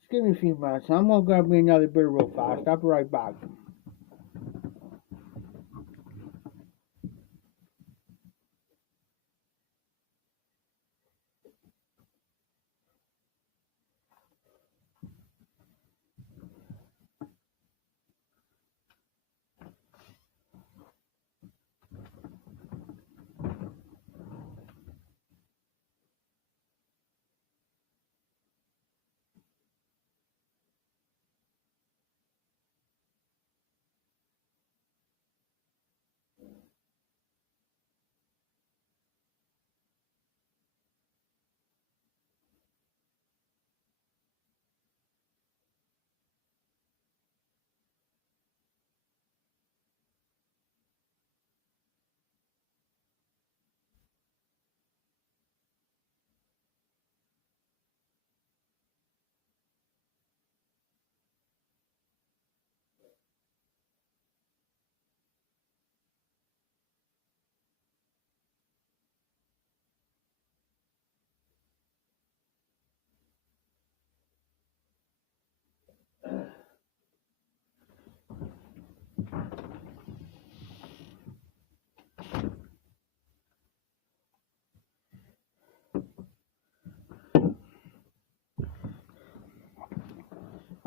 Just give me a few minutes. I'm gonna grab me another beer real fast. I'll be right back.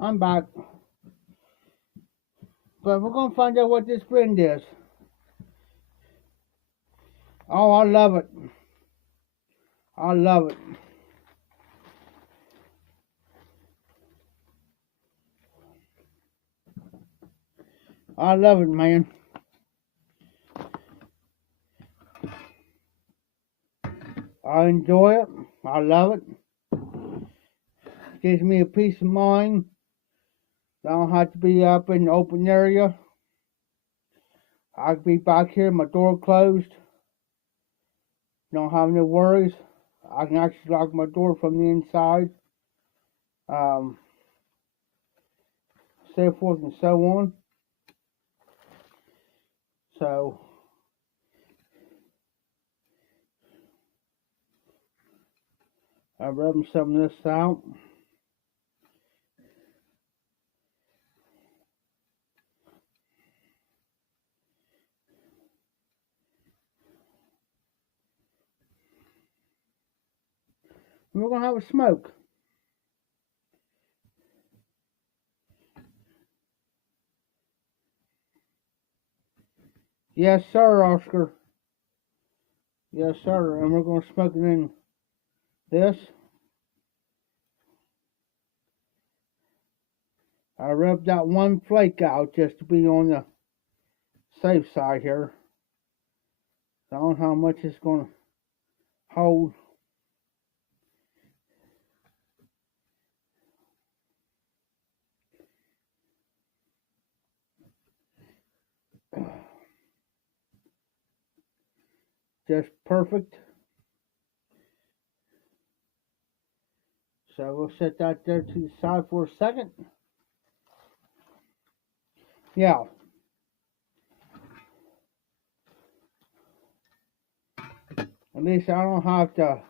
I'm back. But we're gonna find out what this blend is. Oh, I love it. I love it. I love it, man. I enjoy it. I love it. Gives me a peace of mind. I don't have to be up in the open area. I can be back here, my door closed. Don't have no worries. I can actually lock my door from the inside. So forth and so on. So I'm rubbing some of this out. And we're gonna have a smoke. Yes, sir, Oscar. Yes, sir. And we're gonna smoke it in this. I rubbed that one flake out just to be on the safe side here. I don't know how much it's gonna hold. Just perfect. So we'll set that there to the side for a second. Yeah. At least I don't have to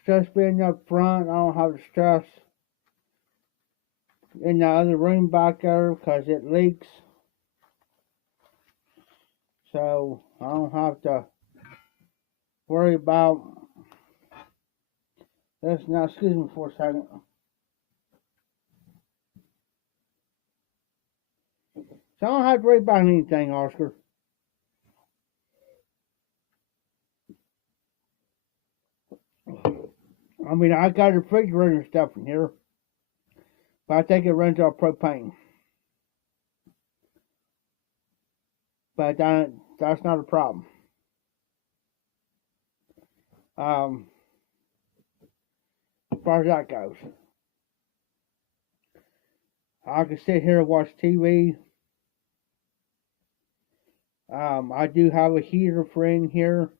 stress being up front. I don't have to stress in the other room back there because it leaks. So I don't have to worry about this. Now, excuse me for a second. So I don't have to worry about anything, Oscar. I mean, I got a refrigerator and stuff in here, but I think it runs off propane. But that's not a problem. Um, as far as that goes, I can sit here and watch TV. I do have a heater for in here.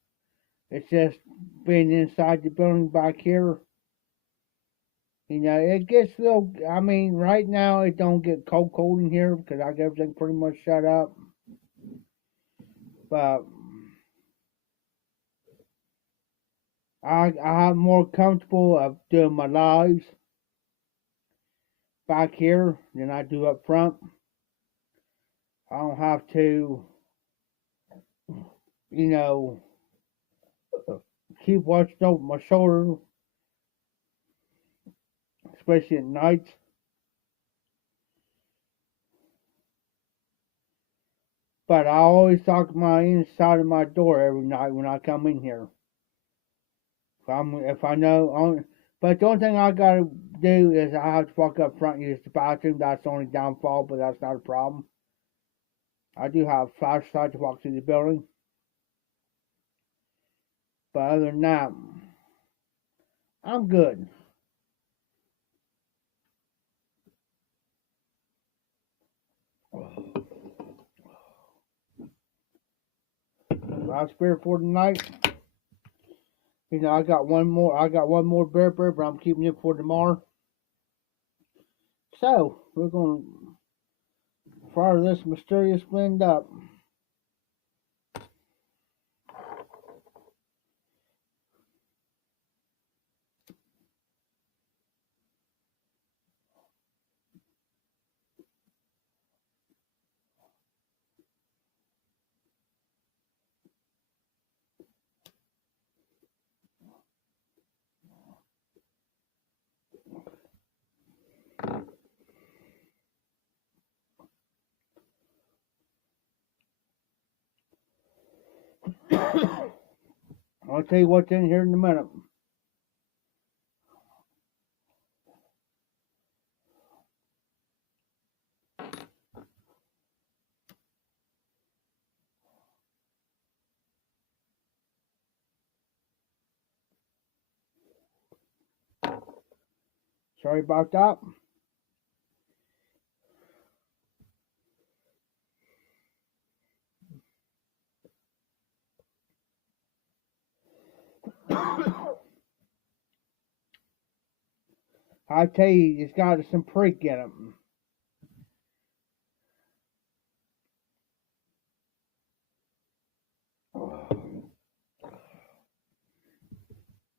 It's just being inside the building back here. You know, it gets a little. I mean, right now it don't get cold in here because I got everything pretty much shut up. But I'm more comfortable of doing my lives back here than I do up front. I don't have to, you know, keep watching over my shoulder, especially at night. But I always lock my inside of my door every night when I come in here. If I know, but the only thing I gotta do is I have to walk up front and use the bathroom. That's the only downfall, but that's not a problem. I do have a flashlight to walk through the building, but other than that, I'm good. Last beer for tonight. You know, I got one more. I got one more beer, but I'm keeping it for tomorrow. So we're gonna fire this mysterious blend up. I'll tell you what's in here in a minute. Sorry about that. I tell you, it's got some freak in it.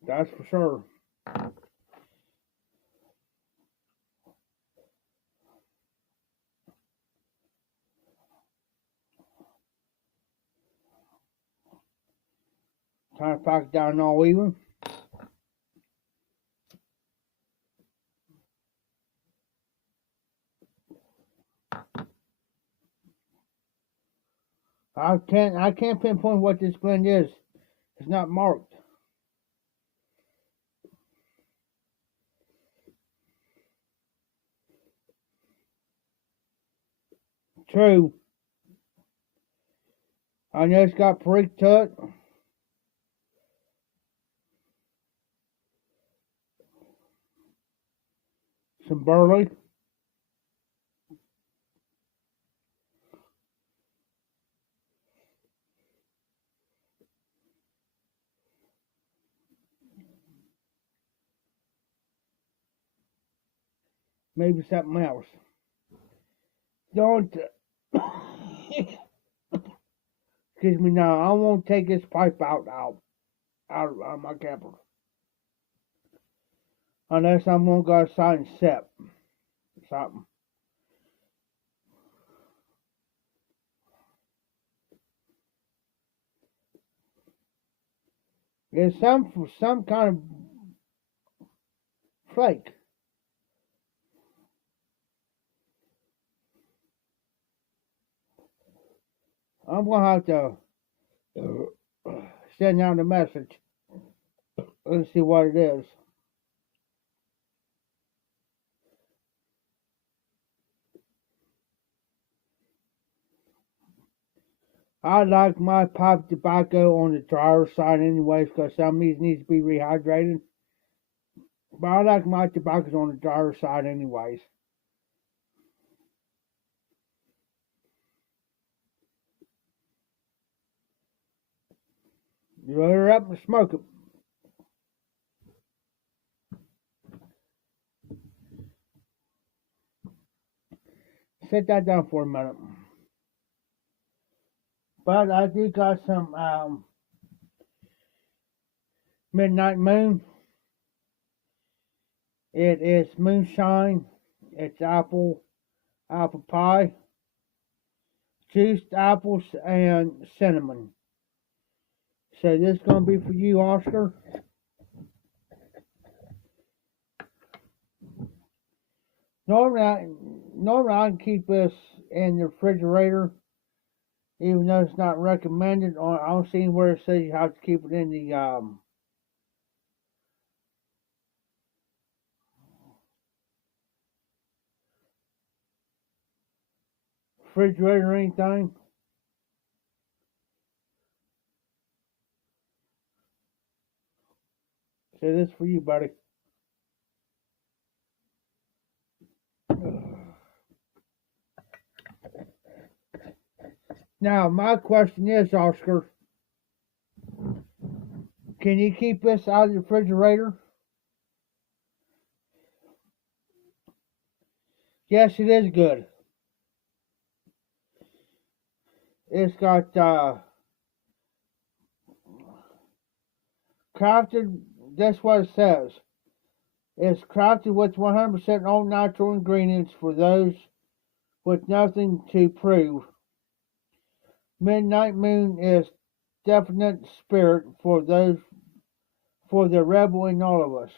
That's for sure. Trying to pack it down all even. I can't pinpoint what this blend is. It's not marked. True. I know it's got freak to it. Some barley. Maybe something else. Don't. Excuse me now. I won't take this pipe out of my camper. Unless I'm going to go outside and sip something. There's some kind of flake. I'm gonna have to send out a message and see what it is. I like my pipe tobacco on the drier side anyways, because some of these needs to be rehydrated. But I like my tobaccos on the drier side anyways. You load her up and smoke it. Set that down for a minute. But I do got some Midnight Moon. It is moonshine. It's apple pie, juiced apples, and cinnamon. So this is gonna be for you, Oscar. Normally I can keep this in the refrigerator, even though it's not recommended. I don't see where it says you have to keep it in the refrigerator or anything. So this is for you, buddy. Now, my question is, Oscar, can you keep this out of the refrigerator? Yes, it is good. It's got crafted, that's what it says. It's crafted with 100% all natural ingredients for those with nothing to prove. Midnight Moon is definite spirit for the rebel in all of us.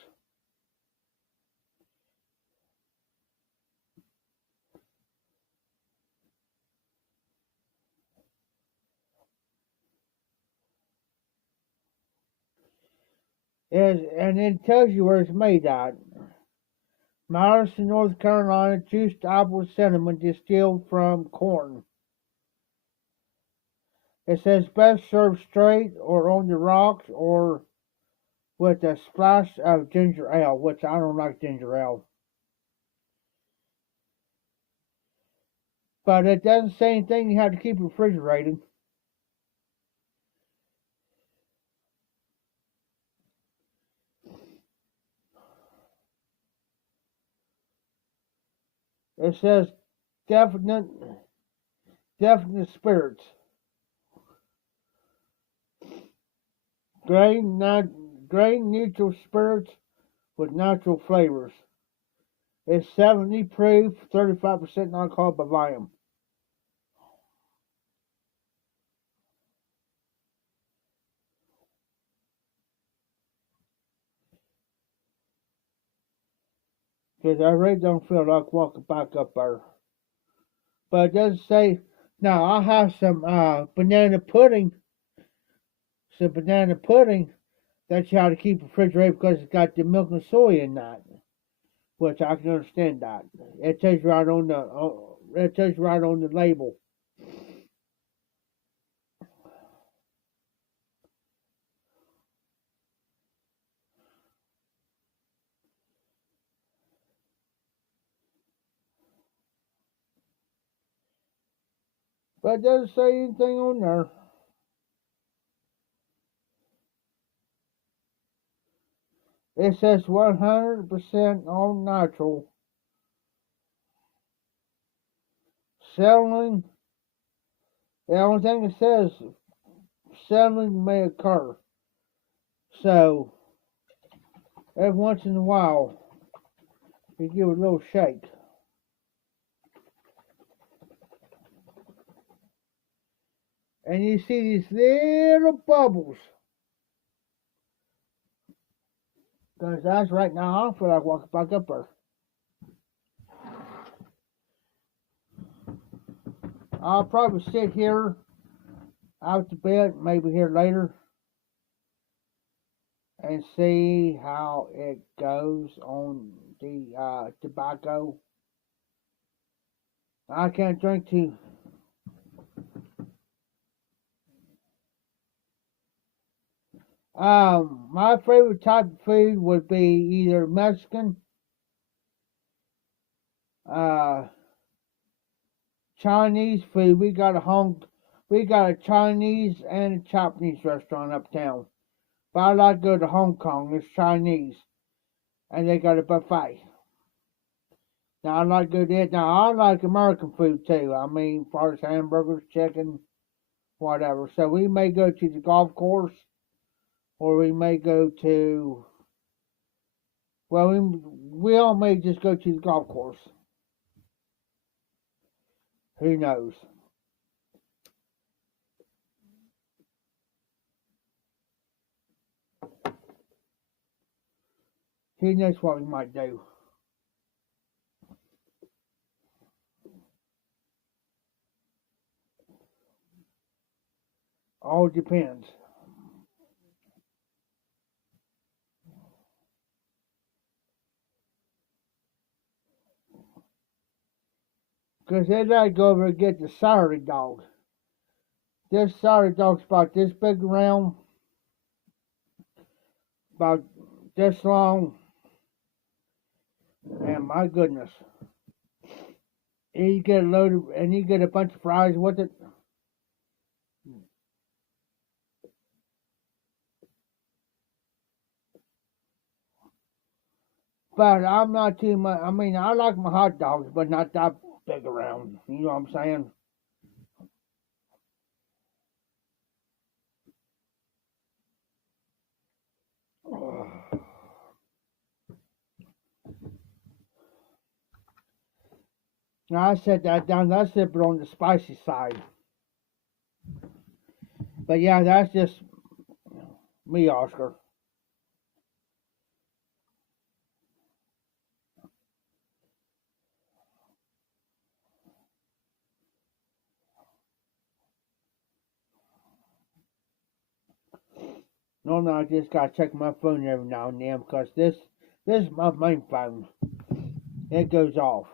And it tells you where it's made at. Madison, North Carolina, juiced apple cinnamon distilled from corn. It says best served straight or on the rocks or with a splash of ginger ale, which I don't like ginger ale. But it doesn't say anything you have to keep refrigerated. It says definite spirits. Grain neutral spirits with natural flavors. It's 70 proof, 35% alcohol by volume. Because I really don't feel like walking back up there. But it doesn't say. Now, I have some banana pudding. Some banana pudding that you have to keep refrigerated because it's got the milk and soy in that. Which I can understand that. It tells you right on the label. But it doesn't say anything on there. It says 100% all natural. Settling. The only thing it says, settling may occur. So, every once in a while, you give it a little shake. And you see these little bubbles. Because that's right now, I don't feel like walking back up there. I'll probably sit here out to bed, maybe here later, and see how it goes on the tobacco. I can't drink too. My favorite type of food would be either Mexican, uh, Chinese food. We got a Chinese and a Japanese restaurant uptown. But I like to go to Hong Kong. It's Chinese, and they got a buffet. Now I like to go there. Now I like American food too. I mean, as far as hamburgers, chicken, whatever. So we may go to the golf course, or we may go to. Well, we all may just go to the golf course. Who knows? Who knows what we might do? All depends. Because they like to go over and get the Saturday dog. This Saturday dog's about this big around, about this long, and my goodness. And you get a load of, and you get a bunch of fries with it. But I'm not too much. I mean, I like my hot dogs, but not that big around. You know what I'm saying? Now I set that down. That's it, but on the spicy side. But yeah, that's just me, Oscar. Normally, I just gotta check my phone every now and then because this is my main phone. It goes off.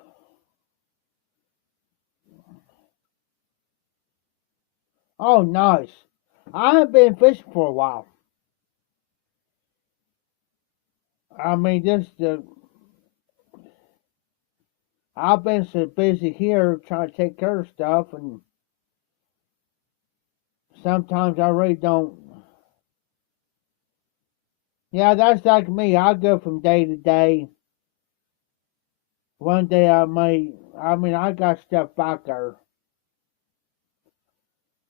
Oh, nice. I have been fishing for a while. I mean, I've been so busy here trying to take care of stuff, and sometimes I really don't. Yeah, that's like me. I go from day to day. One day I may. I mean, I got stuff back there.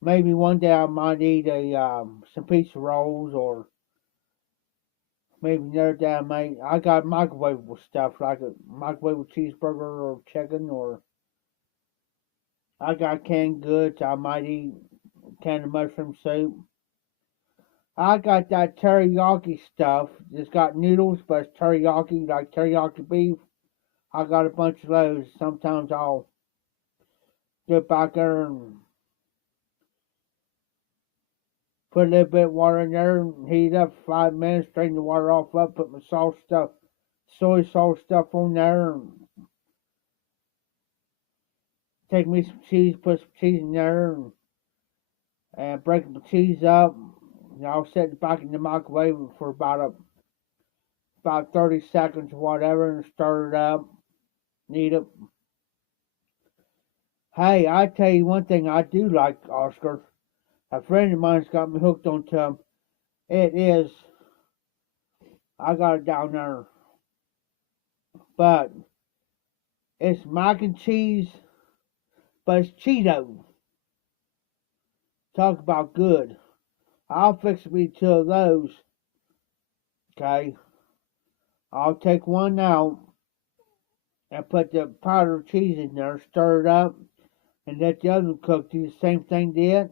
Maybe one day I might eat a some pizza rolls, or maybe another day I might. I got microwavable stuff like a microwavable cheeseburger or chicken, or I got canned goods. I might eat canned mushroom soup. I got that teriyaki stuff. It's got noodles, but it's teriyaki, like teriyaki beef. I got a bunch of those. Sometimes I'll get back there and put a little bit of water in there and heat it up for 5 minutes, drain the water off up, put my sauce stuff, soy sauce stuff on there, and take me some cheese, put some cheese in there, and break the cheese up. And I'll set it back in the microwave for about 30 seconds or whatever and stir it up, eat it. Hey, I tell you one thing I do like, Oscar. A friend of mine's got me hooked onto them. It is, I got it down there, but it's mac and cheese, but it's Cheeto. Talk about good. I'll fix me two of those, okay? I'll take one out and put the powdered cheese in there, stir it up, and let the other one cook. Do the same thing did.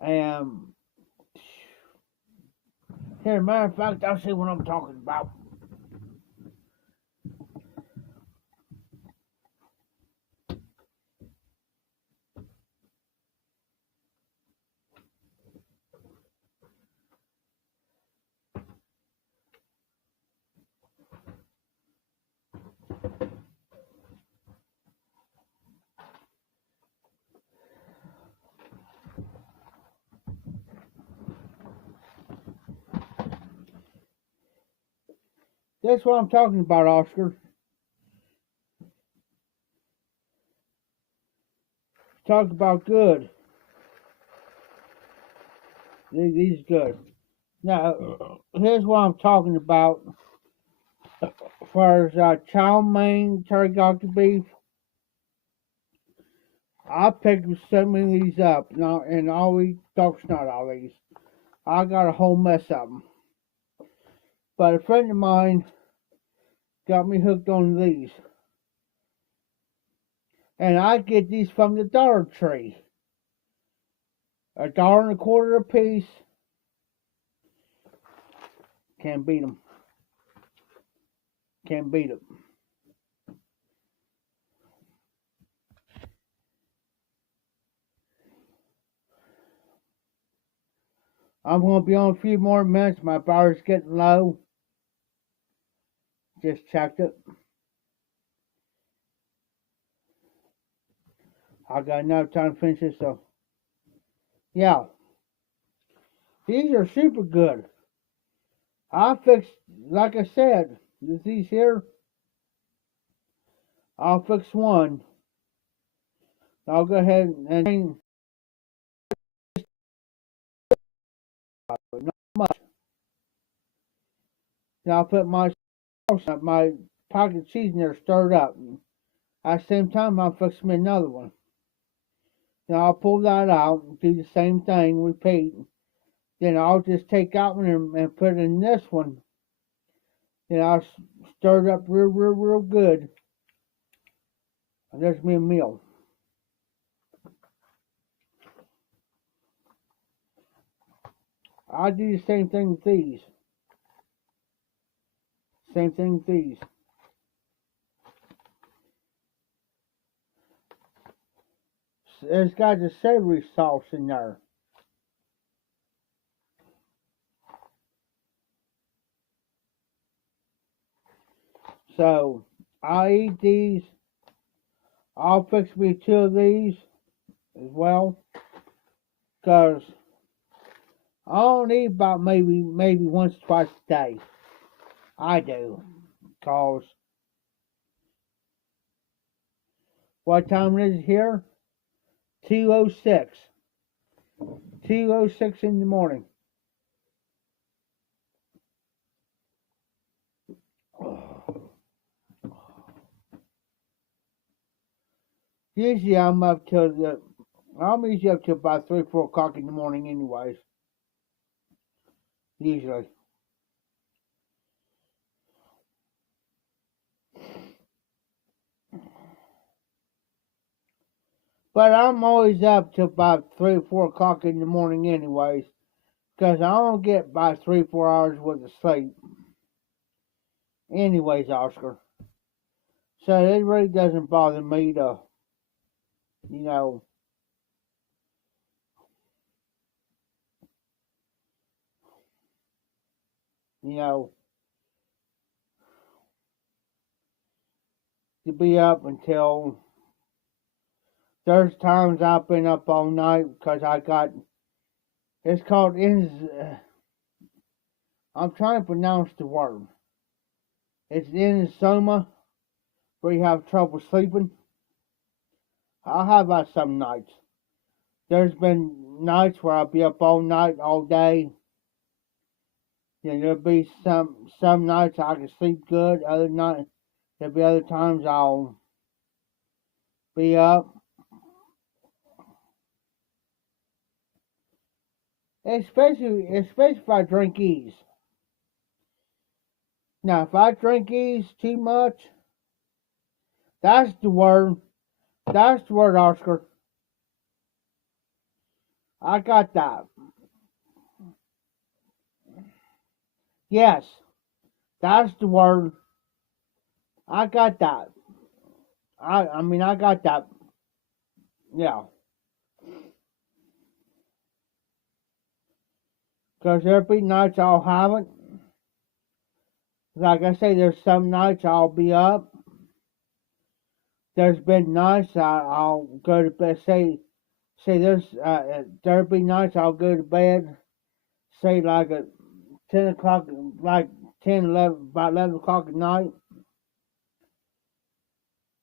And here, matter of fact, I'll see what I'm talking about. That's what I'm talking about, Oscar. Talk about good. These are good. Now, here's what I'm talking about. As far as chow mein, teriyaki beef, I picked some of these up. Now, and I'll eat dog's not all these. I got a whole mess of them. But a friend of mine got me hooked on these. And I get these from the Dollar Tree. $1.25 a piece. Can't beat them. Can't beat them. I'm going to be on a few more minutes. My power's getting low. Just checked it. I got enough time to finish this, so yeah. These are super good. I fixed, like I said, these here. I'll fix one. I'll go ahead and not much. Now I'll put my pocket cheese in there stirred up. At the same time, I'll fix me another one. Now I'll pull that out and do the same thing, repeat. Then I'll just take that one and put it in this one. Then I'll stir it up real good. And there's me a meal. I'll do the same thing with these. Same thing with these. It's got the savory sauce in there. So, I'll eat these. I'll fix me 2 of these as well. Because I don't eat about maybe once or twice a day. I do. Because what time is it here? 2:06. 2:06 in the morning. Usually I'm usually up till about 3-4 o'clock in the morning anyways. Usually. But I'm always up till about 3-4 o'clock in the morning anyways. Because I don't get about 3-4 hours worth of sleep. Anyways, Oscar. So it really doesn't bother me to, you know, to be up until, there's times I've been up all night because it's called, I'm trying to pronounce the word. It's insomnia, where you have trouble sleeping. I have that some nights. There's been nights where I'll be up all night, all day. Then there'll be some nights I can sleep good. There'll be other times I'll be up. Especially if I drink these. Now, if I drink these too much, that's the word. That's the word, Oscar. I got that. Yes, that's the word. I got that. I got that. Yeah. Because there'll be nights I'll have it. Like I say, there's some nights I'll be up. There's been nights I'll go to bed. Say there'll be nights I'll go to bed. Say like at 10 o'clock, like about 11 o'clock at night,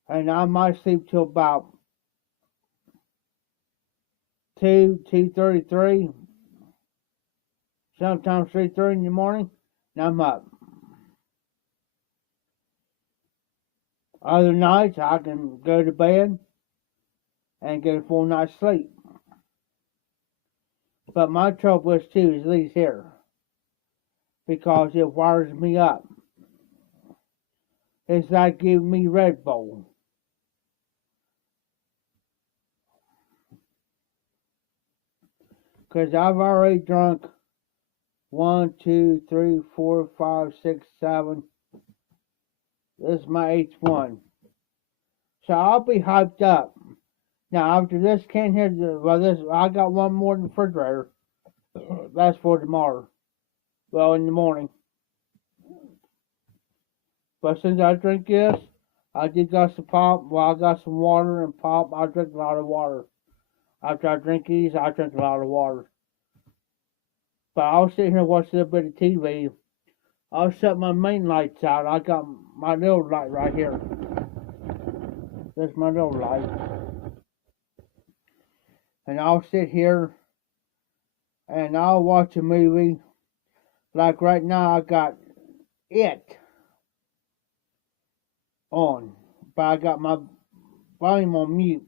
and I might sleep till about 2:33, sometimes 3:30 in the morning, and I'm up. Other nights I can go to bed and get a full night's sleep. But my trouble is too is these here, because it wires me up. It's like giving me Red Bull. Because I've already drunk 1, 2, 3, 4, 5, 6, 7. This is my 8th one. So I'll be hyped up. Now after this can here, I got one more in the refrigerator. That's for tomorrow. Well, in the morning. But since I drink this, I did got some pop. Well, I got some water and pop. I drink a lot of water. After I drink these, I drink a lot of water. But I'll sit here and watch a little bit of TV. I'll shut my main lights out. I got my little light right here. That's my little light. And I'll sit here and I'll watch a movie. Like right now, I got It on, but I got my volume on mute.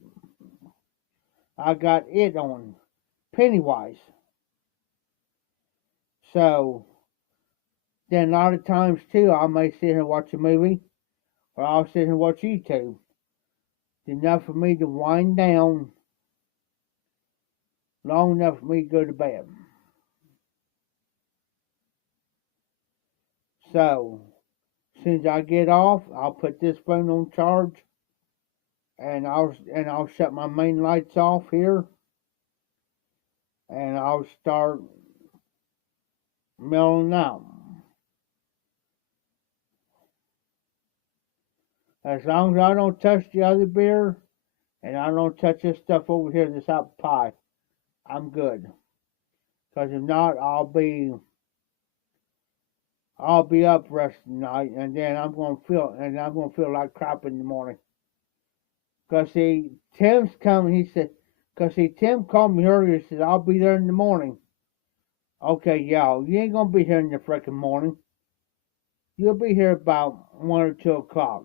I got It on, Pennywise. So then a lot of times too, I may sit here and watch a movie, or I'll sit here and watch YouTube. It's enough for me to wind down, long enough for me to go to bed. So, as soon as I get off, I'll put this phone on charge, and I'll shut my main lights off here, and I'll start melting out. As long as I don't touch the other beer, and I don't touch this stuff over here, this apple pie, I'm good. Because if not, I'll be up rest of the night, and then I'm gonna feel like crap in the morning. Cause see, Tim's coming. He said, cause see, Tim called me earlier. He said, I'll be there in the morning. Okay, y'all, you ain't gonna be here in the frickin' morning. You'll be here about 1 or 2 o'clock.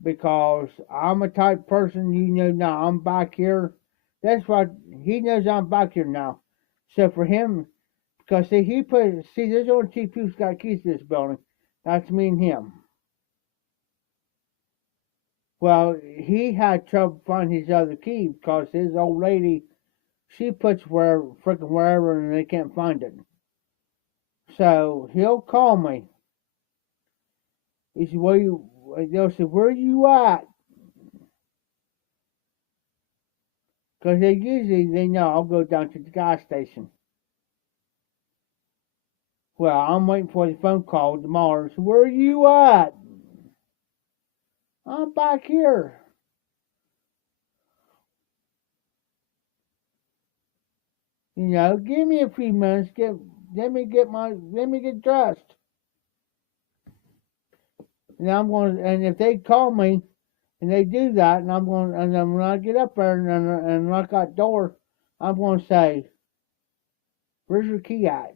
Because I'm a type of person, you know, now I'm back here. That's why he knows I'm back here now. So for him, because see, there's only 2 people got keys to this building. That's me and him. Well, he had trouble finding his other key because his old lady, she puts wherever and they can't find it. So he'll call me. He said, they'll say, where you at? Because they know I'll go down to the gas station. Well, I'm waiting for the phone call tomorrow. So where you at? I'm back here. You know, give me a few minutes. Let me get dressed. And if they call me and they do that, and then when I get up there and lock that door, I'm going to say, where's your key at?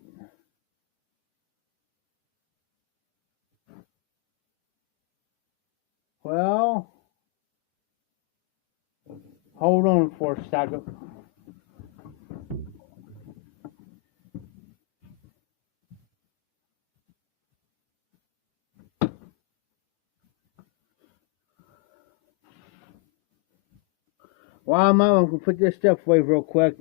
Well, hold on for a second. Well, I'm going to put this stuff away real quick.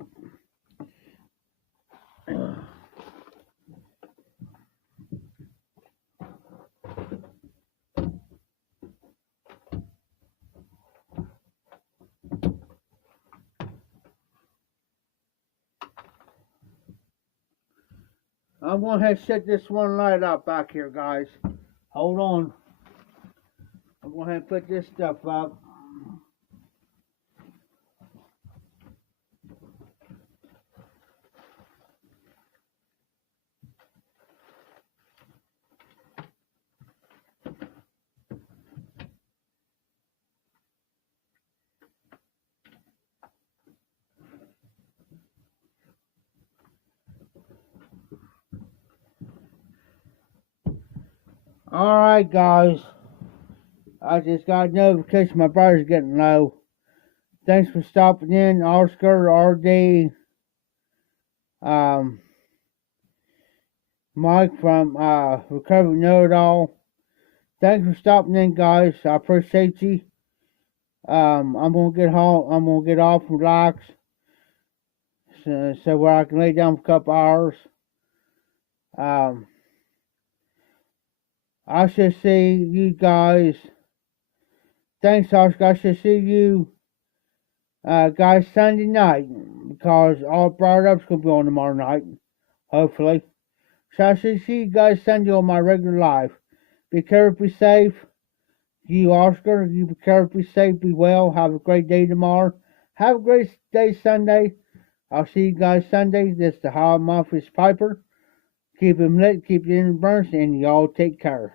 I'm going to have to set this one light up back here, guys. Hold on. I'm going to have to put this stuff up. Alright, guys. I just got a notification my brother's getting low. Thanks for stopping in, Oscar, RD, um, Mike from Recovery Know It All. Thanks for stopping in, guys. I appreciate you. I'm gonna get home. I'm gonna get off and relax, so where I can lay down for a couple hours. Um, I should see you guys. Thanks, Oscar. I should see you guys Sunday night because all Brought Up's gonna be on tomorrow night, hopefully. So I should see you guys Sunday on my regular live. Be careful, be safe. You, Oscar, you be careful, be safe, be well. Have a great day tomorrow. Have a great day Sunday. I'll see you guys Sunday. This is the High Office Piper. Keep him lit, keep it in the burns, and y'all take care.